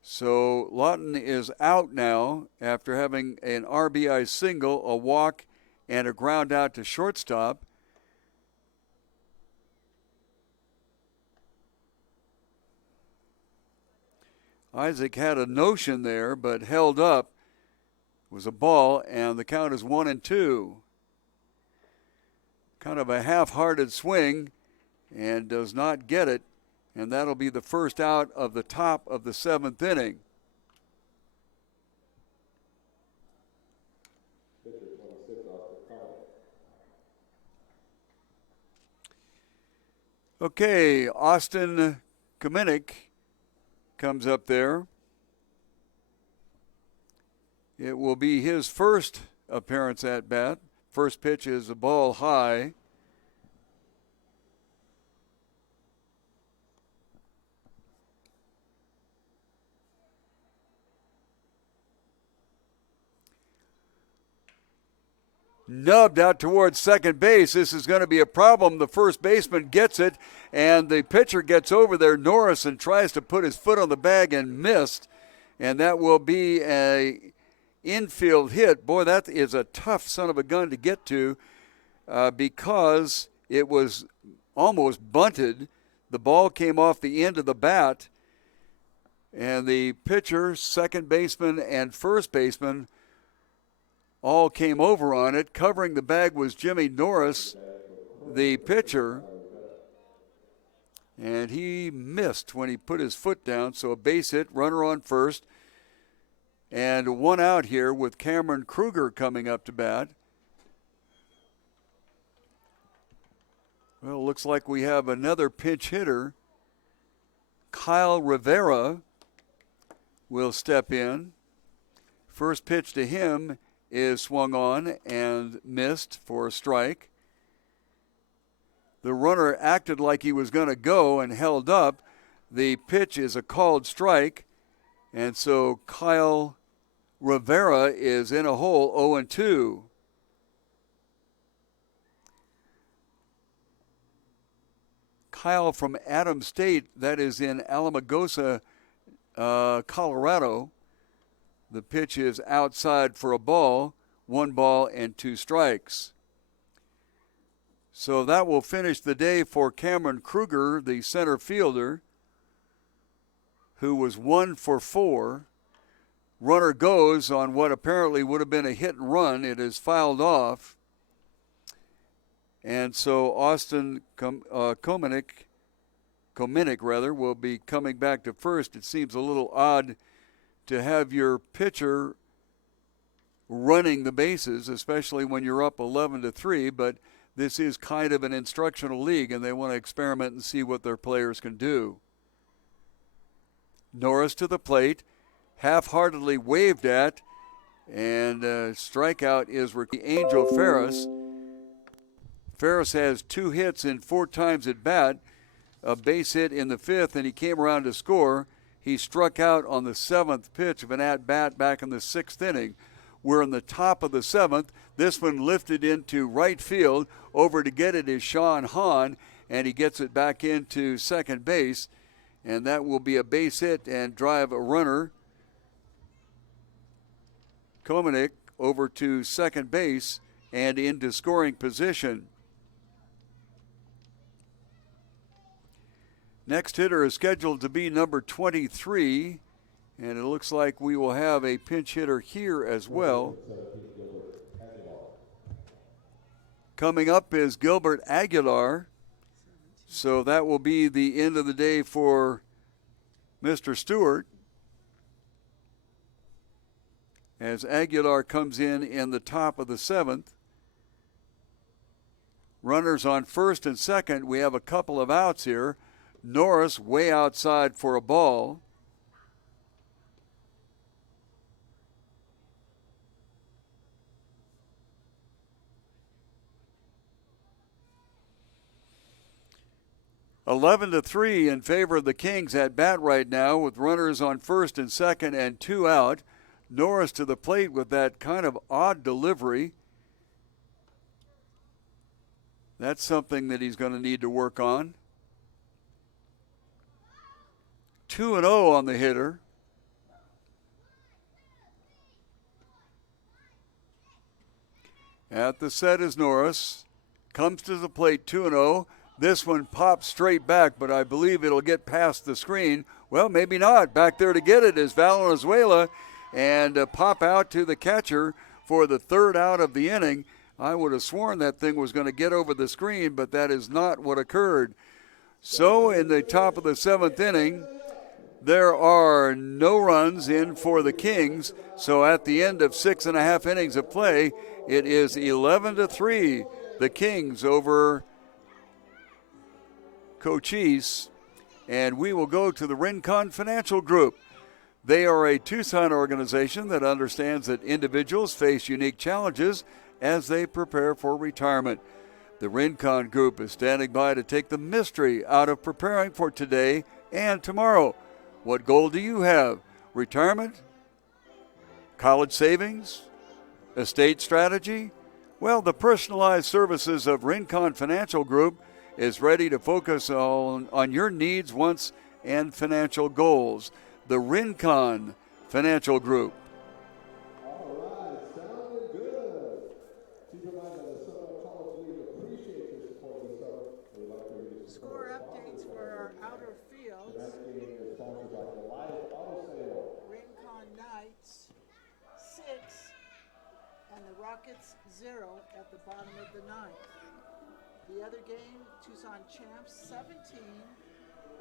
So Lawton is out now after having an RBI single, a walk, and a ground out to shortstop. Isaac had a notion there, but held up. It was a ball, and the count is 1-2. Kind of a half-hearted swing, and does not get it, and that'll be the first out of the top of the seventh inning. Okay, Austin Kominick comes up there. It will be his first appearance at bat. First pitch is a ball high. Nubbed out towards second base. This is going to be a problem. The first baseman gets it, and the pitcher gets over there, Norris, and tries to put his foot on the bag and missed. And that will be a infield hit. Boy, that is a tough son of a gun to get to because it was almost bunted. The ball came off the end of the bat, And the pitcher, second baseman, and first baseman all came over on it. Covering the bag was Jimmy Norris, the pitcher. And he missed when he put his foot down, so a base hit, runner on first. And one out here with Cameron Kruger coming up to bat. Well, it looks like we have another pinch hitter. Kyle Rivera will step in. First pitch to him is swung on and missed for a strike. The runner acted like he was going to go and held up. The pitch is a called strike, and so Kyle Rivera is in a hole, 0-2. Kyle from Adams State, that is in Alamogordo, Colorado. The pitch is outside for a ball, 1 ball and 2 strikes. So that will finish the day for Cameron Kruger, the center fielder, who was 1 for 4. Runner goes on what apparently would have been a hit and run. It is fouled off. And so Austin Komenick will be coming back to first. It seems a little odd to have your pitcher running the bases, especially when you're up 11-3, but this is kind of an instructional league, and they want to experiment and see what their players can do. Norris to the plate, half-heartedly waved at, and strikeout is Angel Ferris. Ferris has 2 hits in 4 times at bat, a base hit in the 5th, and he came around to score. He struck out on the 7th pitch of an at-bat back in the 6th inning. We're in the top of the 7th. This one lifted into right field. Over to get it is Sean Hahn, and he gets it back into second base, and that will be a base hit and drive a runner. Komenick over to second base and into scoring position. Next hitter is scheduled to be number 23, and it looks like we will have a pinch hitter here as well. Coming up is Gilbert Aguilar, so that will be the end of the day for Mr. Stewart, as Aguilar comes in the top of the 7th. Runners on first and second. We have a couple of outs here. Norris way outside for a ball. (11-3) in favor of the Kings at bat right now, with runners on first and second and 2 out. Norris to the plate with that kind of odd delivery. That's something that he's going to need to work on. 2-0 on the hitter. At the set is Norris. Comes to the plate, 2-0. This one pops straight back, but I believe it'll get past the screen. Well, maybe not. Back there to get it is Valenzuela, and pop out to the catcher for the 3rd out of the inning. I would have sworn that thing was going to get over the screen, but that is not what occurred. So in the top of the 7th inning, there are no runs in for the Kings. So at the end of 6.5 innings of play, it is 11-3, the Kings over Cochise. And we will go to the Rincon Financial Group. They are a Tucson organization that understands that individuals face unique challenges as they prepare for retirement. The Rincon Group is standing by to take the mystery out of preparing for today and tomorrow. What goal do you have? Retirement? College savings? Estate strategy? Well, the personalized services of Rincon Financial Group is ready to focus on your needs, wants, and financial goals. The Rincon Financial Group. All right, sounding good. Keep in mind that the Southern College League appreciates your support this summer. We'd like for you to Score updates for our outer fields. Tonight's game is sponsored by Goliath Auto Rockets 0 at the bottom of the ninth. The other game, Tucson Champs 17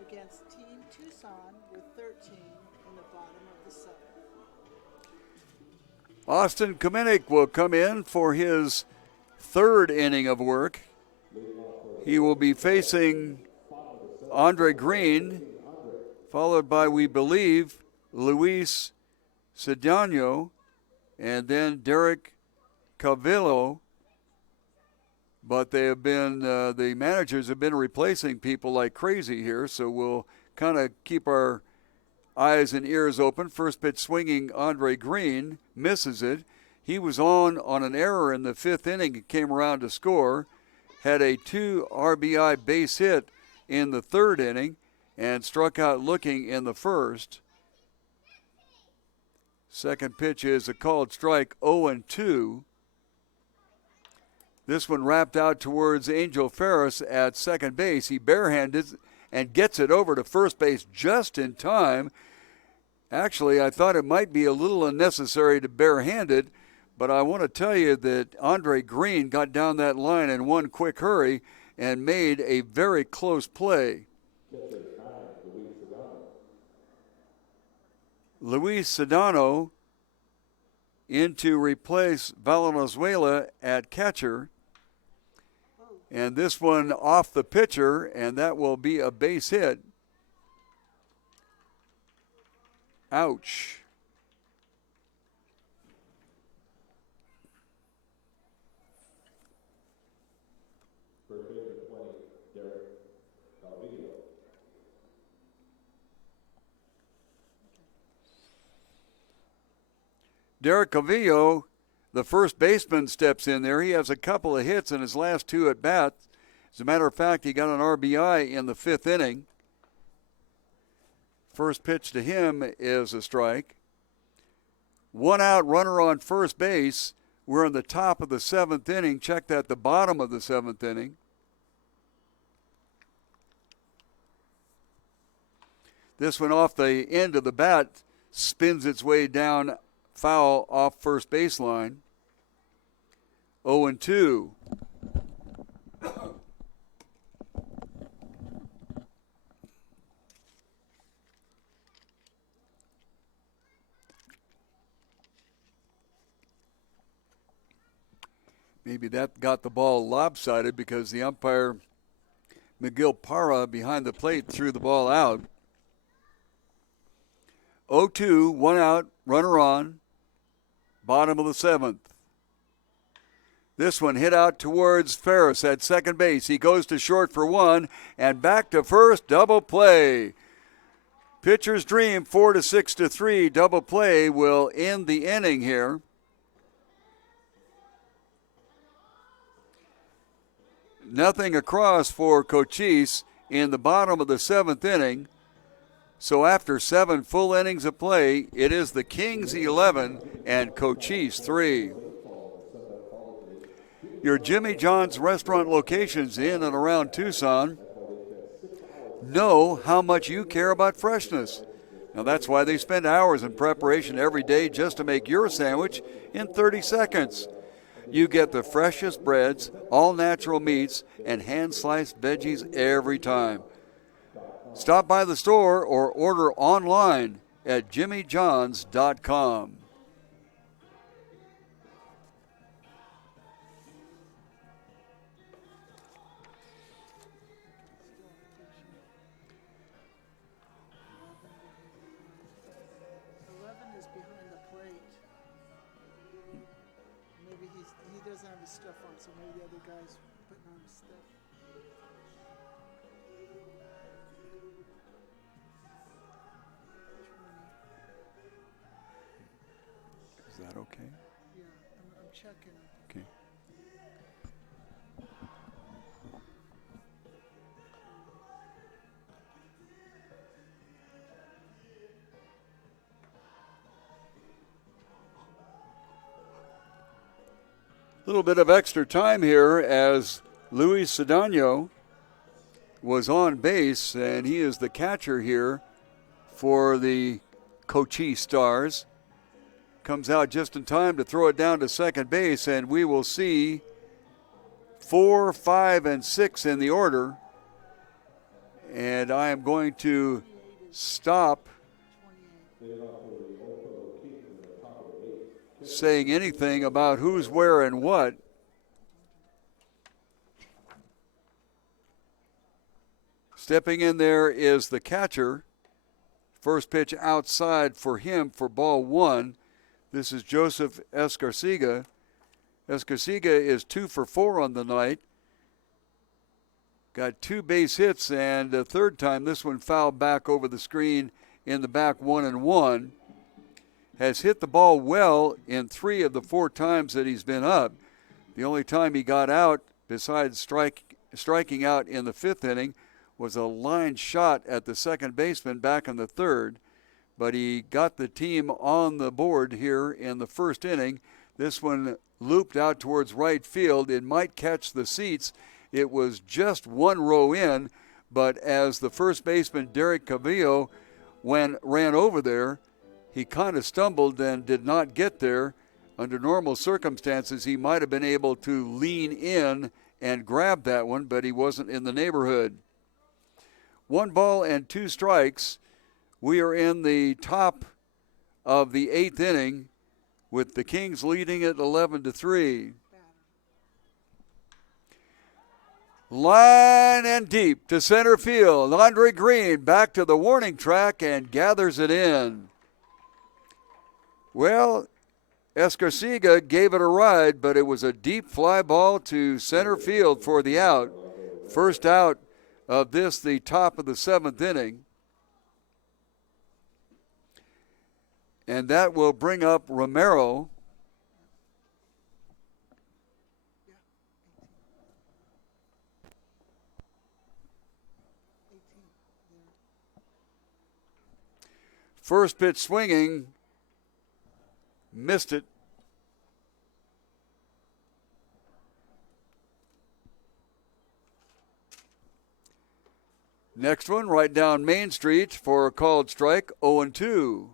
against Team Tucson with 13 in the bottom of the seventh. Austin Kamenik will come in for his third inning of work. He will be facing Andre Green, followed by, we believe, Luis Cedano, and then Derek Cavillo. But they have been, the managers have been replacing people like crazy here, so we'll kind of keep our eyes and ears open. First pitch swinging, Andre Green misses it. He was on an error in the fifth inning and came around to score. Had a 2 RBI base hit in the third inning and struck out looking in the first. Second pitch is a called strike, 0-2. This one wrapped out towards Angel Ferris at second base. He barehanded and gets it over to first base just in time. Actually, I thought it might be a little unnecessary to barehand it, but I want to tell you that Andre Green got down that line in one quick hurry and made a very close play. Luis Cedano in to replace Valenzuela at catcher. And this one off the pitcher, and that will be a base hit. Ouch. Derek Cavillo, the first baseman, steps in there. He has a couple of hits in his last two at bats. As a matter of fact, he got an RBI in the fifth inning. First pitch to him is a strike. 1 out, runner on first base. We're in the top of the seventh inning. Check that, the bottom of the seventh inning. This one off the end of the bat spins its way down foul off first baseline. 0-2. Maybe that got the ball lopsided because the umpire, Miguel Parra, behind the plate threw the ball out. 0-2, 1 out, runner on. Bottom of the seventh. This one hit out towards Ferris at second base. He goes to short for one and back to first. Double play. Pitcher's dream, 4-6-3. Double play will end the inning here. Nothing across for Cochise in the bottom of the seventh inning. So after 7 full innings of play, it is the Kings 11 and Cochise 3. Your Jimmy John's restaurant locations in and around Tucson know how much you care about freshness. Now that's why they spend hours in preparation every day just to make your sandwich in 30 seconds. You get the freshest breads, all natural meats, and hand-sliced veggies every time. Stop by the store or order online at jimmyjohns.com. He doesn't have his stuff on, so maybe the other guy's putting on his stuff. Is that okay? Yeah, I'm checking. Okay. A little bit of extra time here as Luis Cedano was on base, and he is the catcher here for the Cochise Stars. comes out just in time to throw it down to second base, and we will see 4, 5, and 6 in the order. And I am going to stop saying anything about who's where and what. Stepping in there is the catcher. First pitch outside for him for ball 1. This is Joseph Escarcega. Escarcega is 2 for 4 on the night. Got 2 base hits, and the third time this one fouled back over the screen in the back 1-1. Has hit the ball well in 3 of the 4 times that he's been up. The only time he got out, besides striking out in the 5th inning, was a line shot at the second baseman back in the 3rd. But he got the team on the board here in the 1st inning. This one looped out towards right field. It might catch the seats. It was just 1 row in, but as the first baseman, Derek Cavillo, ran over there, he kind of stumbled and did not get there. Under normal circumstances, he might have been able to lean in and grab that one, but he wasn't in the neighborhood. 1 ball and 2 strikes. We are in the top of the 8th inning with the Kings leading at 11-3. Line and deep to center field. Andre Green back to the warning track and gathers it in. Well, Escarcega gave it a ride, but it was a deep fly ball to center field for the out. First out of this, the top of the 7th inning. And that will bring up Romero. First pitch swinging, missed it. Next one, right down Main Street for a called strike, 0-2.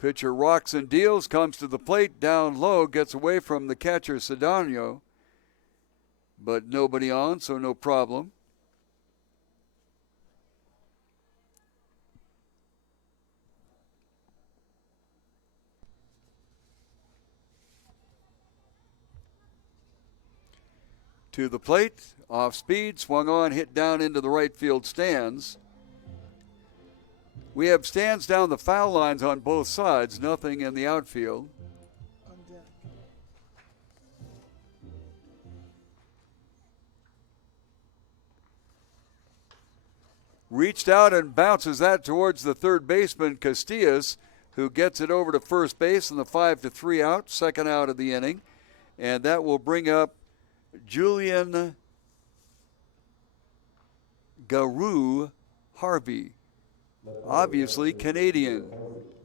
Pitcher rocks and deals, comes to the plate, down low, gets away from the catcher Cedano, but nobody on, so no problem. To the plate, off speed, swung on, hit down into the right field stands. We have stands down the foul lines on both sides, nothing in the outfield. Reached out and bounces that towards the third baseman, Castillas, who gets it over to first base in the 5-3 out, second out of the inning. And that will bring up Julian Garou Harvey. Obviously Canadian.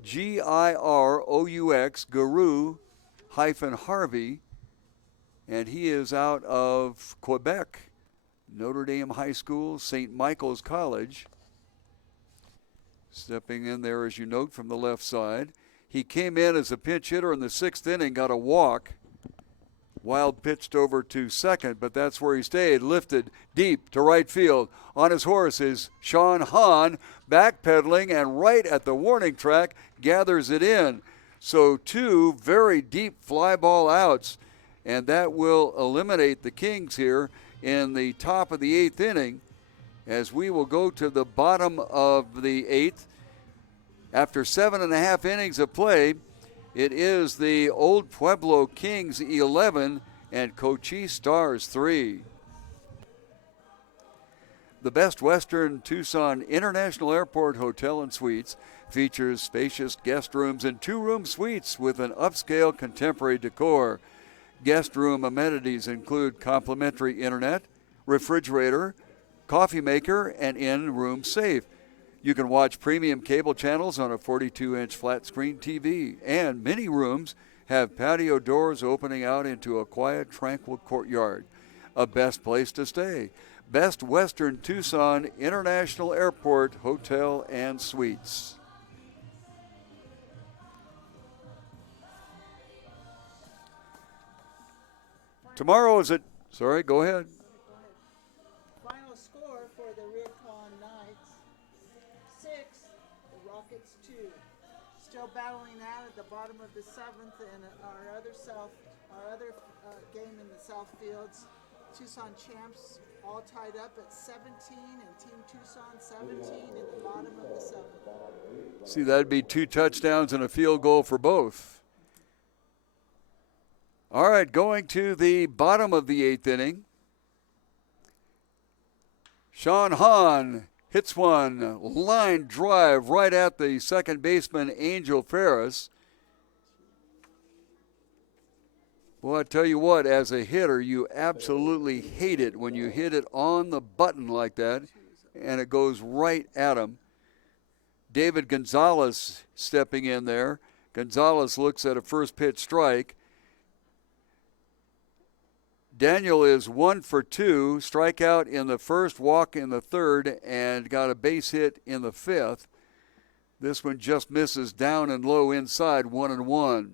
G-I-R-O-U-X, Garou-Harvey. And he is out of Quebec. Notre Dame High School, St. Michael's College. Stepping in there, as you note, from the left side. He came in as a pinch hitter in the 6th inning, got a walk. Wild pitched over to second, but that's where he stayed. Lifted deep to right field. On his horse is Sean Hahn, backpedaling and right at the warning track, gathers it in. So 2 very deep fly ball outs, and that will eliminate the Kings here in the top of the 8th inning, as we will go to the bottom of the 8th. After 7.5 innings of play, it is the Old Pueblo Kings 11 and Cochise Stars 3. The Best Western Tucson International Airport Hotel and Suites features spacious guest rooms and 2-room suites with an upscale contemporary decor. Guest room amenities include complimentary internet, refrigerator, coffee maker, and in-room safe. You can watch premium cable channels on a 42-inch flat-screen TV, and many rooms have patio doors opening out into a quiet, tranquil courtyard. A best place to stay. Best Western Tucson International Airport Hotel and Suites. Tomorrow is it? Sorry, go ahead. Final score for the Rincon Knights: 6, the Rockets 2. Still battling out at the bottom of the 7th, and our other game in the South Fields, Tucson Champs, all tied up at 17, and Team Tucson 17 in the bottom of the 7th. See, that'd be 2 touchdowns and a field goal for both. All right, going to the bottom of the 8th inning. Sean Hahn hits one line drive right at the second baseman, Angel Ferris. Well, I tell you what, as a hitter, you absolutely hate it when you hit it on the button like that and it goes right at him. David Gonzalez stepping in there. Gonzalez looks at a first pitch strike. Daniel is 1 for 2, strikeout in the first, walk in the third, and got a base hit in the 5th. This one just misses down and low inside, 1-1.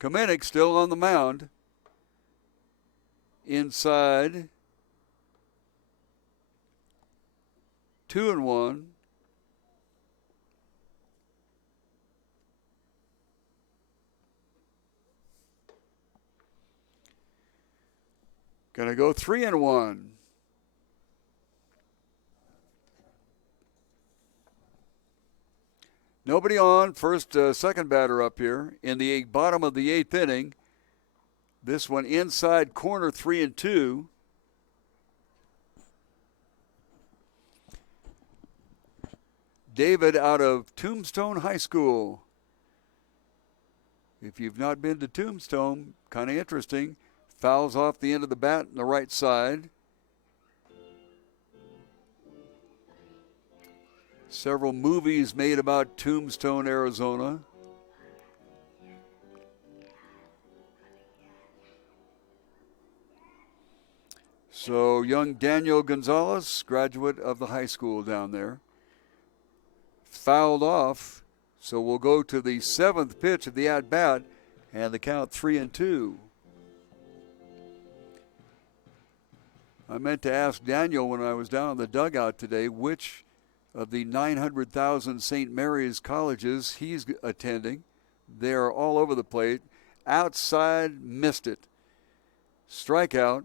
Kamenick still on the mound. Inside, 2-1. Going to go 3-1. Nobody on. Second batter up here in the bottom of the 8th inning. This one inside corner, 3-2. David out of Tombstone High School. If you've not been to Tombstone, kind of interesting. Fouls off the end of the bat on the right side. Several movies made about Tombstone, Arizona. So young Daniel Gonzalez, graduate of the high school down there, fouled off. So we'll go to the 7th pitch of the at-bat, and the count 3-2. I meant to ask Daniel when I was down in the dugout today which of the 900,000 St. Mary's colleges he's attending. They're all over the plate. Outside, missed it. Strikeout.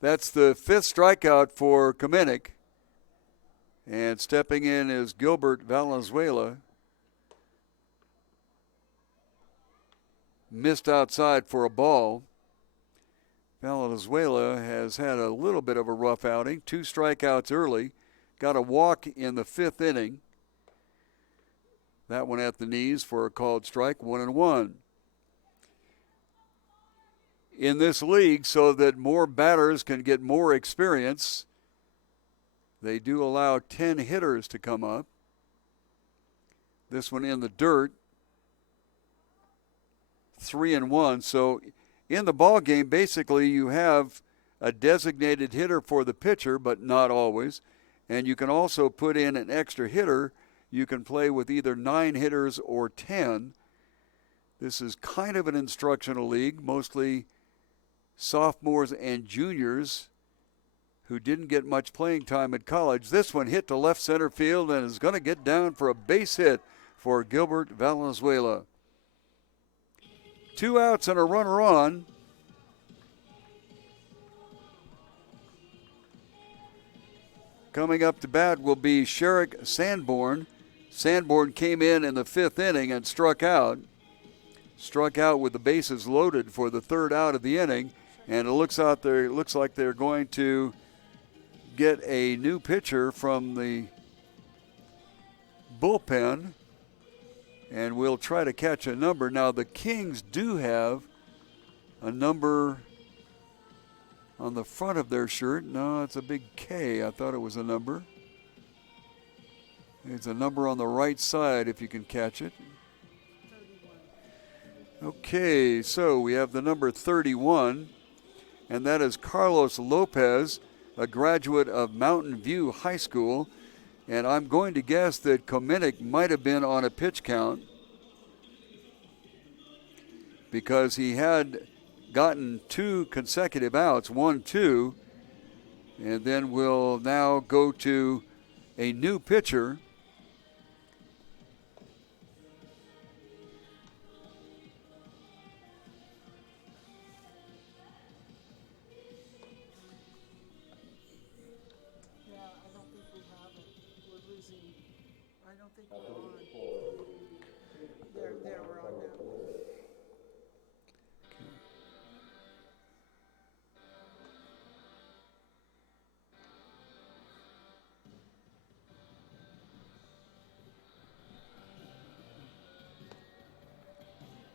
That's the 5th strikeout for Kamenick. And stepping in is Gilbert Valenzuela. Missed outside for a ball. Valenzuela has had a little bit of a rough outing. 2 strikeouts early. Got a walk in the 5th inning. That one at the knees for a called strike, 1-1. In this league, so that more batters can get more experience, they do allow 10 hitters to come up. This one in the dirt, 3-1. So in the ball game, basically you have a designated hitter for the pitcher, but not always. And you can also put in an extra hitter. You can play with either 9 hitters or 10. This is kind of an instructional league, mostly sophomores and juniors who didn't get much playing time at college. This one hit to left center field and is going to get down for a base hit for Gilbert Valenzuela. 2 outs and a runner on. Coming up to bat will be Sherrick Sanborn. Sanborn came in the 5th inning and struck out. Struck out with the bases loaded for the 3rd out of the inning. And it looks like they're going to get a new pitcher from the bullpen, and we'll try to catch a number. Now the Kings do have a number on the front of their shirt. No, it's a big K. I thought it was a number. It's a number on the right side if you can catch it. 31. Okay, so we have the number 31, and that is Carlos Lopez, a graduate of Mountain View High School. And I'm going to guess that Kominick might have been on a pitch count because he had gotten 2 consecutive outs, 1-2, and then we'll now go to a new pitcher. Yeah, I don't think we have it. We're losing. I don't think we're on. There, we're on now.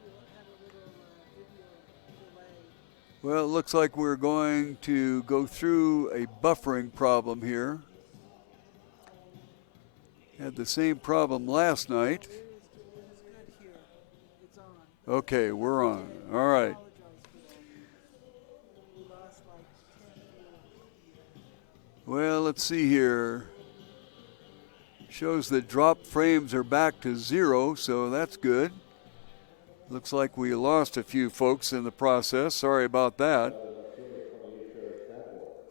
We had a little video delay. Well, it looks like we're going to go through a buffering problem here. Had the same problem last night. It is good here. It's on. Okay, we're on. All right. Apologize for that. We lost like 10 viewers. Well, let's see here. Shows that drop frames are back to 0, so that's good. Looks like we lost a few folks in the process. Sorry about that.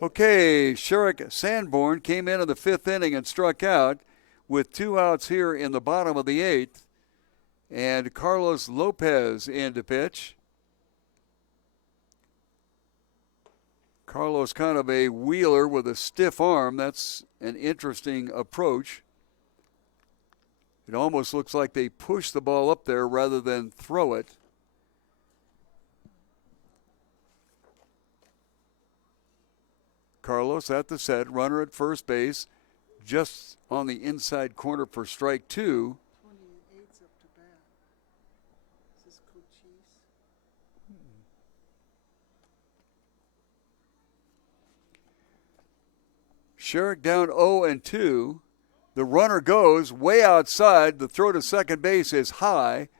Okay, Sherrick Sanborn came in the 5th inning and struck out with 2 outs here in the bottom of the 8th. And Carlos Lopez in to pitch. Carlos kind of a wheeler with a stiff arm. That's an interesting approach. It almost looks like they push the ball up there rather than throw it. Carlos at the set, runner at first base, just on the inside corner for strike 2. 28's up to bat. This is Cochise. Sherrick down 0-2. The runner goes way outside. The throw to second base is high.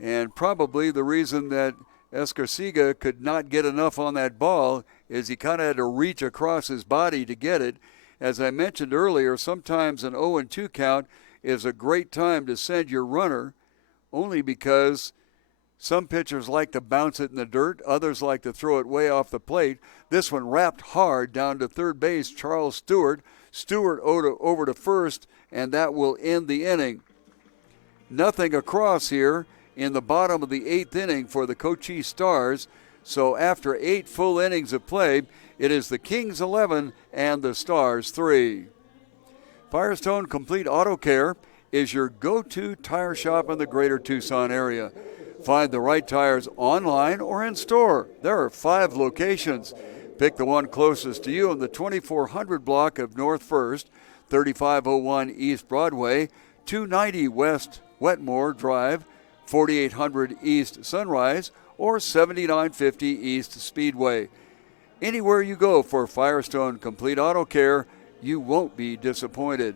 And probably the reason that Escarcega could not get enough on that ball is he kind of had to reach across his body to get it. As I mentioned earlier, sometimes an 0-2 count is a great time to send your runner, only because some pitchers like to bounce it in the dirt. Others like to throw it way off the plate. This one wrapped hard down to third base, Charles Stewart. Stewart over to first, and that will end the inning. Nothing across here in the bottom of the 8th inning for the Cochise Stars. So after 8 full innings of play, it is the Kings 11 and the Stars 3. Firestone Complete Auto Care is your go-to tire shop in the greater Tucson area. Find the right tires online or in store. There are 5 locations. Pick the one closest to you in the 2400 block of North First, 3501 East Broadway, 290 West Wetmore Drive, 4800 East Sunrise, or 7950 East Speedway. Anywhere you go for Firestone Complete Auto Care, you won't be disappointed.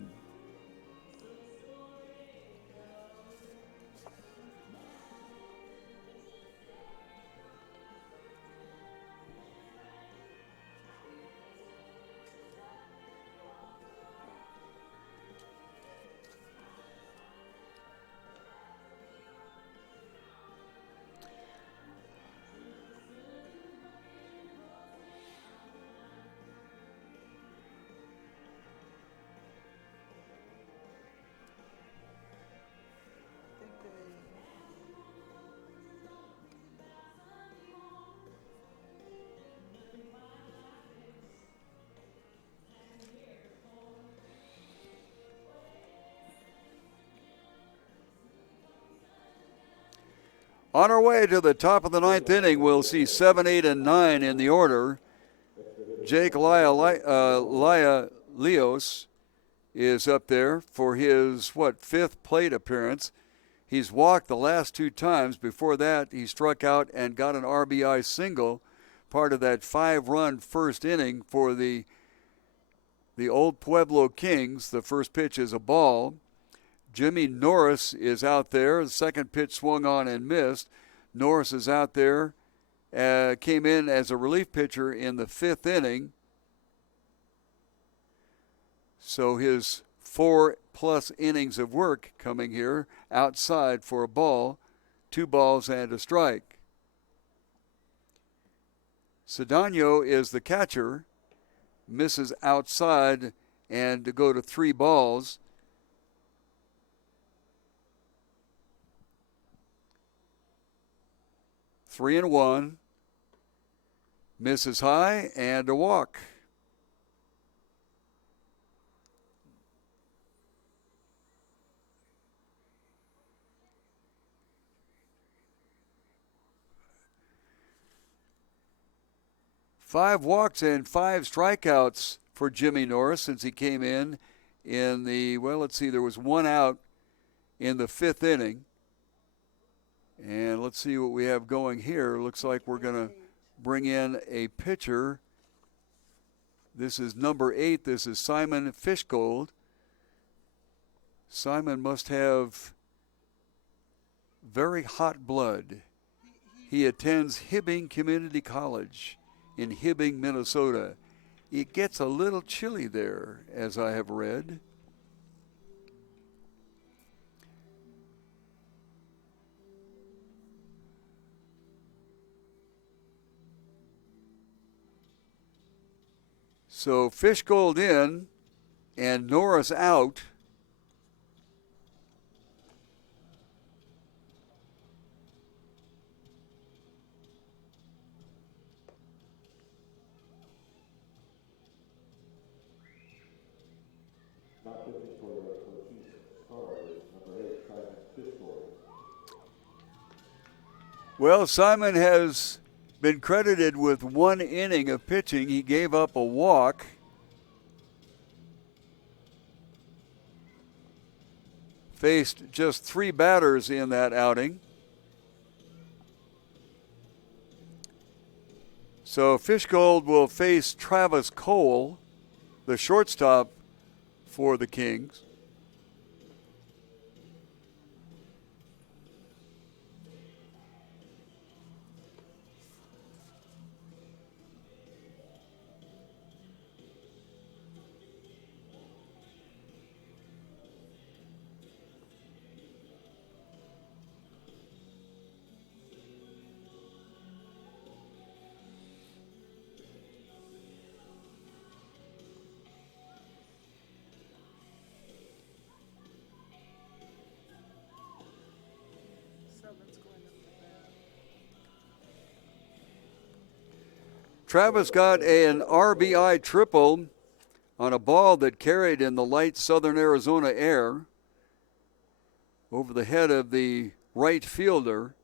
On our way to the top of the 9th inning, we'll see 7, 8, and 9 in the order. Jake Laya Leos is up there for his, 5th plate appearance. He's walked the last 2 times. Before that, he struck out and got an RBI single, part of that 5-run first inning for the old Pueblo Kings. The first pitch is a ball. Jimmy Norris is out there. The second pitch swung on and missed. Norris is out there. Came in as a relief pitcher in the 5th inning. So his 4+ innings of work coming here outside for a ball, 2 balls and a strike. Cedano is the catcher, misses outside and to go to 3 balls. Three and 1, misses high and a walk. Five walks and 5 strikeouts for Jimmy Norris since he came in the, well, let's see, there was 1 out in the 5th inning. And let's see what we have going here. Looks like we're going to bring in a pitcher. This is number 8. This is Simon Fishgold. Simon must have very hot blood. He attends Hibbing Community College in Hibbing, Minnesota. It gets a little chilly there, as I have read. So Fishgold in and Norris out. Not pitching for the Cochise Stars, number 8, Simon Fishgold. Well, Simon has been credited with 1 inning of pitching. He gave up a walk. Faced just 3 batters in that outing. So Fishgold will face Travis Cole, the shortstop for the Kings. Travis got an RBI triple on a ball that carried in the light southern Arizona air over the head of the right fielder.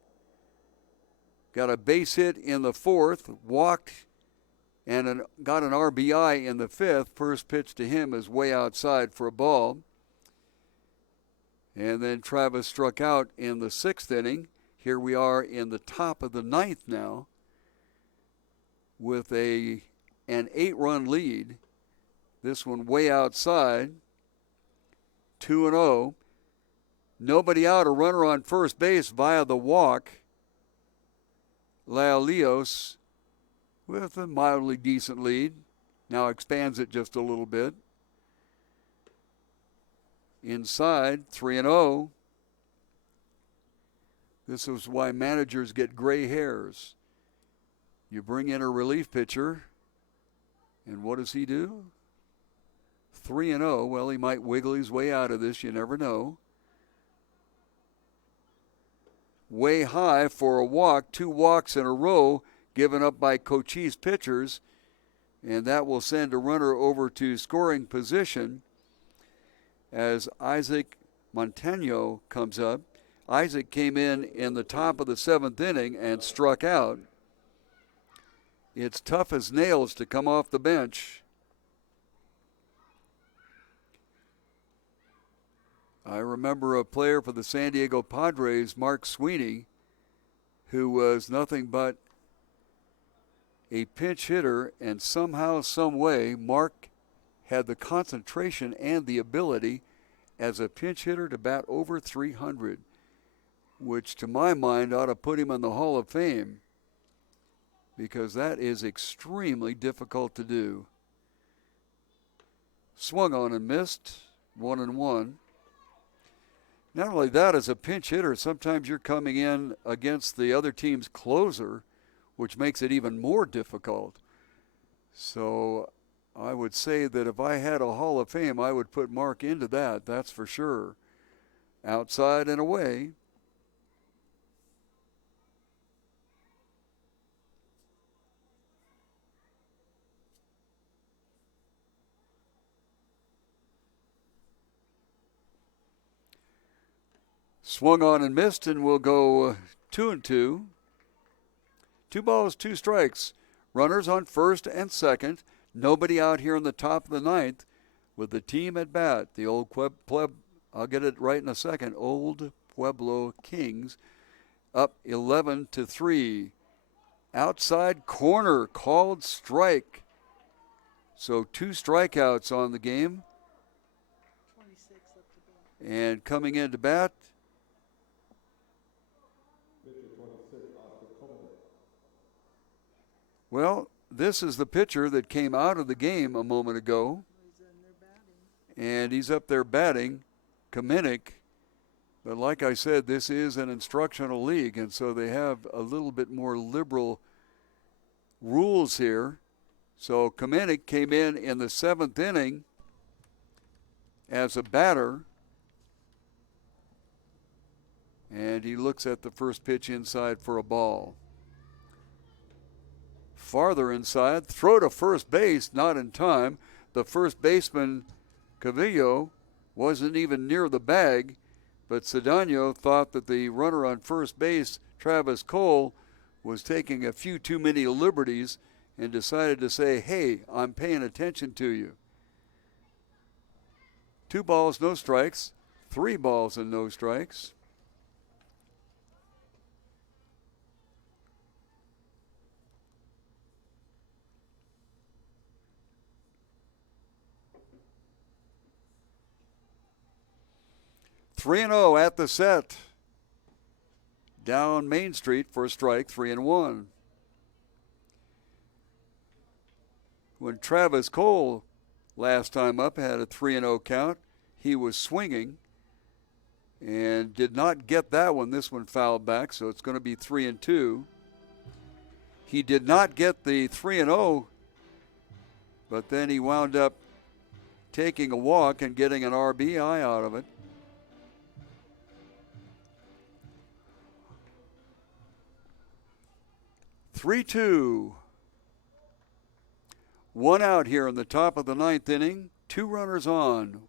Got a base hit in the 4th, walked, and got an RBI in the 5th. First pitch to him is way outside for a ball. And then Travis struck out in the 6th inning. Here we are in the top of the 9th now, with an 8-run lead. This one way outside. 2-0. Nobody out, a runner on first base via the walk. Laelios with a mildly decent lead. Now expands it just a little bit. Inside, 3-0. This is why managers get gray hairs. You bring in a relief pitcher, and what does he do? 3-0. Well, he might wiggle his way out of this. You never know. Way high for a walk. 2 walks in a row given up by Cochise pitchers, and that will send a runner over to scoring position as Isaac Montano comes up. Isaac came in the top of the 7th inning and struck out. It's tough as nails to come off the bench. I remember a player for the San Diego Padres, Mark Sweeney, who was nothing but a pinch hitter, and somehow, some way, Mark had the concentration and the ability as a pinch hitter to bat over 300, which to my mind ought to put him in the Hall of Fame, because that is extremely difficult to do. Swung on and missed, 1-1. Not only that, as a pinch hitter, sometimes you're coming in against the other team's closer, which makes it even more difficult. So I would say that if I had a Hall of Fame, I would put Mark into that, that's for sure. Outside and away. Swung on and missed, and we'll go 2-2. 2 balls, 2 strikes. Runners on first and second. Nobody out here in the top of the ninth with the team at bat. The old I'll get it right in a second. Old Pueblo Kings up 11-3. Outside corner called strike. So 2 strikeouts on the game. 26 up to bat. And coming in to bat, well, this is the pitcher that came out of the game a moment ago. He's in there batting. And he's up there batting, Kaminik. But like I said, this is an instructional league, and so they have a little bit more liberal rules here. So Kaminik came in the 7th inning as a batter. And he looks at the first pitch inside for a ball. Farther inside, throw to first base, not in time. The first baseman, Cavillo, wasn't even near the bag, but Cedeno thought that the runner on first base, Travis Cole, was taking a few too many liberties and decided to say, hey, I'm paying attention to you. 2 balls, no strikes. 3 balls and no strikes. Three and 0 at the set. Down Main Street for a strike, 3-1. When Travis Cole last time up had a 3-0 count, he was swinging and did not get that one. This one fouled back, so it's going to be 3-2. He did not get the 3-0, but then he wound up taking a walk and getting an RBI out of it. 3-2. 1 out here in the top of the 9th inning. 2 runners on,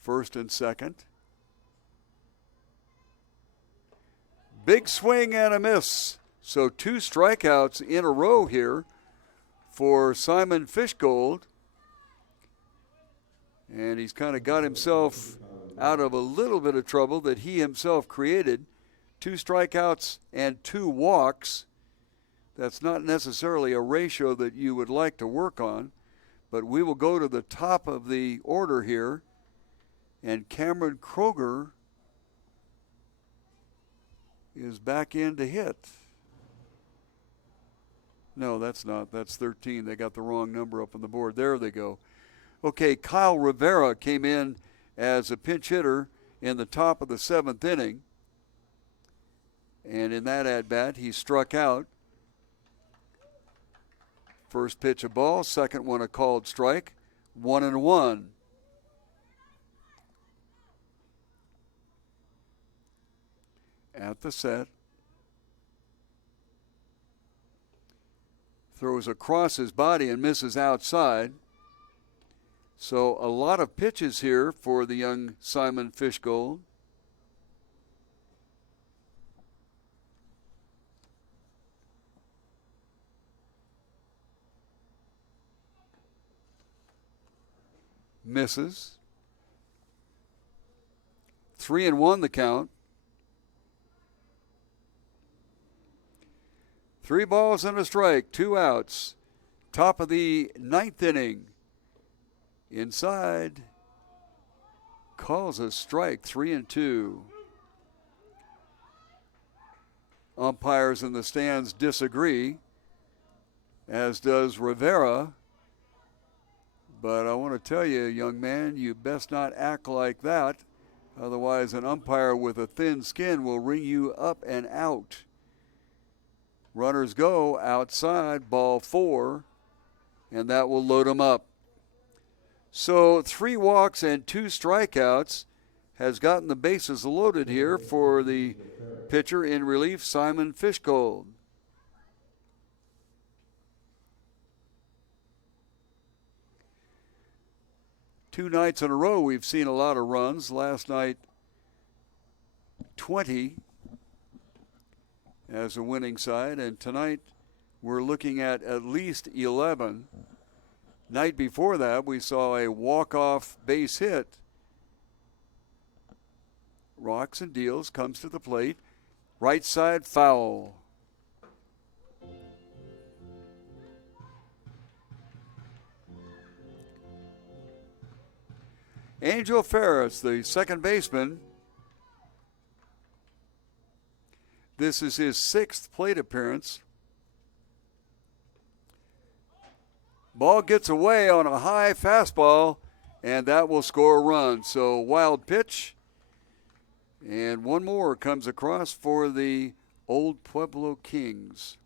first and second. Big swing and a miss. So 2 strikeouts in a row here for Simon Fishgold. And he's kind of got himself out of a little bit of trouble that he himself created. 2 strikeouts and 2 walks. That's not necessarily a ratio that you would like to work on, but we will go to the top of the order here, and Cameron Kroger is back in to hit. No, that's not. That's 13. They got the wrong number up on the board. There they go. Okay, Kyle Rivera came in as a pinch hitter in the top of the 7th inning, and in that at-bat, he struck out. First pitch a ball, second one a called strike, 1-1. At the set. Throws across his body and misses outside. So a lot of pitches here for the young Simon Fishgold. Misses. 3-1 the count. 3 balls and a strike, 2 outs. Top of the 9th inning. Inside. Calls a strike, 3-2. Umpires in the stands disagree, as does Rivera. But I want to tell you, young man, you best not act like that. Otherwise, an umpire with a thin skin will ring you up and out. Runners go outside, ball 4, and that will load them up. So 3 walks and 2 strikeouts has gotten the bases loaded here for the pitcher in relief, Simon Fishgold. Two nights in a row we've seen a lot of runs. Last night, 20 as a winning side, and tonight we're looking at least 11. Night before that, we saw a walk-off base hit. Rocks and deals, comes to the plate. Right side foul. Angel Ferris, the second baseman. This is his 6th plate appearance. Ball gets away on a high fastball, and that will score a run. So wild pitch. And one more comes across for the Old Pueblo Kings.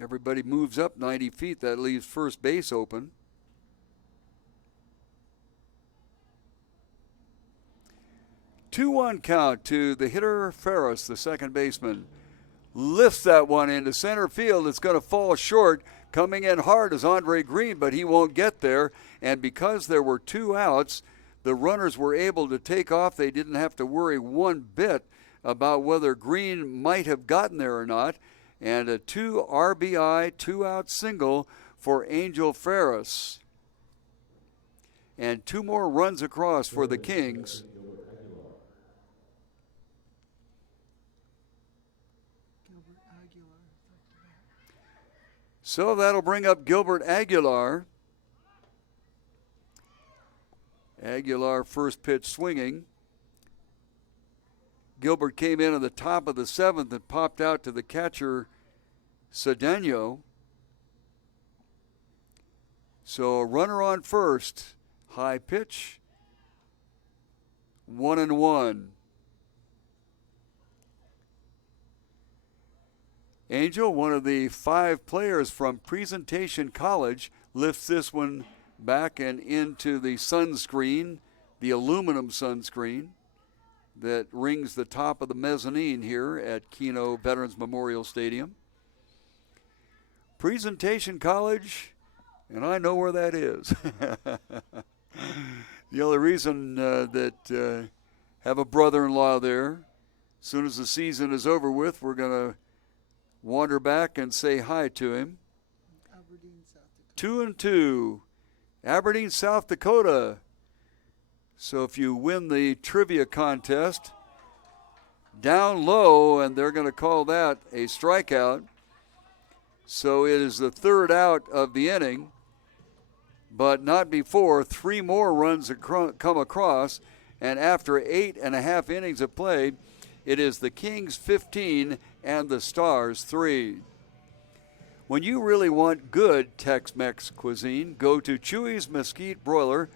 Everybody moves up 90 feet. That leaves first base open. 2-1 count to the hitter Ferris, the second baseman. Lifts that one into center field. It's going to fall short. Coming in hard is Andre Green, but he won't get there. And because there were 2 outs, the runners were able to take off. They didn't have to worry one bit about whether Green might have gotten there or not. And a 2 RBI, 2-out single for Angel Ferris. And 2 more runs across for the Kings. So that'll bring up Gilbert Aguilar. Aguilar first pitch swinging. Gilbert came in at the top of the 7th and popped out to the catcher, Cedeno. So a runner on first. High pitch. 1-1. Angel, one of the 5 players from Presentation College, lifts this one back and into the sunscreen, the aluminum sunscreen that rings the top of the mezzanine here at Kino Veterans Memorial Stadium. Presentation College, and I know where that is. The only reason that have a brother-in-law there. As soon as the season is over with, we're going to wander back and say hi to him. Aberdeen, South Dakota. 2-2. Aberdeen, South Dakota. So if you win the trivia contest, down low, and they're going to call that a strikeout. So it is the 3rd out of the inning, but not before 3 more runs come across. And after 8.5 innings of play, it is the Kings 15 and the Stars 3. When you really want good Tex-Mex cuisine, go to Chewy's Mesquite Broiler.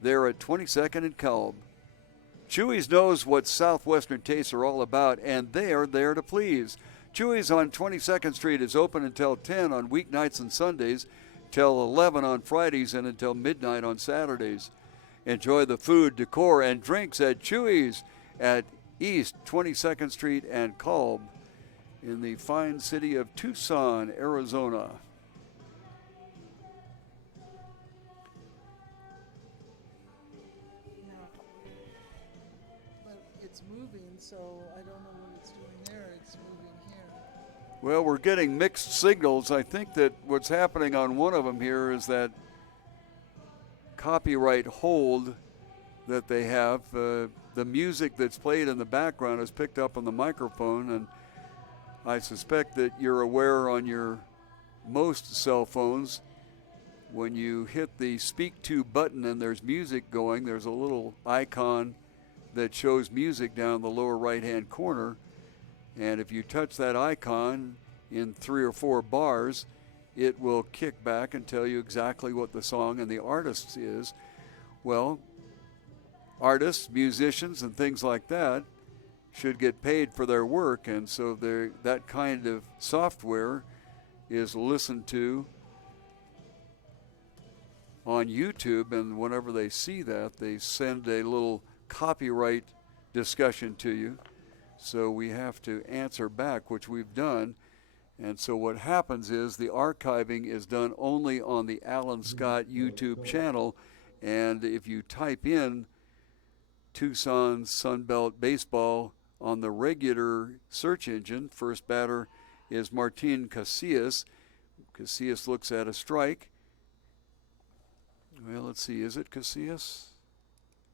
They're at 22nd and Kalb. Chewy's knows what Southwestern tastes are all about, and they are there to please. Chewy's on 22nd Street is open until 10 on weeknights and Sundays, till 11 on Fridays, and until midnight on Saturdays. Enjoy the food, decor, and drinks at Chewy's at East 22nd Street and Kalb in the fine city of Tucson, Arizona. But it's moving, so I don't know what it's doing there. It's moving here. Well, we're getting mixed signals. I think that what's happening on one of them here is that copyright hold that they have. The music that's played in the background is picked up on the microphone, and I suspect that you're aware on your most cell phones, when you hit the speak to button and there's music going, there's a little icon that shows music down the lower right hand corner. And if you touch that icon in 3 or 4 bars, it will kick back and tell you exactly what the song and the artist is. Well, artists, musicians, and things like that should get paid for their work, and so that kind of software is listened to on YouTube, and whenever they see that, they send a little copyright discussion to you. So we have to answer back, which we've done. And so what happens is the archiving is done only on the Alan Scott YouTube channel. And if you type in Tucson Sunbelt Baseball on the regular search engine, first batter is Martin Casillas. Casillas looks at a strike. Well, let's see, is it Casillas?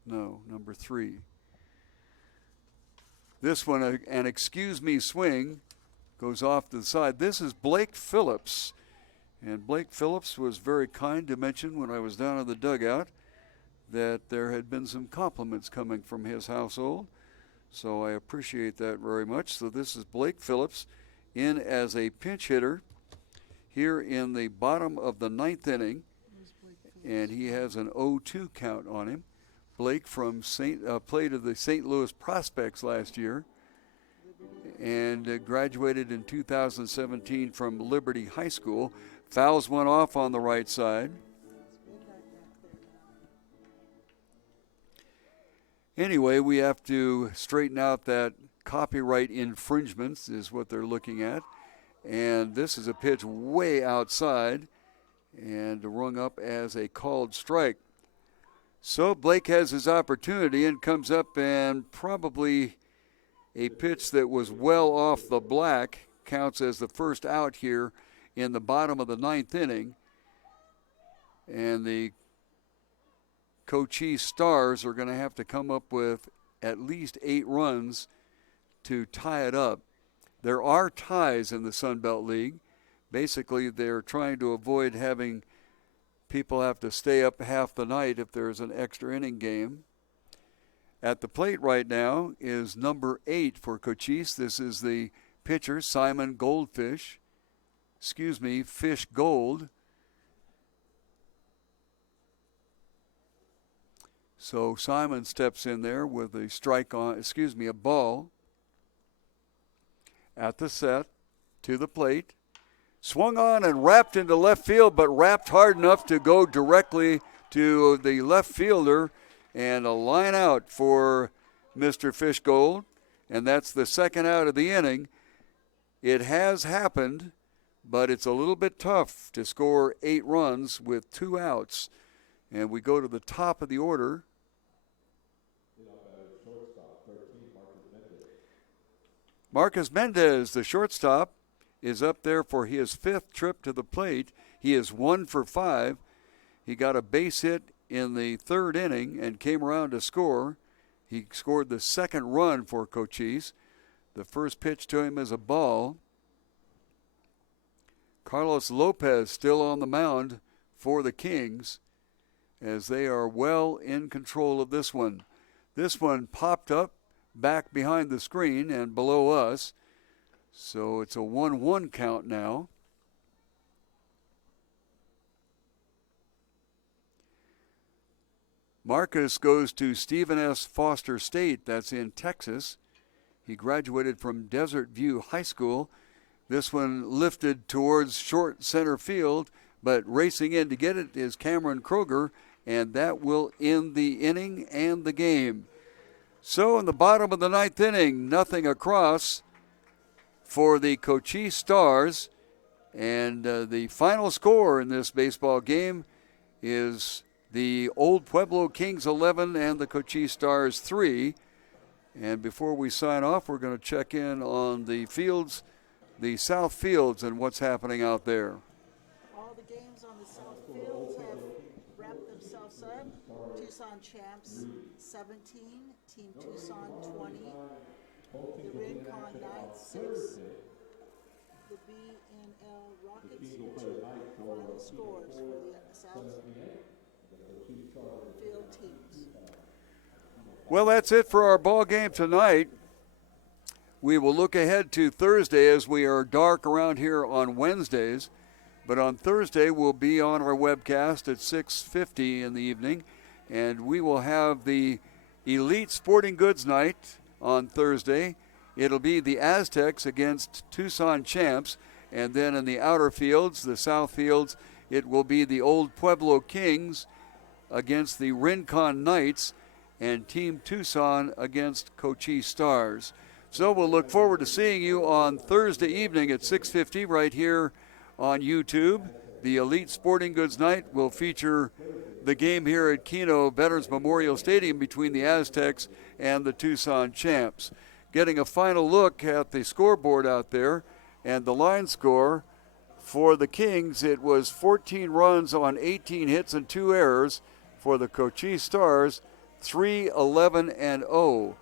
No, number 3. This one, an excuse me swing, goes off to the side. This is Blake Phillips. And Blake Phillips was very kind to mention when I was down in the dugout that there had been some compliments coming from his household. So I appreciate that very much. So this is Blake Phillips in as a pinch hitter here in the bottom of the 9th inning. And he has an 0-2 count on him. Blake from played at the St. Louis Prospects last year and graduated in 2017 from Liberty High School. Fouls one off on the right side. Anyway, we have to straighten out that copyright infringements is what they're looking at. And this is a pitch way outside and rung up as a called strike. So Blake has his opportunity and comes up, and probably a pitch that was well off the black counts as the first out here in the bottom of the 9th inning. And the Cochise Stars are going to have to come up with at least 8 runs to tie it up. There are ties in the Sun Belt League. Basically, they're trying to avoid having people have to stay up half the night if there's an extra inning game. At the plate right now is number 8 for Cochise. This is the pitcher, Simon Fish Gold. So Simon steps in there with a ball at the set to the plate. Swung on and wrapped into left field, but wrapped hard enough to go directly to the left fielder, and a line out for Mr. Fishgold, and that's the second out of the inning. It has happened, but it's a little bit tough to score 8 runs with 2 outs. And we go to the top of the order. Marcus Mendez, the shortstop, is up there for his 5th trip to the plate. He is 1 for 5. He got a base hit in the 3rd inning and came around to score. He scored the 2nd run for Cochise. The first pitch to him is a ball. Carlos Lopez still on the mound for the Kings as they are well in control of this one. This one popped up back behind the screen and below us. So it's a 1-1 count now. Marcus goes to Stephen S. Foster State. That's in Texas. He graduated from Desert View High School. This one lifted towards short center field, but racing in to get it is Cameron Kroger, and that will end the inning and the game. So in the bottom of the 9th inning, nothing across for the Cochise Stars, and the final score in this baseball game is the Old Pueblo Kings 11 and the Cochise Stars 3. And before we sign off, we're going to check in on the fields the South Fields and what's happening out there. All the games on the South Fields have wrapped themselves up. Tucson Champs 17, Team Tucson 20, the Rincon Knights 6, the BNL Rockets 2. Final scores for the South Field teams. Well, that's it for our ball game tonight. We will look ahead to Thursday as we are dark around here on Wednesdays. But on Thursday, we'll be on our webcast at 6:50 in the evening. And we will have the Elite Sporting Goods Night on Thursday. It'll be the Aztecs against Tucson Champs. And then in the outer fields, the South Fields, it will be the Old Pueblo Kings against the Rincon Knights and Team Tucson against Cochise Stars. So we'll look forward to seeing you on Thursday evening at 6:50 right here on YouTube. The Elite Sporting Goods Night will feature the game here at Kino Veterans Memorial Stadium between the Aztecs and the Tucson Champs. Getting a final look at the scoreboard out there and the line score for the Kings, it was 14 runs on 18 hits and 2 errors. For the Cochise Stars, 3-11-0.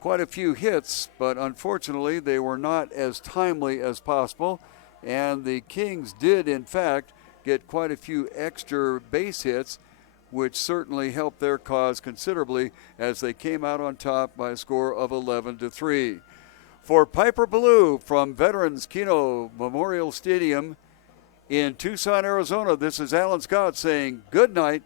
Quite a few hits, but unfortunately they were not as timely as possible. And the Kings did, in fact, get quite a few extra base hits, which certainly helped their cause considerably as they came out on top by a score of 11-3. For Piper Blue from Veterans Kino Memorial Stadium in Tucson, Arizona, this is Alan Scott saying good night